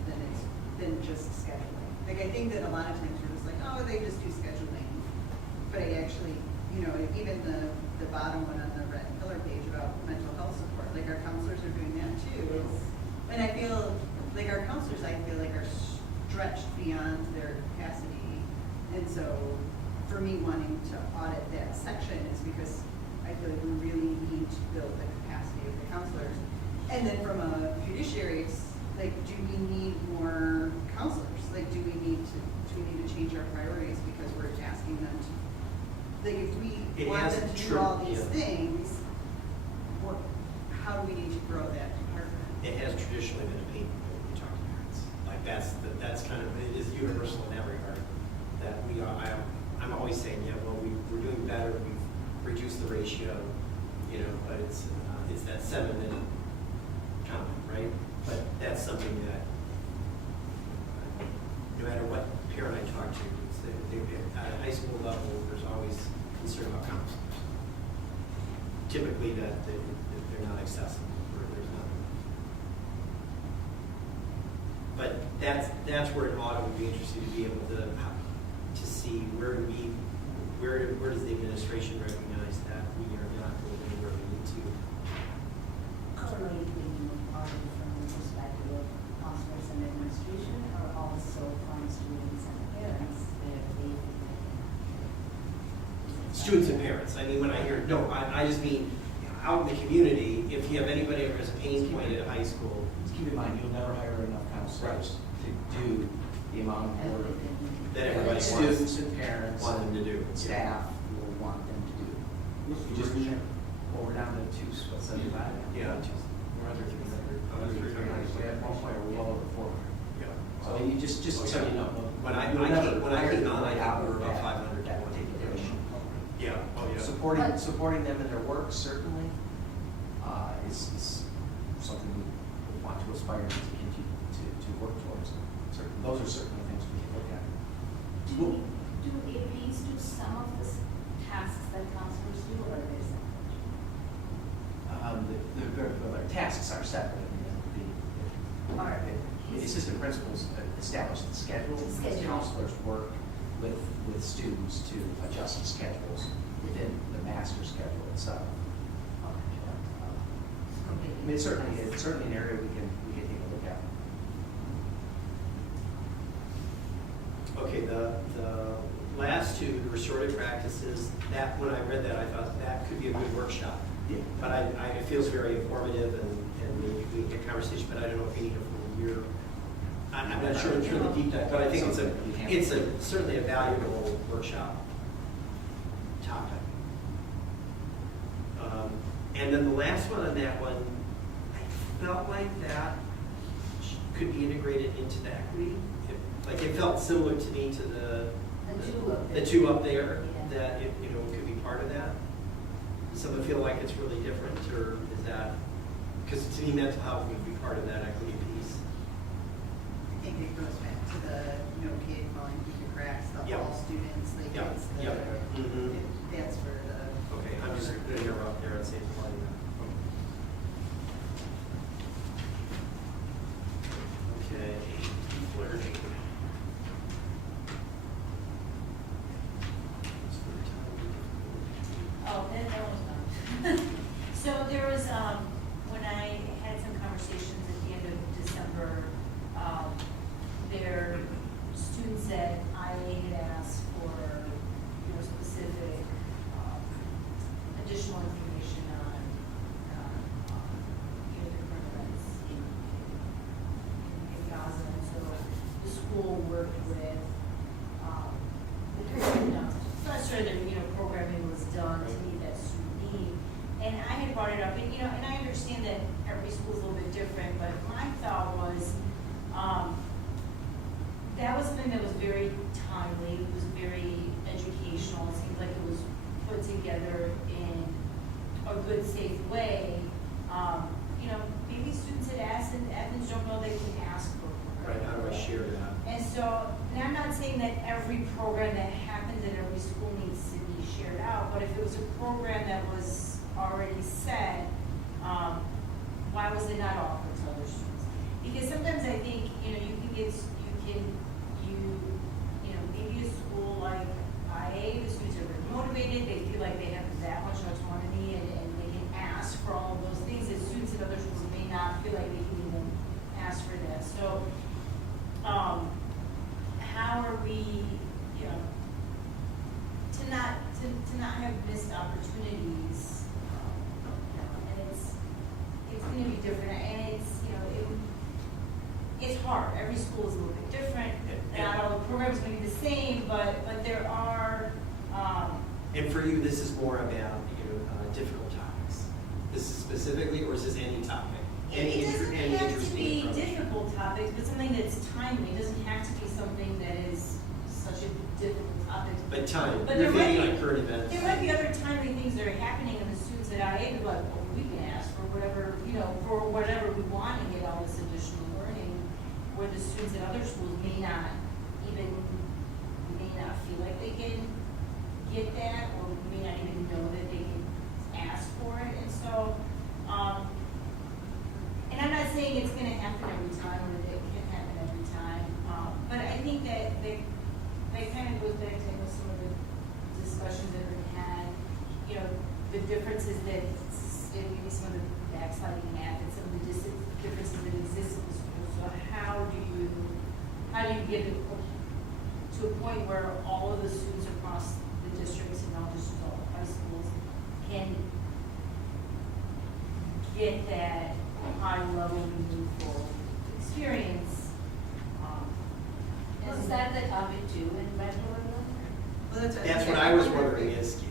than just scheduling. Like, I think that a lot of times we're just like, oh, they just do scheduling. But I actually, you know, even the bottom one on the red pillar page about mental health support, like our counselors are doing that too. And I feel like our counselors, are stretched beyond their capacity. And so for me, wanting to audit that section is because I feel like we really need to build the capacity of the counselors. And then from a fiduciary, it's like, do we need more counselors? Like, do we need to change our priorities because we're asking them to, like, if we want them to do all these things, how do we need to grow that department? It has traditionally been a pain point when we talk to parents. Like that's kind of, it is universal in that regard. That I'm always saying, yeah, well, we're doing better, we've reduced the ratio, you know, but it's that 7-minute comment, right? But that's something that, no matter what parent I talk to, at a high school level, there's always concern about counselors. Typically that they're not accessible, or there's not. But that's where an audit would be interesting to be able to see where does the administration recognize that we are not going where we need to. Are you thinking of audit from the perspective of counselors and administration, or also from students and parents? Students and parents. I mean, when I hear, no, I just mean out in the community, if you have anybody who has a pain point at a high school. Keep in mind, you'll never hire enough counselors to do the amount of work That everybody wants. students and parents want them to do. and staff will want them to do. You just, well, we're down to 275 now. Yeah. We're under 300. Under 300. We had one point, we're well over 400. Yeah. So you just so you know. When I you'll never came on, I hire think we were about that- 500. That would take a division. Yeah, oh, yeah. Supporting them in their work certainly is something we would want to aspire to continue to work towards. Those are certainly things we can look at. Do APs do some of the tasks that counselors do, or are they separate? Their tasks are separate. The assistant principals establish the schedule. Schedule. Counselors work with students to adjust the schedules within the master schedule itself. I mean, it's certainly an area we can take a look at. Okay, the last two, the restorative practices, that, when I read that, I thought that could be a good workshop. Yeah. But it feels very informative and maybe we can get conversation, but I don't know if you need a full year. I'm not sure it's really deep dive, but I think it's certainly a valuable workshop topic. And then the last one on that one, I felt like that could be integrated into the equity. Like it felt similar to me to the two up there, Yeah. that it, could be part of that. Does someone feel like it's really different, or is that, because to me mental health would be part of that equity piece. I think it goes back to the, kid falling through the cracks, the Yep. all students, the Yep. kids, Yep. Mhm. that's where the. Okay, I'm just going to interrupt there and say it's part of that. Okay, learning. Oh, that was fun. So there was, when I had some conversations at the end of December, their students at IA had asked for, specific, additional information on, different events in Gaza. And so the school worked with, the curriculum, not sure that, programming was done to meet that student need. And I had brought it up, and, and I understand that every school is a little bit different, but my thought was, that was something that was very timely, it was very educational, it seemed like it was put together in a good, safe way. Maybe students had asked, and Athens don't know they can ask for a Right, program. how do I share that? And so, and I'm not saying that every program that happens in every school needs to be shared out, but if it was a program that was already set, why was it not offered to other students? Because sometimes I think, maybe a school like IA, the students are very motivated, they feel like they have that much autonomy and they can ask for all of those things, and students at other schools may not feel like they can even ask for that. So, how are we, to not have missed opportunities, and it's going to be different, and it's hard. Every school is a little bit different. Not all the programs may be the same, but there are. And for you, this is more about, difficult topics. This is specifically, or is this any topic? It doesn't have to interesting be approach? difficult topics, but something that's timely. It doesn't have to be something that is such a difficult topic. But time, But you're there might thinking be- on current events. There might be other timely things that are happening, and the students at IA are like, well, we can ask for whatever, for whatever we want and get all this additional learning, where the students at other schools may not feel like they can get that, or may not even know that they can ask for it. And so, and I'm not saying it's gonna happen every time, or that it can happen every time, but I think that kind of goes back to some of the discussions that we had, the differences that, maybe some of the backsliding math and some of the differences that exist in the school. So how do you get it to a point where all of the students across the districts and not just all the high schools can get that high level meaningful experience? And Was that the topic too in Red River? Well, That's what I was wondering is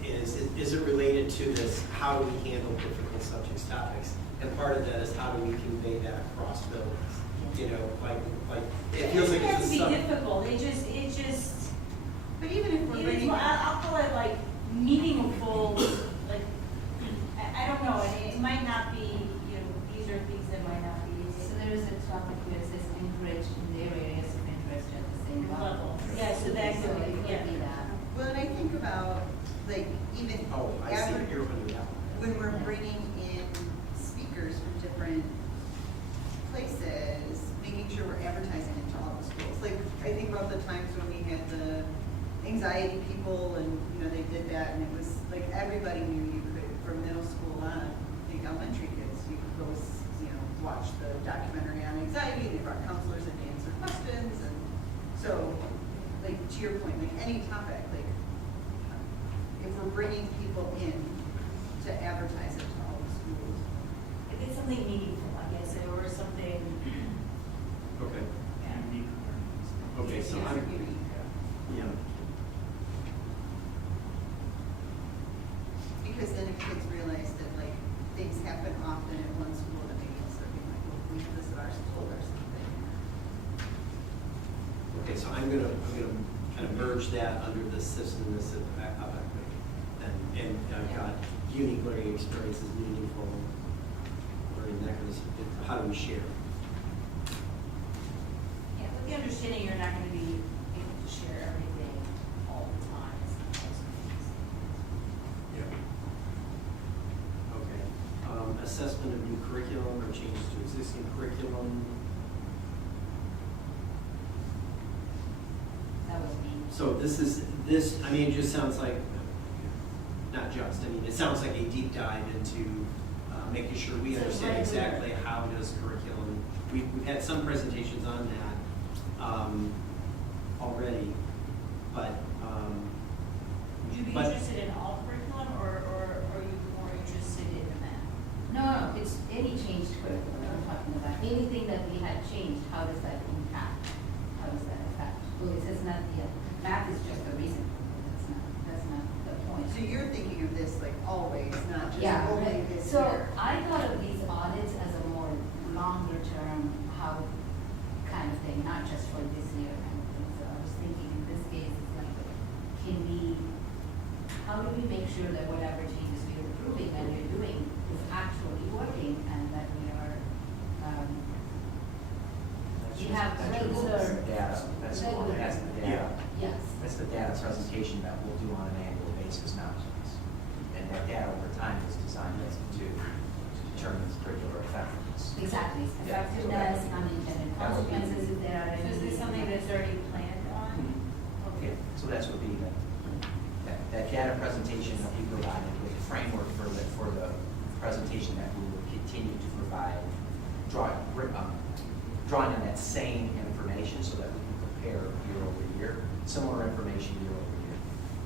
it related to this, how do we handle difficult subjects, topics? And part of that is how do we convey that across buildings? You know, like, it feels like doesn't have it's to a be sub. difficult, it just, But even if we're bringing. I'll call it like meaningful, like, I don't know, it might not be, you know, these are things that might not be. So there is a topic where it says encourage in their areas of interest at the same level. Yeah, so that So could it be, could yeah. be that. Well, and I think about, like, even. Oh, I see, adver- you're on the When we're bringing in speakers from different places, making sure we're advertising into all the schools. Like, I think about the times when we had the anxiety people and, you know, they did that and it was like everybody knew you could, from middle school on, the elementary kids, you could go, you know, watch the documentary on anxiety, they brought counselors in to answer questions and so, like, to your point, like any topic, like, if we're bringing people in to advertise it to all the schools. If it's something meaningful, I guess, or something, Okay, yeah. okay, so Yes, I'm, unique. yeah. Because then if kids realize that like things happen often at one school, then maybe they'll start being like, well, we have this at our school or something. Okay, so I'm gonna kind of merge that under the systemness of equity. And I've got unique learning experiences, meaningful learning, that kind of stuff. How do we share? Yeah, with the understanding you're not gonna be able to share everything all the time. Yeah. Okay. Assessment of new curriculum or changes to existing curriculum. That was me. So this, I mean, it just sounds like, not just, I mean, it sounds like a deep dive into making sure we So understand right exactly how does curriculum, we've had some presentations on that already, but, Would you be But- interested in all curriculum, or are you more interested in the math? No, it's any changed curriculum I'm talking about. Anything that we had changed, how does that impact? How does that affect? Well, it's just not the, math is just a reason. That's not the point. So you're thinking of this like always, not just Yeah, only right. this So year. I thought of these audits as a more longer term, how kind of thing, not just for this year kind of thing. So I was thinking in this case, it's like, can we, how do we make sure that whatever changes we are approving and we're doing is actually working and that we are, we have regular. Data, that's the data. Yes. That's the data presentation that we'll do on an annual basis now. And that data over time is designed to determine its curricular effectiveness. Exactly. Yeah. Effectiveness, unintended consequences if there are So any. is this something that's already planned on? Okay, so that's would be that data presentation that we provided with the framework for the presentation that we will continue to provide, drawing on that same information so that we can compare year over year, similar information year over year.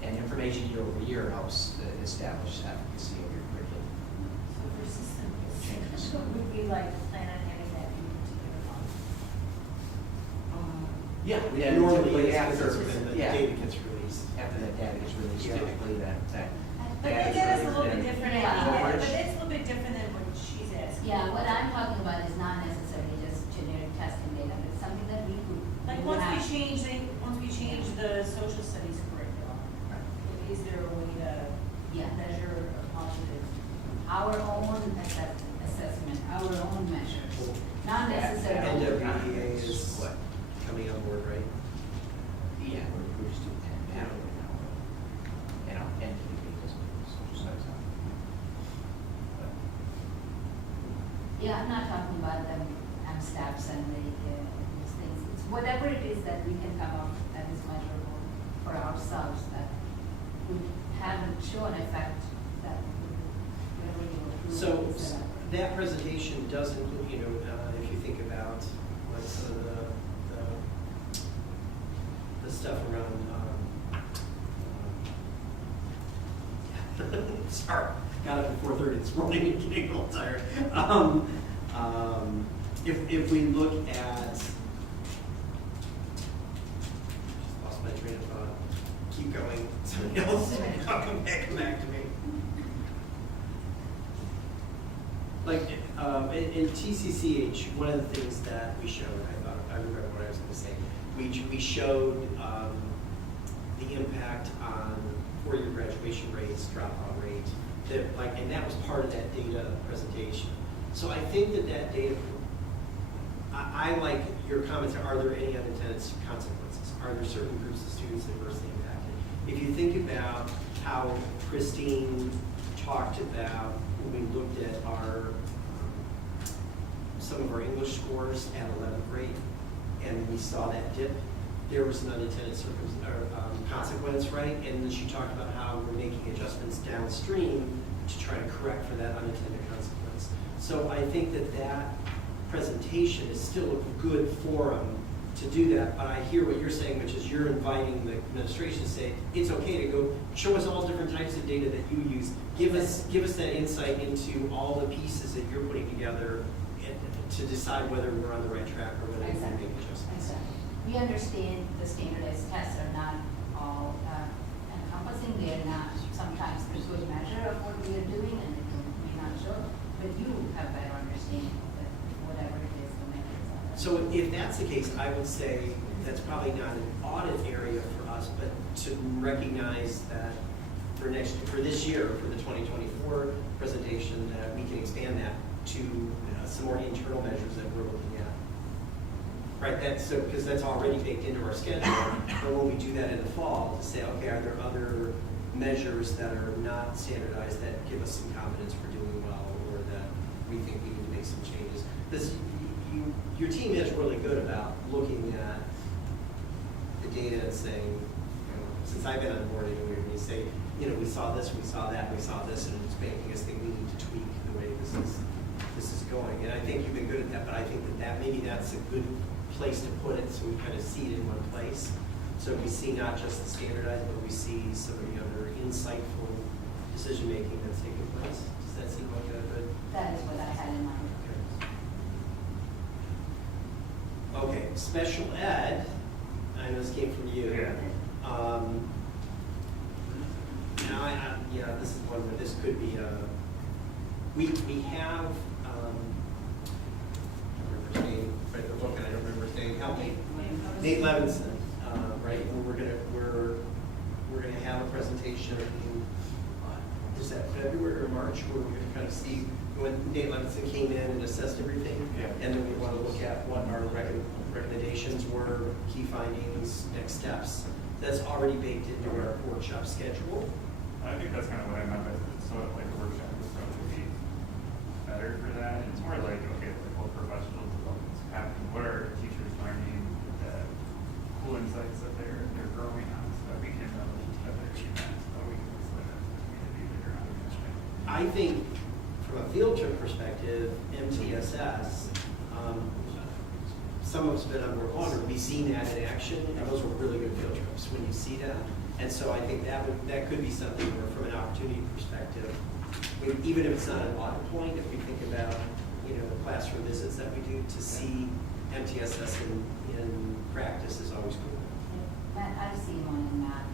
And information year over year helps establish efficacy of your curriculum. So for system, Changes. so would we like plan on having that in particular month? Yeah, Yeah, normally typically after after- the yeah. data gets released. After that data gets released, Yeah. typically that But data that is data's a released little bit in different, Yeah. but March. it's a little bit different than what she's asking. Yeah, what I'm talking about is not necessarily just generic testing data, but something that we could. Like, would once we have- change the social studies curriculum, is there a way to Yeah. measure a positive? Our own assessment, our own measures, not necessarily. NWEA is what, coming on board, right? Yeah, we're just doing that now, and we just social studies on. Yeah, I'm not talking about the steps and these things. It's whatever it is that we can come up that is measurable for ourselves that would have a show an effect that would really improve. So the setup. that presentation does include, you know, if you think about like some of the stuff around, sorry, got up at 4:30 this morning and getting a little tired. If we look at keep going, somebody else, I'll come back to me. Like, in TCCH, one of the things that we showed, I remember what I was gonna say, we showed, the impact on four-year graduation rates, dropout rate, and that was part of that data presentation. So I think that data, I like your comments, are there any unintended consequences? Are there certain groups of students adversely impacted? If you think about how Christine talked about when we looked at our, some of our English scores at 11th grade, and we saw that dip, there was an unintended consequence, right? And then she talked about how we're making adjustments downstream to try to correct for that unintended consequence. So I think that presentation is still a good forum to do that, but I hear what you're saying, which is you're inviting the administration to say, it's okay to go, show us all different types of data that you use. Give us that insight into all the pieces that you're putting together to decide whether we're on the right track or whether we can make adjustments. Exactly. We understand the standardized tests are not all encompassing, they are not sometimes a good measure of what we are doing, and it may not show, but you have better understanding of it, whatever it is, the metrics are. So if that's the case, I would say that's probably not an audit area for us, but to recognize that for this year, for the 2024 presentation, that we can expand that to some more internal measures that we're looking at. Right, because that's already baked into our schedule, but when we do that in the fall, to say, okay, are there other measures that are not standardized that give us some confidence for doing well, or that we think we need to make some changes? Your team is really good about looking at the data and saying, since I've been on board anyway, when you say, we saw this, we saw that, we saw this, and it's making us think we need to tweak the way this is going. And I think you've been good at that, but I think that maybe that's a good place to put it, so we kind of see it in one place. So we see not just the standardized, but we see some of the other insightful decision-making that's taking place. Does that seem like a good? That is what I had in mind. Okay, special ed, I know this came from you. Yeah. Now, this is one where this could be we have, I don't remember his name, right, the book, and I don't remember his name, help me. Nate Levinson, right, and we're gonna have a presentation in, is that February or March, where we're gonna kind of see when Nate Levinson came in and assessed everything. Yeah. And then we want to look at what our recommendations were, key findings, next steps. That's already baked into our workshop schedule. I think that's kind of what I meant by sort of like a workshop would probably be better for that. It's more like, okay, like what professional development's happening, what are teachers learning, the cool insights that they're growing on, so that we can really better that, so that we can display that to the community later on. I think from a field trip perspective, MTSS, some of us have been on board longer, we've seen that in action, and those were really good field trips when you see that. And so I think that could be something where from an opportunity perspective, even if it's not an audit point, if we think about, the classroom visits that we do, to see MTSS in practice is always cool. Matt, I've seen one in math,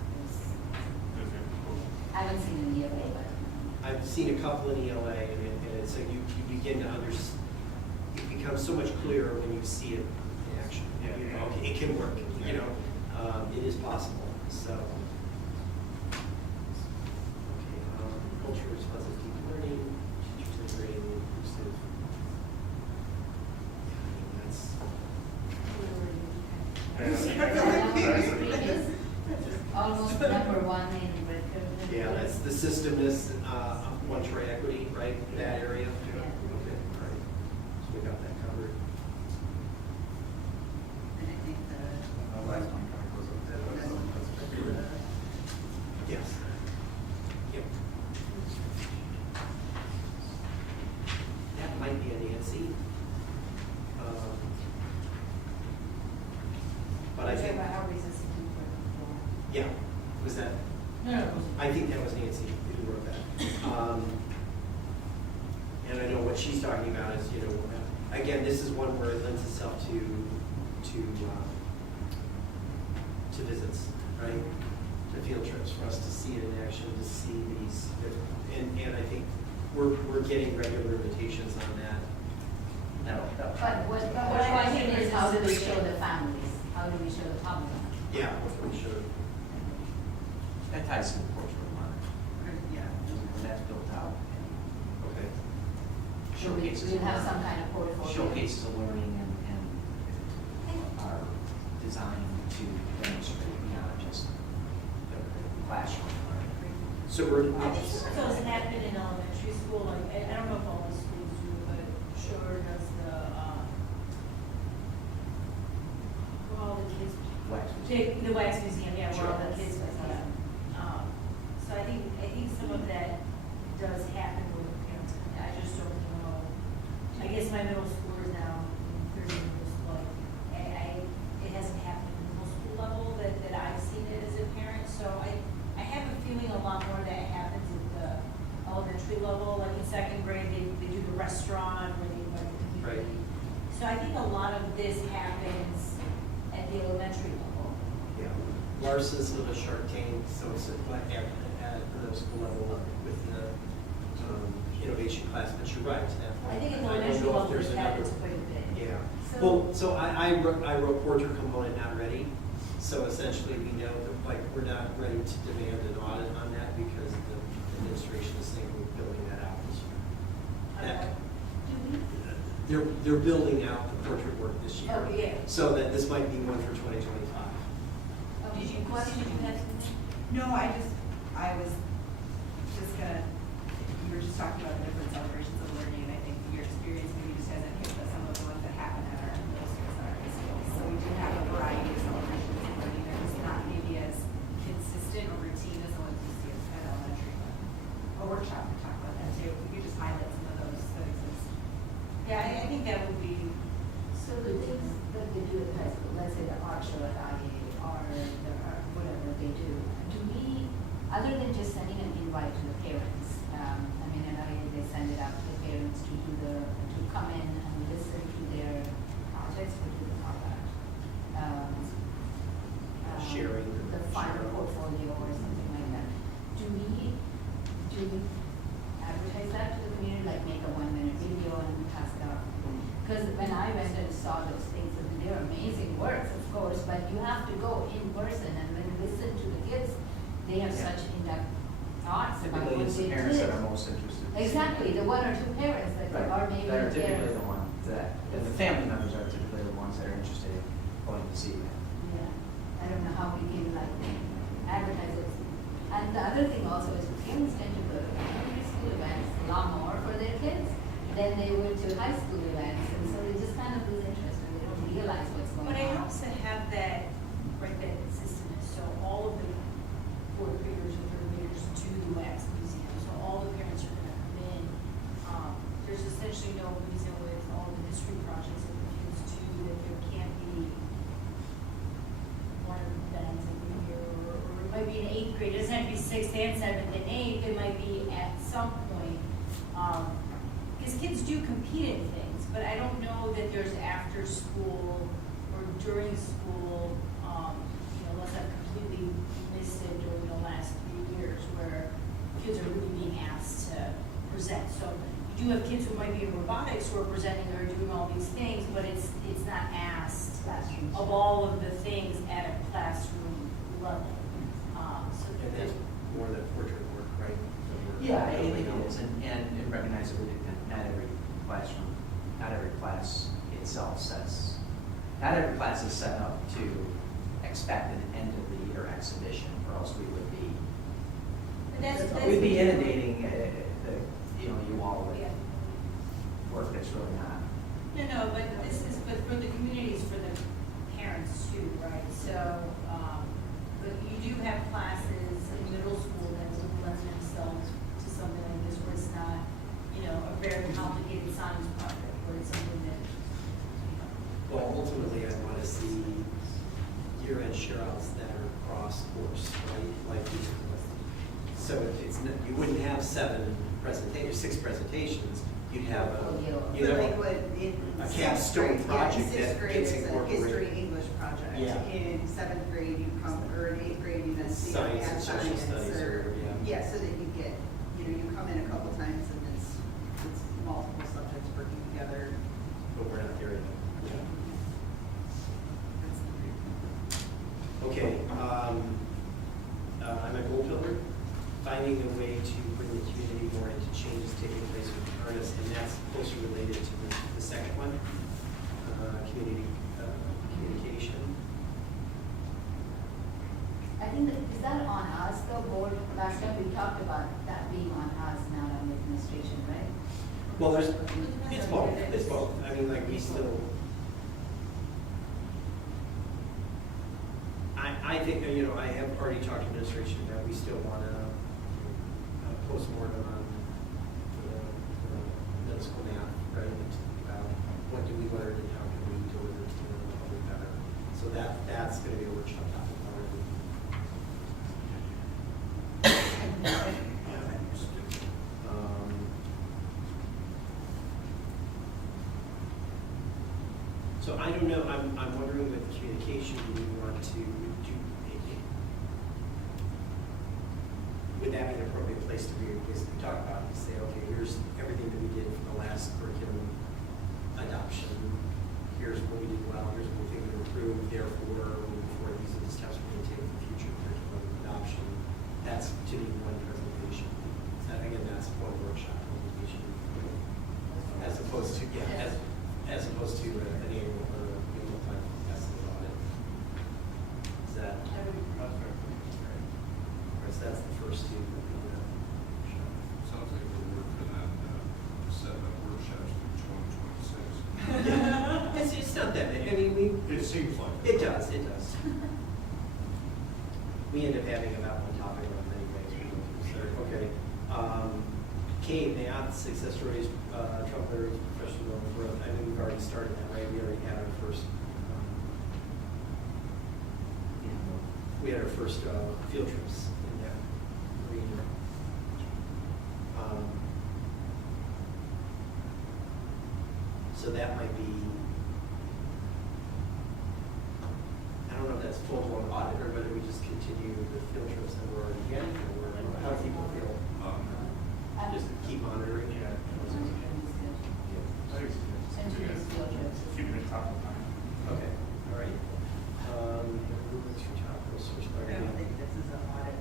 I haven't seen an ELA, but. I've seen a couple in ELA, and it's like you begin to understand, it becomes so much clearer when you see it in action. Okay, it can work, it is possible, so. Culture, responsive, deep learning, teachers integrating, inclusive. It's almost number one in recruitment. Yeah, that's the systemness, one tray equity, right, that area? Yeah. Okay, all right, so we got that covered. And I think Last one kind of goes up there. Yes. Yep. That might be a Nancy. But I think, our resistance for yeah, was that? No. I think that was Nancy who wrote that. And I know what she's talking about is, again, this is one where it lends itself to visits, right? the field trips, for us to see it in action, to see these, and I think we're getting regular invitations on that. That'll. But what I think is, how do we show the families? How do we show the public? Yeah, what we should. That ties into cultural learning. Yeah. When that's built out and Okay. So we showcases. have learning. some kind of portfolio. Showcases of learning and are designed to demonstrate beyond just the classroom learning. So we're. I think some of those happen in elementary school, like, I don't know if all the schools do, but sure does where all the kids, Wax the wax museum, yeah, where all the Sure. kids was, so I think some of that does happen with parents, I just don't know. I guess my middle school is now in 30 middle school, it hasn't happened at the middle school level that I've seen it as a parent, so I have a feeling a lot more that happens at the elementary level, like in second grade, they do the restaurant where they invite the community. Right. So I think a lot of this happens at the elementary level. Yeah, Larson's little Shark Tank, so it's like at the school level with the innovation class, but you're right. I think at the don't elementary know if level, there's it another- happens quite a bit. Yeah, So- well, so I wrote portrait component not ready, so essentially we know that, like, we're not ready to demand an audit on that because the administration is thinking of building that out this year. That- They're building out the portrait work this year. Oh, yeah. So that this might be one for 2025. Did you have something? No, I was just gonna, you were just talking about the different celebrations of learning, and I think your experience maybe just hasn't hit some of the ones that happen at our middle schools and our high schools. So we do have a variety of celebrations of learning, they're just not maybe as consistent or routine as the ones you see at elementary. But a workshop to talk about that too, we could just highlight some of those that exist. Yeah, I think that would be, So the things that they do at high school, let's say the art show at IA or whatever they do we, other than just sending an invite to the parents, I mean, at IA they send it out to the parents to come in and listen to their projects, what do they call that? Sharing. The final portfolio or something like that. Do we advertise that to the community, like make a 1-minute video and pass it out? Because when I went and saw those things, I mean, they're amazing works, of course, but you have to go in person and then listen to the kids. They have Yeah. such in-depth thoughts about Typically, what it's they the did. parents that are most interested. Exactly, the 1 or 2 parents that Right. are maybe That are typically parents. the ones that, and the family members are typically the ones that are interested in going to see that. Yeah, I don't know how we can like advertise it. And the other thing also is parents tend to go to elementary school events a lot more for their kids than they would to high school events. And so they just kind of lose interest and they don't realize what's going but it on. helps to have that, right, that system, so all of the 4th graders or 3rd graders do the wax museum, so all the parents are gonna come in. There's essentially no reason with all the history projects that the kids do that there can't be one event every year, or it might be in 8th grade, it doesn't have to be 6th and 7th and 8th, it might be at some point. Because kids do compete in things, but I don't know that there's after school or during school, unless I've completely missed it during the last 3 years where kids are really being asked to present. So you do have kids who might be in robotics who are presenting or doing all these things, but it's not asked Classrooms. of all of the things at a classroom level. So And that's more than portrait work, right? that we're Yeah, building it out. is, and recognize that not every classroom, not every class itself sets, not every class is set up to expect an end of the year exhibition, or else we would be, But we'd be inundating, you all with Yeah. work that's really not. No, but but for the communities, for the parents too, right? So, but you do have classes in middle school that would lend themselves to something like this, where it's not, a very complicated science project, where it's something that, Well, ultimately, I want to see year-end share-outs that are cross-course, right? Like, so it's, you wouldn't have 6 presentations, you'd have Portfolio. So like what in a sixth capstone grade, project in sixth that grade, gets it's a incorporated. history English project. Yeah. In 7th grade, you come, or in 8th grade, you then see Science and social studies or, yeah. Yeah, so that you get, you know, you come in a couple times and it's multiple subjects working together. But we're not there yet. Yeah. That's the dream. Okay, on a goal pillar, finding a way to bring the community more into changes taking place with Ernest, and that's closely related to the second one, community communication. I think that, is that on us, the board? Last time we talked about that being on us, not on the administration, right? Well, there's, it's both, it's both. I mean, like, we still, I think, you know, I have already talked to administration that we still want to postmortem on the middle school math, right? About what do we learn and how can we deliver to the public better? So that's going to be a workshop topic already. So I don't know, I'm wondering with communication, do we want to do, would that be an appropriate place to basically talk about and say, okay, here's everything that we did for the last curriculum adoption, here's what we did well, here's what we think we improved, therefore, moving forward, these are the steps we're going to take for future curriculum adoption. That's to be one presentation. Again, that's one workshop presentation. As opposed to, yeah, as opposed to an annual or annual plan testing audit. Is that, or is that the first two? Sounds like we're working on setting up workshops through 2026. Yeah, it's not that, I mean, It seems like. it does. We end up having about one topic on many ways. Okay. K, math, success stories, trouble areas, professional growth. I think we've already started that, right? We already had our first, field trips in that region. So that might be, I don't know if that's full-blown audit or whether we just continue the field trips that we're already getting, or how do people feel? Just keep monitoring. Yeah. Keeping it top of mind. Okay, all right. Moving to topical source. I don't think this is an audit thing.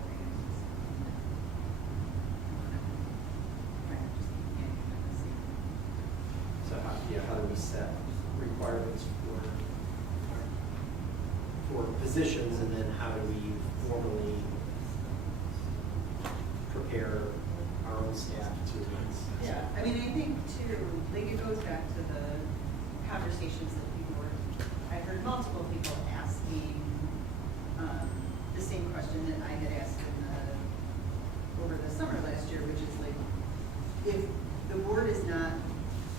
So how do we set requirements for positions, and then how do we formally prepare our own staff to? Yeah, I mean, I think too, like it goes back to the conversations that people were, I heard multiple people asking the same question that I had asked over the summer last year, which is like, if the board is not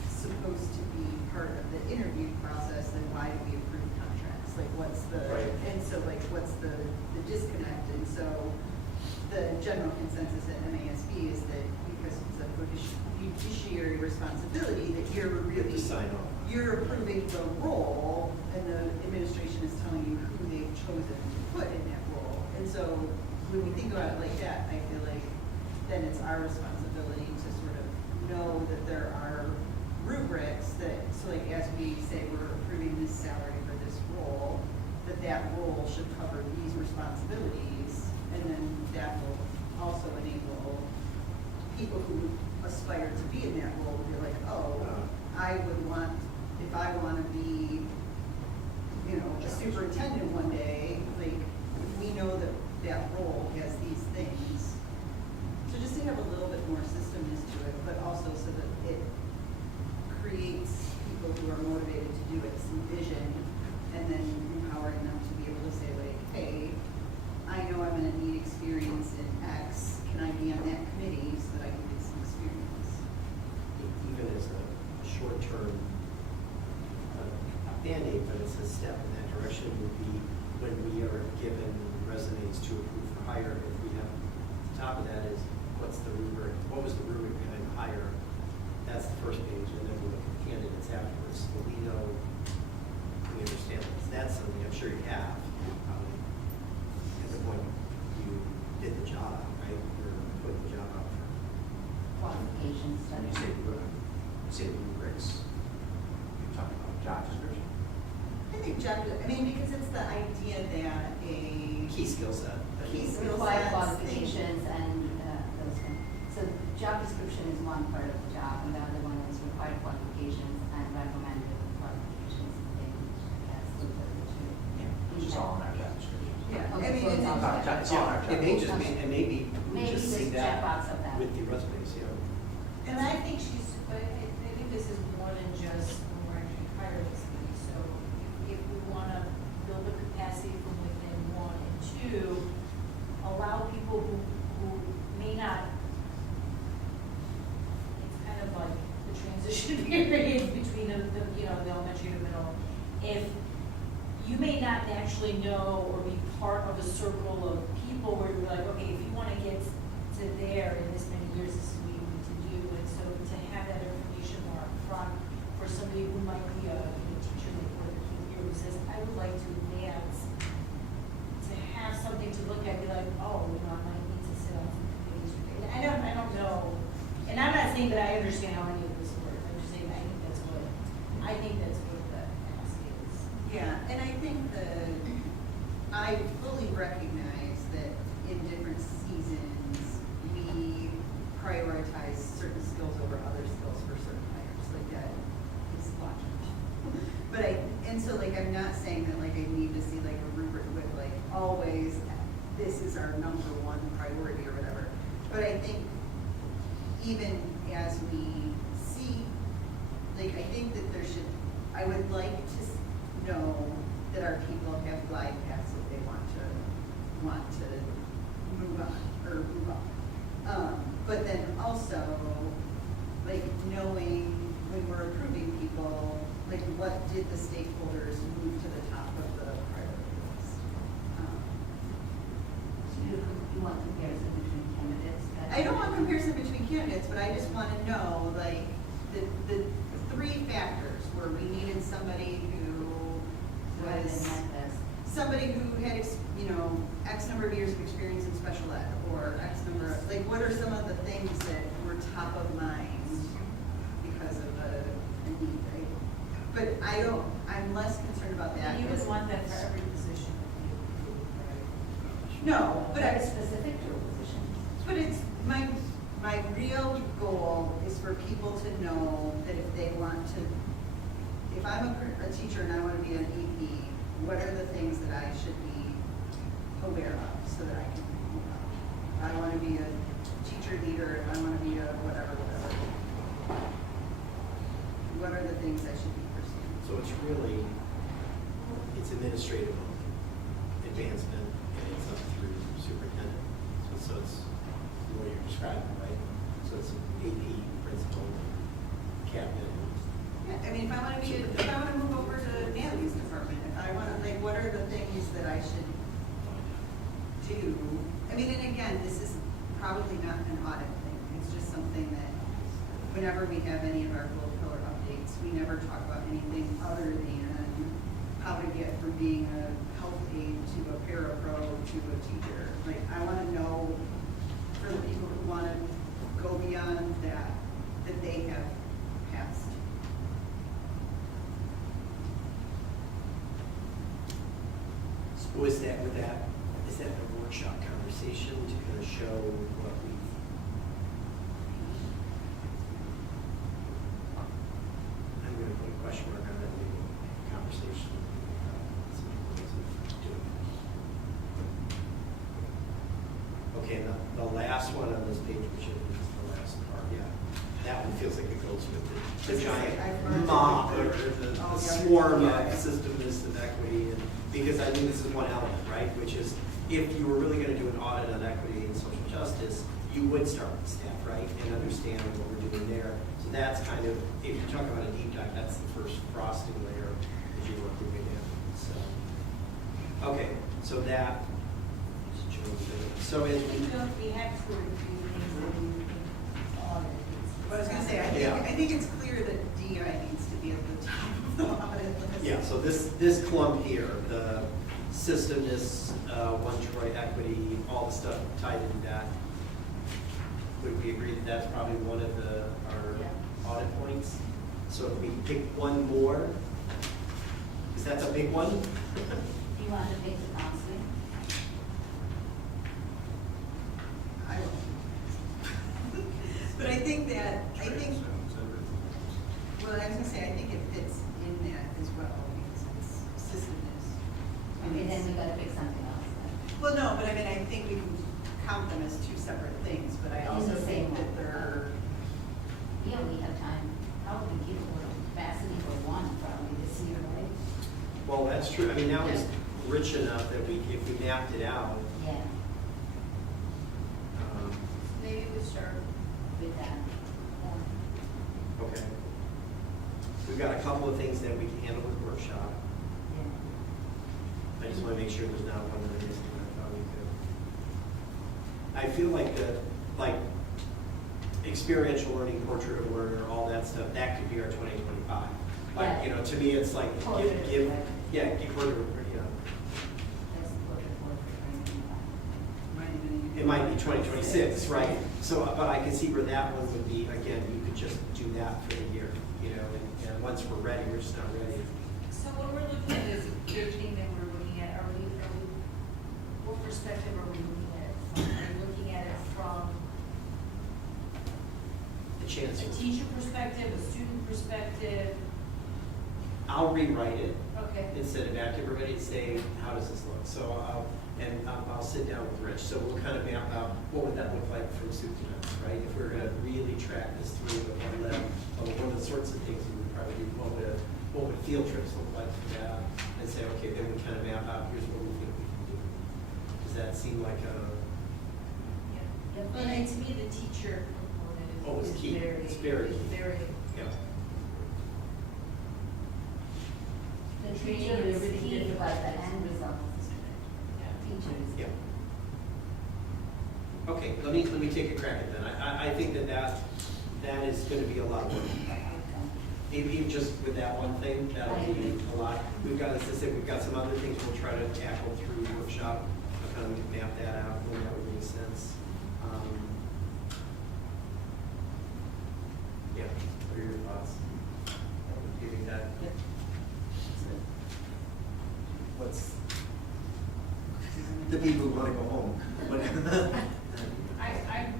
supposed to be part of the interview process, then why do we approve contracts? Like, what's the, Right. and so like, what's the disconnect? And so the general consensus at MASB is that because it's a fiduciary responsibility, that you're really, To sign off. you're approving the role, and the administration is telling you who they've chosen to put in that role. And so when we think about it like that, I feel like then it's our responsibility to sort of know that there are rubrics that, so like as we say we're approving this salary for this role, that role should cover these responsibilities, and then that will also enable people who aspire to be in that role to be like, oh, I would want, if I want to be, you know, a superintendent one day, like, we know that that role has these things. So just to have a little bit more systemness to it, but also so that it creates people who are motivated to do it, some vision, and then empowering them to be able to say like, hey, I know I'm gonna need experience in X, can I be on that committee so that I can get some experience? Even as a short-term Band-Aid, but it's a step in that direction, would be when When you say rubrics, you're talking about job description? I think because it's the idea that a. Key skill set. Key skill Required sets, qualifications and those things. So job description is one part of the job, and the other one is required qualifications and recommended qualifications. Those are the two. Which is all in our job description. Yeah, Okay, I mean, so it's all about- it's all in our It may just job be, and maybe we Maybe just see just checkbox that of that. with the resumes, you know. And I think but I think this is more than just when we're actually hiring somebody. So if we want to build a capacity from within, one, and two, allow people who may not, it's kind of like the transition period between the elementary and the middle. If you may not actually know or be part of a circle of people where you're like, okay, if you want to get to there in this many years, this is what you need to do. And so to have that information more upfront for somebody who might be a teacher like one of the key here who says, I would like to advance, to have something to look at, be like, oh, I might need to sit on some committees. I don't know. And I'm not saying that I understand how any of this works. I'm just saying I think that's what the ask is. Yeah, and I think I fully recognize that in different seasons, we prioritize certain skills over other skills for certain hires, like that is logical. I'm not saying that like I need to see like a rubric with like always, this is our number one priority or whatever. But I think even as we see, like I think that I would like to know that our people have glide paths if they want to move on or move up. But then also, like knowing when we're approving people, like what did the stakeholders move to the top of the priority list? So you want comparison between candidates? I don't want comparison between candidates, but I just want to know, like, the three factors where we needed somebody who Rather was, than like this. somebody who had, X number of years of experience in special ed, or X number of, like, what are some of the things that were top of mind because of a need, right? But I'm less concerned about that. And you would want that for every position that you approve, right? No, but Very specific to a position. But it's, my real goal is for people to know that if they want to, if I'm a teacher and I want to be an EP, what are the things that I should be aware of so that I can move up? If I want to be a teacher leader, if I want to be a whatever, what are the things I should be pursuing? So it's really, it's administrative only, advancement, and it's up through superintendent. So it's what you're describing, right? So it's AP, principal, cabinet. Yeah, I mean, if I want to move over to Natalie's department, if I want to, like, what are the things that I should do? I mean, and again, this is probably not an audit thing. It's just something that whenever we have any of our gold pillar updates, we never talk about anything other than how to get from being a health aide to a parapro to a teacher. Like, I want to know for the people who want to go beyond that they have passed. So is that a workshop conversation to kind of show what we've? I'm going to put a question mark on that, maybe conversation. Some ways of doing it. Okay, and the last one on this page, which is the last part, yeah. That one feels like it goes with the giant mob or the swarm of systemness and equity. And because I think this is one element, right? Which is if you were really going to do an audit on equity and social justice, you would start with staff, right? And understand what we're doing there. So that's kind of, if you're talking about a deep dive, that's the first frosting layer as you work your way down. So, okay, so that. So as We have two or three things that we think audit. But I was gonna say, I think it's clear that DI needs to be at the top of the audit list. yeah, so this clump here, the systemness, One Troy equity, all the stuff tied into that. would we agree that that's probably one of our Yeah. audit points? So if we pick one more, is that a big one? Do you want to pick the counseling? I will. But I think, well, I was gonna say, I think it fits in that as well, because it's systems. Okay, then we gotta pick something else then. Well, no, but I mean, I think we can count them as two separate things, but I also the same think that one. they're, Yeah, we have time, probably give more capacity for one probably this year, right? Well, that's true. I mean, now it's rich enough that if we mapped it out, Yeah, Maybe we start. with that. Yeah. okay. We've got a couple of things that we can handle with workshop. Yeah. I just want to make sure there's not one that is, I thought we could. I feel like experiential learning, portrait of learner, all that stuff, that could be our 2025. Like, Yeah. you know, to me, it's like, Portrait of give, learner. yeah, give portrait, you know. That's what might even. It might be 2026, right? So, but I can see where that one would be, again, you could just do that for the year, you know, and once we're ready, we're just not ready. So when we're looking at this big thing that we're looking at, what perspective are we looking at it from? Are we looking at it from The chance. a teacher perspective, a student perspective? I'll rewrite it Okay. and send it back to everybody and say, how does this look? So I'll sit down with Rich. So we'll kind of map out what would that look like from soup to nuts, right? If we're gonna really track this through at one level, one of the sorts of things we would probably do, what would field trips look like for that? And say, okay, then we kind of map out, here's what we think we can do. Does that seem like a, Yeah. Well, and to me, the teacher component Oh, it's is key. very, It's very is key. very. yeah? The Training teacher and is everything key, different. but the end result is teachers. Yeah. Okay, let me take a crack at that. I think that is gonna be a lot of work. Maybe just with that one thing, that'll be a lot. We've got, as I said, we've got some other things we'll try to tackle through workshop. I'll kind of map that out, when that would make sense. Yeah, what are your thoughts? Do you think that? What's, the people who wanna go home? I'm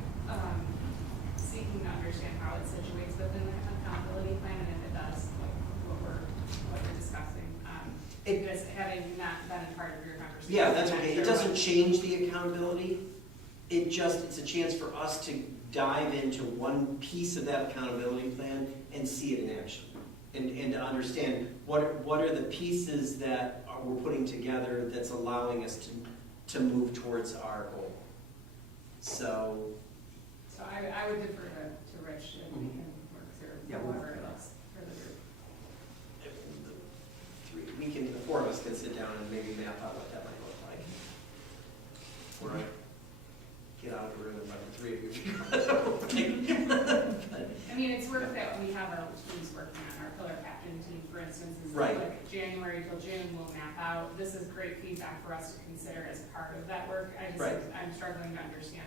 seeking to understand how it situates within the accountability plan, and if it does, like what we're discussing. Because having not been a part of your conversation. Yeah, that's I'm not okay. sure It doesn't what- change the accountability. It's a chance for us to dive into one piece of that accountability plan and see it in action. And to understand what are the pieces that we're putting together that's allowing us to move towards our goal. So, So I would defer to Rich if we can work through Yeah, whoever it is for the group. the four of us can sit down and maybe map out what that might look like. Or get out of the room and let the three of you. I mean, it's work that we have our teams working on, our pillar captain team, for instance, is Right. like January till June, we'll map out. This is great feedback for us to consider as part of that work. Right. I'm struggling to understand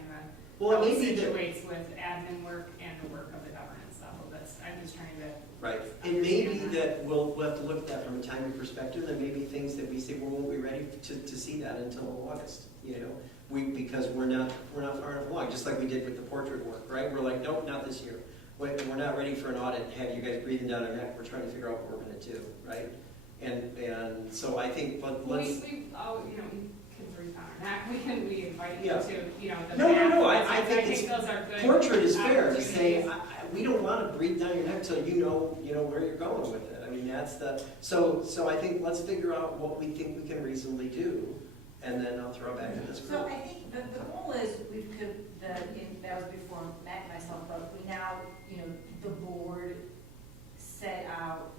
Well, how it it may be that- situates with admin work and the work of the governance level. I'm just trying to. Right, it may be that we'll have to look at that from a timing perspective, and maybe things that we say, well, we won't be ready to see that until August, you know? Because we're not far enough along, just like we did with the portrait work, right? We're like, nope, not this year. We're not ready for an audit, have you guys breathing down our neck, we're trying to figure out what we're gonna do, right? And so I think, but let's. We can breathe on our neck, we invite you Yeah. to, the. No, math. I think it's, those are good. portrait is fair to say, opportunities. we don't want to breathe down your neck till you know where you're going with it. I mean, that's so I think let's figure out what we think we can reasonably do, and then I'll throw it back to this So group. I think the goal is, that was before Matt and myself, but we now, the board set out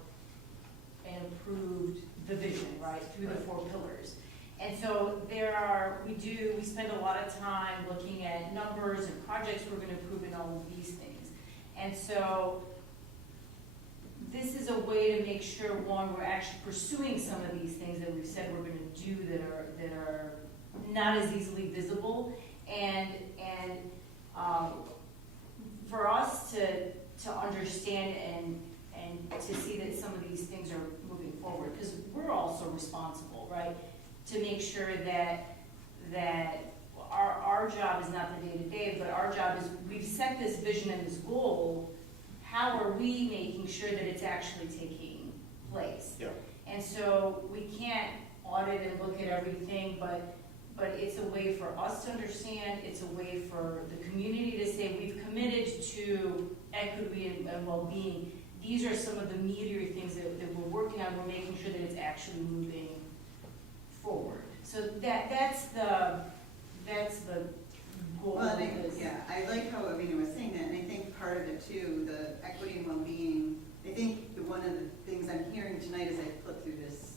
and approved the vision, right, through the 4 pillars. And so we spend a lot of time looking at numbers and projects we're gonna approve and all of these things. And so this is a way to make sure, one, we're actually pursuing some of these things that we've said we're gonna do that are not as easily visible, and for us to understand and to see that some of these things are moving forward, because we're also responsible, right? To make sure that our job is not the day-to-day, but our job is, we've set this vision and this goal, how are we making sure that it's actually taking place? Yeah. And so we can't audit and look at everything, but it's a way for us to understand, it's a way for the community to say, we've committed to equity and well-being. These are some of the meatier things that we're working on, we're making sure that it's actually moving forward. So that's the goal Well, of and this. I like how Amina was saying that, and I think part of it too, the equity and well-being, I think one of the things I'm hearing tonight as I flip through this,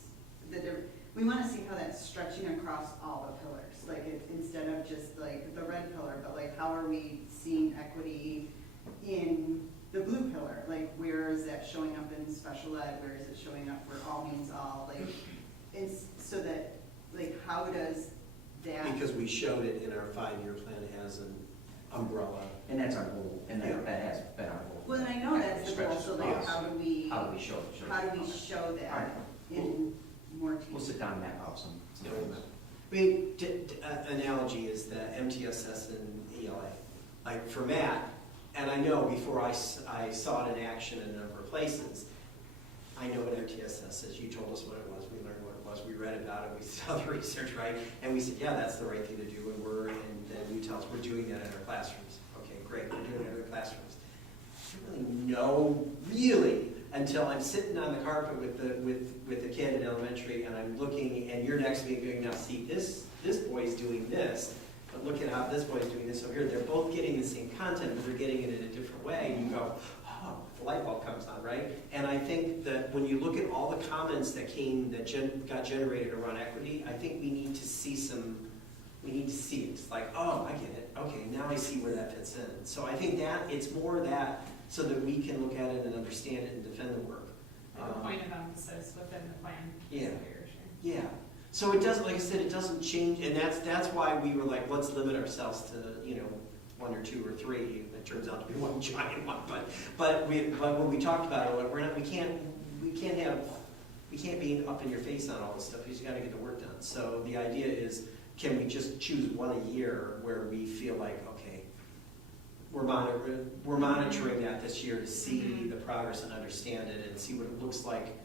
we want to see how that's stretching across all the pillars, like instead of just like the red pillar, but like how are we seeing equity in the blue pillar? Like where is that showing up in special ed? Where is it showing up for all means all? Like, it's so that, like, how does that? Because we showed it in our 5-year plan as an umbrella. And that's our goal, and that has been our goal. Well, and I know that's the goal, so like Yes. how do we show it? how do we show All that right. in more detail? We'll sit down and map out some. I mean, analogy is the MTSS and ELA. Like for Matt, and I know before I saw it in action in a number of places, I know what MTSS is. You told us what it was. We learned what it was. We read about it. We saw the research, right? And we said, yeah, that's the right thing to do. And then you tell us we're doing that in our classrooms. Okay, great. We're doing it in our classrooms. I don't really know, until I'm sitting on the carpet with the kid in elementary, and I'm looking, and you're next to me going, now see, this boy's doing this, but look at how this boy's doing this over here. They're both getting the same content, but they're getting it in a different way. And you go, oh, the light bulb comes on, right? And I think that when you look at all the comments that got generated around equity, I think we need to see it. It's like, oh, I get it. Okay, now I see where that fits in. So I think that it's more that so that we can look at it and understand it and defend the work. Like a point of emphasis within the plan. Yeah. is what you're sharing. Yeah. So it doesn't, like I said, it doesn't change, and that's why we were like, let's limit ourselves to 1 or 2 or 3. It turns out to be one giant one, but when we talked about it, like we can't be up in your face on all this stuff because you got to get the work done. So the idea is, can we just choose one a year where we feel like, okay, we're monitoring that this year to see the progress and understand it and see what it looks like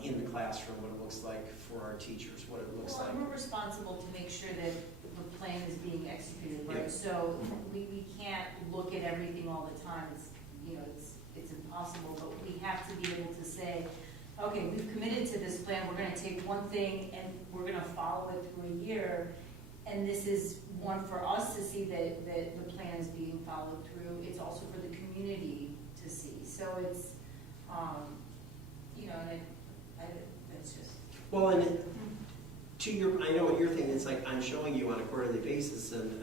in the classroom, what it looks like for our teachers, what it looks Well, like. and we're responsible to make sure that the plan is being executed, Yeah. right? So we can't look at everything all the time. It's impossible, but we have to be able to say, okay, we've committed to this plan, we're gonna take one thing and we're gonna follow it through a year. And this is one for us to see that the plan is being followed through. It's also for the community to see. So it's, that's just. Well, and I know what you're thinking, it's like, I'm showing you on a quarterly basis an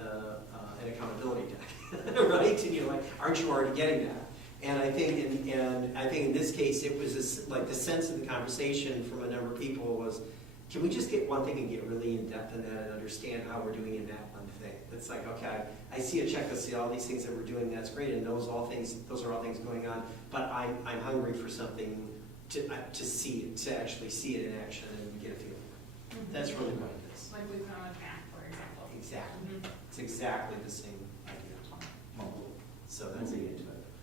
accountability deck, right? And you're like, aren't you already getting that? And I think in this case, it was like the sense of the conversation from a number of people was, can we just get one thing and get really in depth in that and understand how we're doing in that one thing? It's like, okay, I see a checklist, see all these things that we're doing, that's great, and those are all things going on, but I'm hungry for something to see it, to actually see it in action and get a feel for it. That's really what it is. Like we put on with math, for example. Exactly. It's exactly the same idea. So that's it.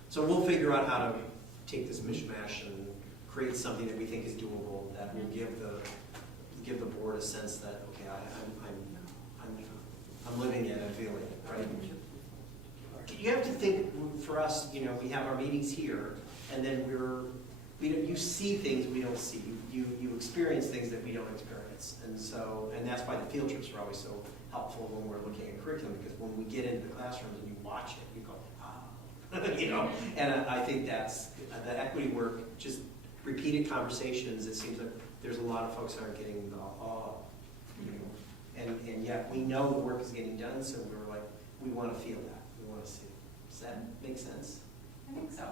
So we'll figure out how to take this mishmash and create something that we think is doable, that will give the board a sense that, okay, I'm living it and feeling it, right? You have to think, for us, we have our meetings here, and then you see things we don't see. You experience things that we don't experience. And that's why the field trips are always so helpful when we're looking at curriculum, because when we get into the classrooms and you watch it, you go, ah, And I think that's, the equity work, just repeated conversations, it seems like there's a lot of folks that aren't getting the, and yet we know the work is getting done, so we're like, we want to feel that, we want to see it. Does that make sense? I think so.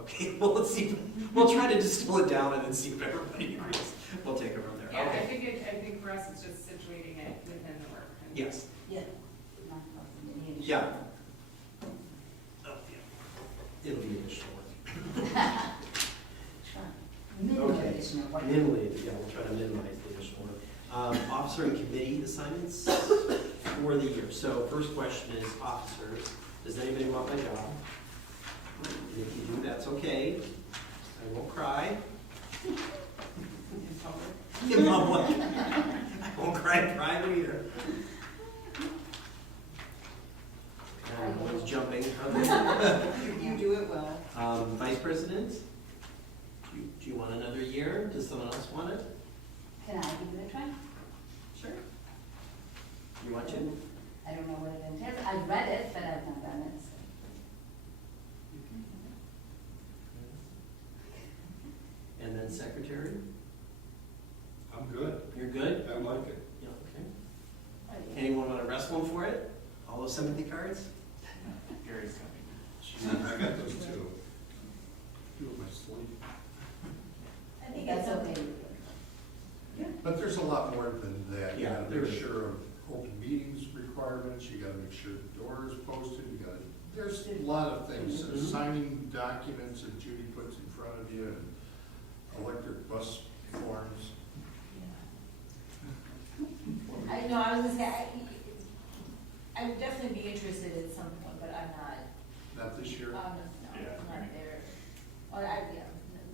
Okay, well, let's see, we'll try to distill it down and then see if everybody agrees. We'll take it from there. Yeah, Okay. I think for us, it's just situating it within the work. And Yes. Yeah. Not causing any issue. Yeah. Oh, yeah. It'll be additional work. Minimal Okay. additional work. Minimally, yeah, we'll try to minimize the additional work. Officer and committee assignments for the year. So first question is officers. Does anybody want my job? And if you do, that's okay. I won't cry. In public. In public. I won't cry in private either. Everyone's jumping. You do it well. Vice President, do you want another year? Does someone else want it? Can I give it a try? Sure. You want to? I don't know what it entails. I've read it, but I've not done it. So. And then secretary? I'm good. You're good? I like it. Yeah, okay. Anyone want to wrestle him for it? All those sympathy cards? Gary's coming. I got those too. Do it in my sleep. I think that's okay. But there's a lot more than that. You Yeah, gotta there make is. sure of open meetings requirements, you gotta make sure the door is posted, there's a lot of things. Mhm. Signing documents that Judy puts in front of you, and electric bus forms. I know, I was gonna say, I would definitely be interested at some point, but I'm not, Not this year? no, Yeah. I'm not there. Or I'm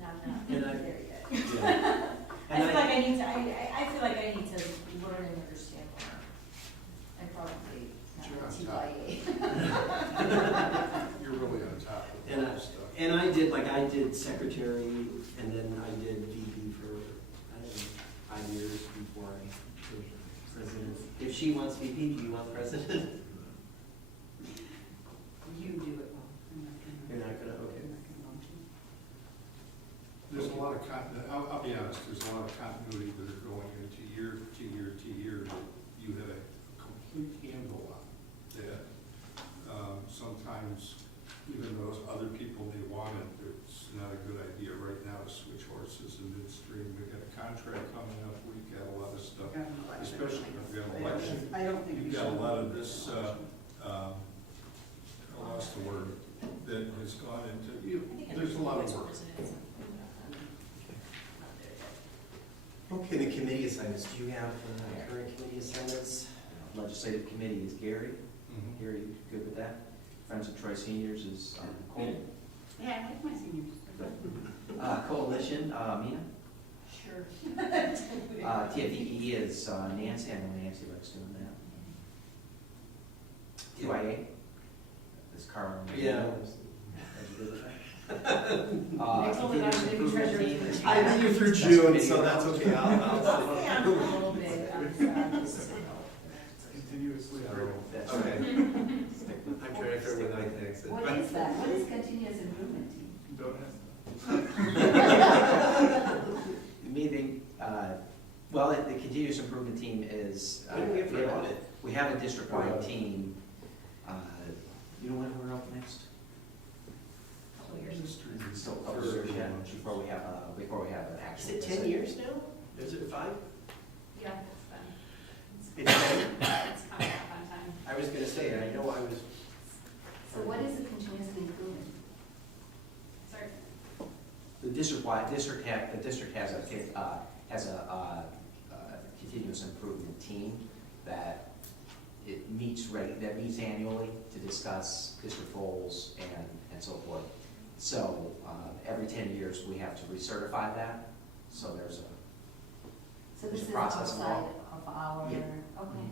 not And I- there yet. Yeah. I feel like I need to, I feel like I need to learn and understand more. And probably You're not on TYA. You're really on top of And all I, this stuff. and I did secretary, and then I did VP for, I don't know, 5 years before I was president. If she wants VP, do you want president? You do it well. I'm not gonna- You're not gonna, okay. I'm not gonna want to. There's a lot of I'll be honest, there's a lot of continuity that are going into year to year to year that you have a complete handle on. That sometimes, even though other people may want it, it's not a good idea right now to switch horses in midstream. We've got a contract coming up, we've got a lot of stuff, Got an election. especially if we have an election. I don't think we You've got a should. lot of this, I lost the word, that has gone into, there's a lot of work. Okay, the committee assignments, do you have current committee assignments? Legislative committee is Gary. Mhm. Gary, good with that? Friends of Troy Seniors is Nicole. Yeah, I like my seniors. Coalition, Mina. Sure. TFDE is Nancy, I know Nancy likes doing that. TYA is Carl. Yeah. Are you good with that? I told her I was gonna be treasurer. I think you're through June, so that's okay. Yeah, I'm a little bit, I'm just. Continuously. That's Okay. right. I'm trying to figure out what I think. What is that? What is continuous improvement team? Don't have. Meeting, well, the continuous improvement team is. What do we have for audit? We have a district-wide team. You know when we're up next? Still a couple years yet, before we have an Is actual. it 10 years now? Is it 5? Yeah, it's done. It's 10? It's coming up on time. I was gonna say, I know I was. So what is a continuous improvement? Sorry. The the district has a continuous improvement team that meets annually to discuss district goals and so forth. So, every 10 years, we have to recertify that, so there's a, So There's this a is process outside involved. of our, Yeah. okay.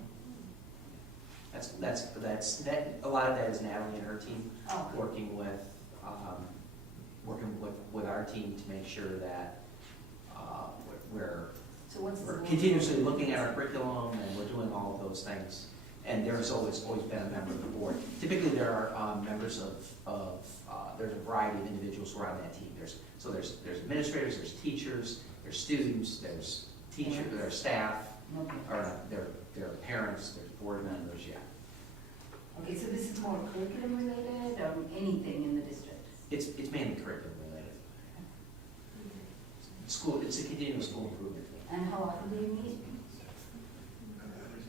a lot of that is Natalie and her team, Oh, working with our team to make sure that, we're so what's the? we're goal? continuously looking at our curriculum, and we're doing all of those things. And there's always been a member of the board. Typically, there are members there's a variety of individuals who are on that team. There's administrators, there's teachers, there's students, there's staff, Okay. or there are parents, there's board members, yeah. Okay, so this is more curriculum related or anything in the district? It's mainly curriculum related. It's a continuous school improvement. And how often do you meet?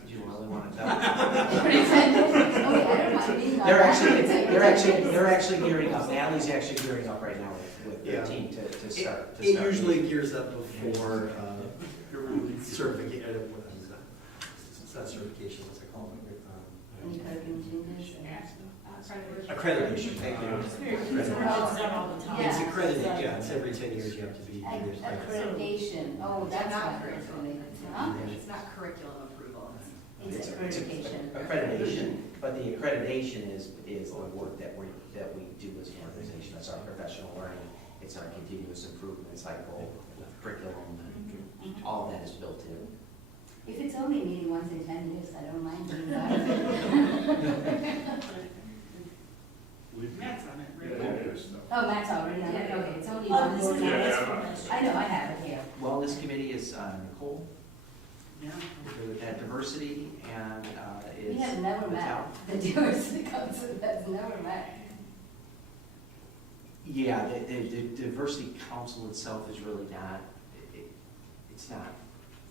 Do you really want to tell? Okay, I don't mind being they're actually gearing up. Natalie's actually gearing up right now with their Yeah. team to start. It usually gears up before certification, it's not certification, what's it called? Any curriculum changes? Accreditation, thank you. It's done all the time. It's accredited, yeah, it's every 10 years you have to be. Accreditation, oh, that's what it's related to, huh? It's not curriculum approval. It's accreditation. Accreditation, but the accreditation is the work that we do as an organization. That's our professional learning. It's our continuous improvement cycle, curriculum, all of that is built in. If it's only meeting once in 10 years, I don't mind being part of it. Matt's on it, Yeah, right? yeah, yeah, stuff. Oh, Matt's already on it, okay, it's only Oh, one this more. is- Yeah, now. yeah, I know, I have it here. Wellness committee is Nicole, Yeah. at diversity, and We is have never met, Patel. the diversity council has never met. Yeah, the diversity council itself is really not, it's not.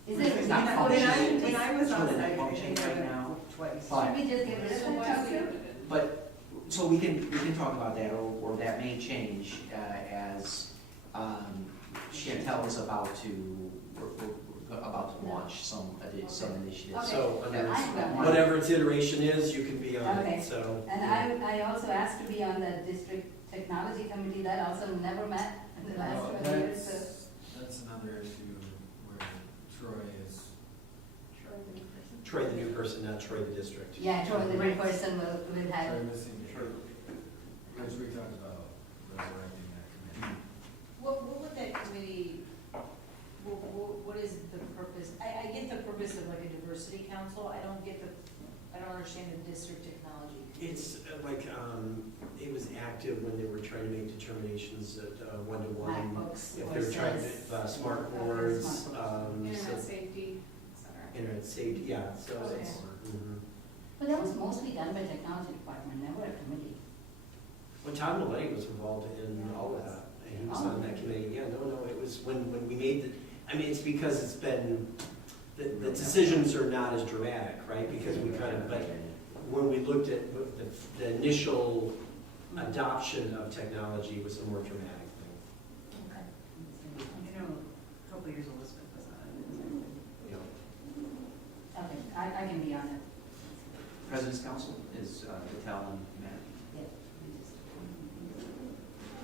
Is It's it, not not functioning. When I was It's really outside, not I functioning think I right went now. twice. But- should we just get rid of So that why council? But, so we can talk about that, or that may change as Chantel is about to, we're about to launch some initiatives. So, Okay. whatever its iteration is, you can be on Okay. it, so. And I also asked to be on the district technology committee, that also never met in the last Well, 20 years, so. that's another issue where Troy is, Troy the new person, not Troy the district. Yeah, Troy, the right person will have, Troy missing, which we talked about resurrecting that committee. What would that committee, what is the purpose? I get the purpose of like a diversity council, I don't understand the district technology. It's like, it was active when they were trying to make determinations at one-to-one. MacBooks, If they were trying courses. to, smart boards, Internet safety, et cetera. internet safety, yeah, so it's. Mhm. but that was mostly done by technology department, never a committee. When Todd Mullane was involved in all of that, and he was on that committee, yeah, no, it was when we made the, I mean, it's because it's been, the decisions are not as dramatic, right? Because we kind of, but when we looked at the initial adoption of technology was a more dramatic thing. Okay. You know, a couple of years Elizabeth was on it. You know. Okay, I can be on it. President's council is Patel and Matt. Yeah, we just-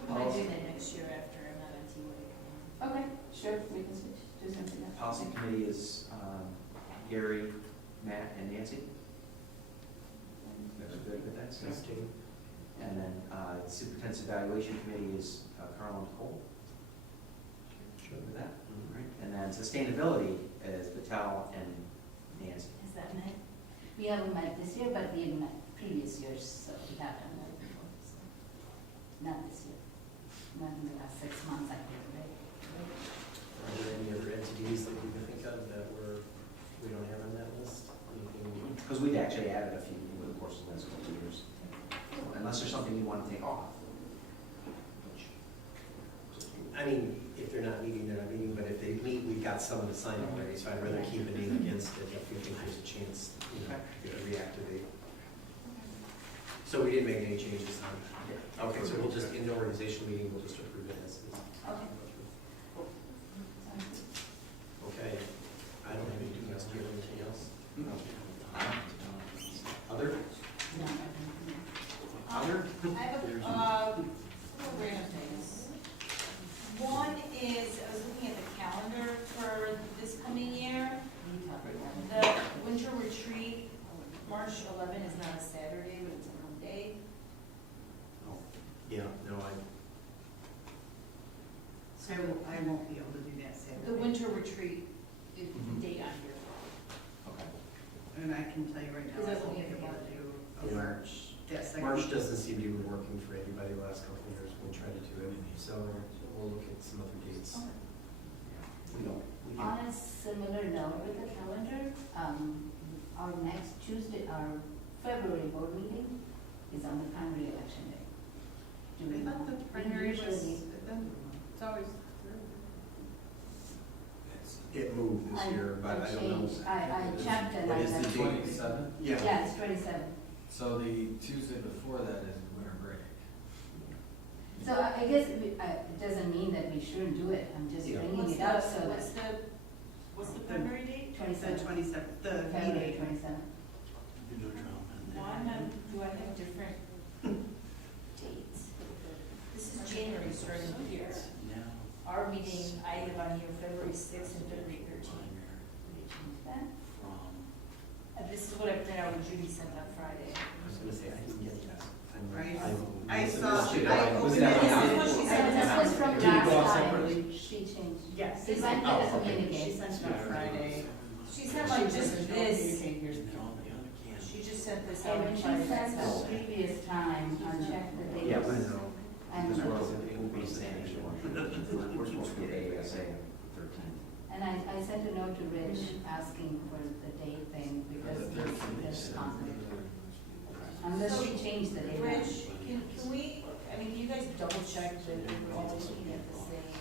We might do that next year after I'm not on T-Way. Okay, sure, we can switch, do something else. Policy committee is Gary, Matt, and Nancy. That's good with that, so. Christine. And then superintendent's evaluation committee is Carl and Cole. Sure with that? Mhm. Right. And then sustainability is Patel and Nancy. Is that met? We haven't met this year, but we have met previous years, so we have done that before, so. Not this year. Not in the last 6 months, I think, right? Are there any other entities that you can think of that we don't have on that list? Anything? Because we've actually added a few over the course of the last couple of years. Unless there's something you want to take off. Which- I mean, if they're not meeting, they're not meeting, but if they meet, we've got someone to sign already, so I'd rather keep a name against it if we think there's a chance, to reactivate. So we didn't make any changes on that? Okay, so we'll just, in the organization meeting, we'll just approve it as is. Okay. Sounds good. Okay, I don't have anything else, do you have anything else? Other? No, I don't think- Other? I have couple random things. One is, I was looking at the calendar for this coming year. we talked about it. The winter retreat, March 11 is not a Saturday, but it's a Monday. Yeah, no, So I won't be able to do that Saturday. The winter retreat is the date on here. Okay. And I can tell you right now, Is I that won't be something able you to do Yeah. a March, that second. March doesn't seem to be working for anybody the last couple of years when we try to do it, so we'll look at some other dates. We don't, we can, On a similar note with the calendar, our next Tuesday, our February board meeting is on the primary election day. Do we I thought the we primary was usually- November. It's always. It moved this year, but I don't know. changed. I checked and What I is the like. date? 27? Yeah. Yeah, it's 27. So the Tuesday before that is winter break. So I guess it doesn't mean that we shouldn't do it, I'm just Yeah. bringing What's it up the- so what's that. What's the primary date? The 27th. 27th, the February meeting. 27th. Do I have different dates? This is January starting here. Our meeting, I have on here February sixth and February 13th. Did we change that? This is what I printed out when Judy sent on Friday. Right. I saw, Should I I- was opened that it. one? This is what she And sent this out. was from Did it go out last separately? time, she changed. Yes. She sent it Oh, as a okay. She communique. sent it on Friday. She sent like just There's no this, communique here. she just sent this And out when on she Friday. sent that's the all. previous time, unchecked the dates. Yeah, but I know. And, This was, it will be the same as you want. We're supposed to be at ASA 13. and I sent a note to Rich asking for the date thing because there's conflict. Unless she changed the date. Rich, can we, I mean, can you guys double check that we're all looking at the same,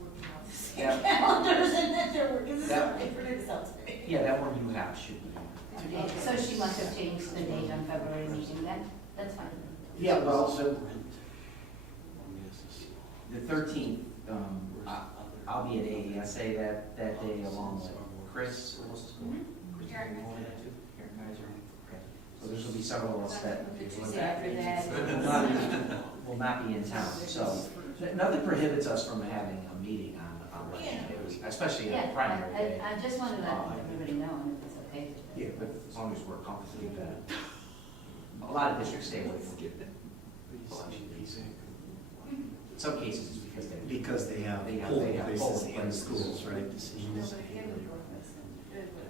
working off the same Yeah. calendars and that they're working, this is, That- I printed this out today. Yeah, that one you have should be. Okay, so she must have changed the date on February meeting then, that's fine. Yeah, well, so the 13th, I'll be at AESA that day along with Chris. Karen. Karen Kaiser. Okay. So there's will be several of us that The Tuesday after that. will not be in town. So nothing prohibits us from having a meeting on election day, especially on Yeah, primary day. I just want to let everybody know and if it's okay. Yeah, but as long as we're comfortable with that. A lot of districts stay away from election days. In some cases, it's because they have polling places and schools, right?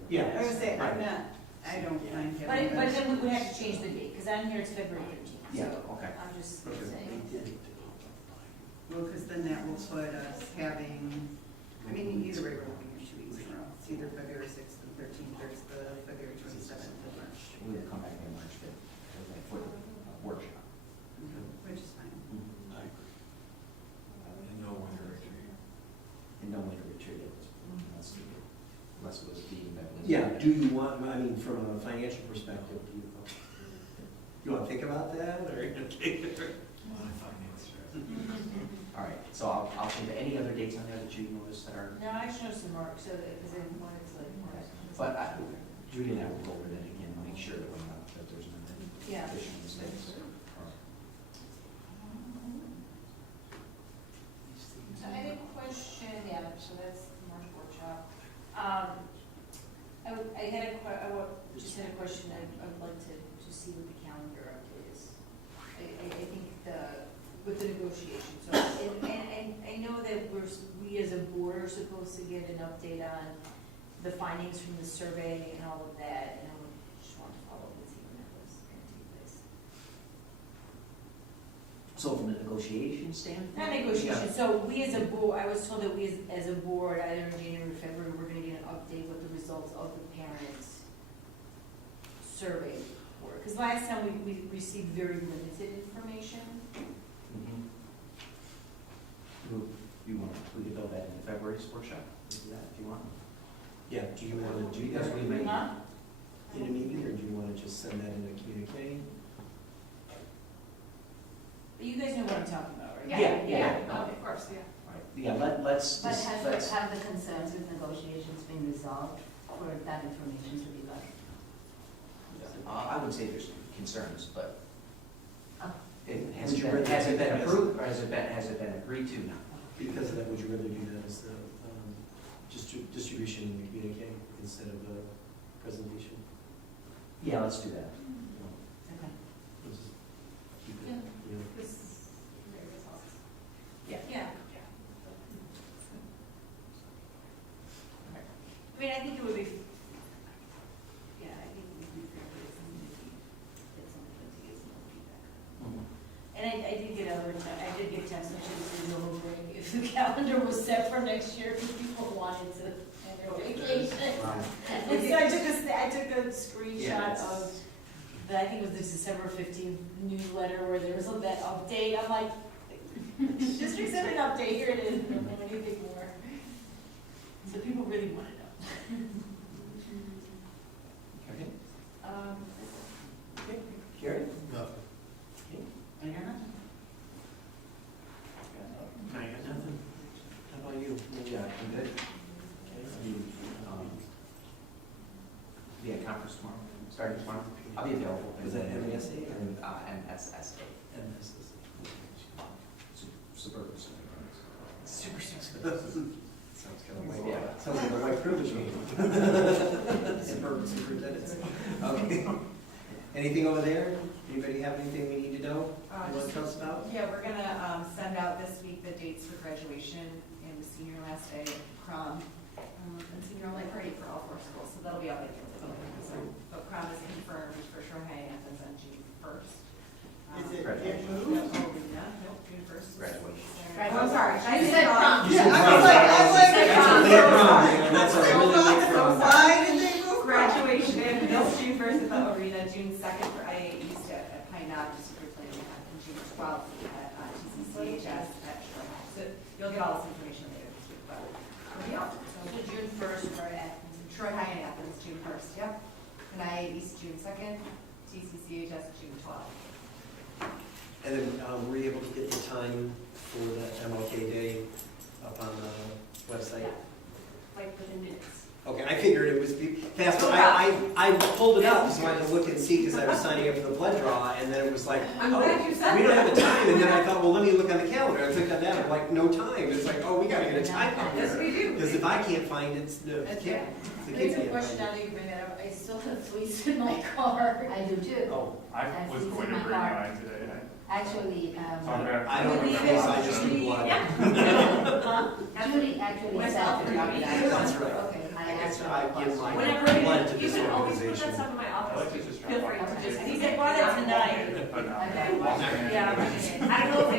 Yeah. I would say, I'm not, I don't mind But, having. but then we would have to change the date, because on here it's February 13th. Yeah, so okay. I'm just Okay. saying. Well, because then that will put us having, I mean, either way, we're looking at 2 weeks in a row. It's either February 6th and 13th, or it's the February 27th of March, We'll come back in March 5th for the workshop. which is fine. And no winter retreat. And no winter retreat, unless it was being that was. Yeah, do you want, I mean, from a financial perspective, do you want to think about that, or? All right, so I'll change any other dates on there that you noticed that are, No, I should know some more, so that, because then when it's like more. but Judy and I will go over that again, make sure that we're not, that there's no Yeah. additional mistakes. So I had a question, yeah, so that's the March workshop. I had just had a question, I would like to see what the calendar update is. I think with the negotiation, so, and I know that we as a board are supposed to get an update on the findings from the survey and all of that, and I just wanted to follow up and see when that was going to take place. So from a negotiation standpoint? Not negotiation, so we as a board, I was told that we as a board, either in January or February, we're gonna get an update with the results of the parents' survey work. Because last time we received very limited information. Mhm. We could build that in February's workshop, we do that if you want. Yeah, do you want to do Yes, we may. Huh? in a meeting, or do you want to just send that in a communique? But you guys know what I'm talking about, right? Yeah. Of course, yeah. All right, yeah, let's, But let's, have the concerns with negotiations been resolved for that information to be left? I would say there's concerns, but Oh. has Would you it been rather- approved, or has it been agreed to now? Because of that, would you rather do that as the distribution in the communique instead of a presentation? Yeah, let's do that. Okay. Let's just keep it, you know. Yeah. Yeah. I mean, I think it would be, yeah, I think it would be fair to get somebody to get some feedback. And I did get I did get text messages in the whole thing, if the calendar was set for next year, because people wanted to have their vacation. And so I took a screenshot of I think it was the December 15th newsletter where there was that update. I'm like, district sent an update, here it is, I don't know anything more. So people really want to know. Okay. Um, Okay. Gary? Nothing. Okay. I got nothing. I got nothing. How about you? Yeah, I'm good. Be at conference tomorrow, starting tomorrow. I'll be available. Was that MASA or? MSSA. Suburban. Super sexy. Sounds kind of way, yeah. Sounds like a white privilege meeting. Suburban superintendents. Okay. Anything over there? Anybody have anything we need to know? You want to tell us about? Yeah, we're gonna send out this week the dates for graduation and the senior last day of prom, and senior life party for all 4 schools, so that'll be out by the end of the week. So, but prom is confirmed for Troy High and Athens on June 1st. Is it Graduation. get moved? Nope, June 1st. Graduation. Oh, I'm sorry, I You said said prom. prom. You said I prom. was like, That's a late prom, man. That's a really late So prom. why did they move? Graduation, it's June 1st at the arena, June 2nd for IA East at Pine Knot, just for planning, and June 12th at TCCHS at Troy High. So you'll get all this information later this week, but it'll be out. So June first for Athens. Troy High and Athens, June 1st, yep. And IA East, June 2nd, TCCHS, June 12th. And then, were you able to get the time for the MLK Day up on the website? Like within minutes. Okay, I figured it was fast, but I pulled it up so I could look and see, because I was signing up for the blood draw, and then it was like, I'm oh, glad you said we don't that. have the time, and then I thought, well, let me look on the calendar, I clicked on that, I'm like, no time, it's like, oh, we gotta get a time out Yes, there. we do. Because if I can't find it, the That's kid, right. the There's kids a can't question find now it. that you bring that up. I still have fleece in my car. I do too. Oh, I That's was easy going to my bring car. mine today. Actually, I don't Believe remember, it. I just do blood. Judy actually Myself said and to me Robbie. that. That's right. Okay, I I asked guess her I a give question. my Whenever blood to you this can always put that organization. stuff in my I office. like to just Feel free to Okay. just. He said, "Why that's tonight?" But now. Okay. Yeah, I don't know if it's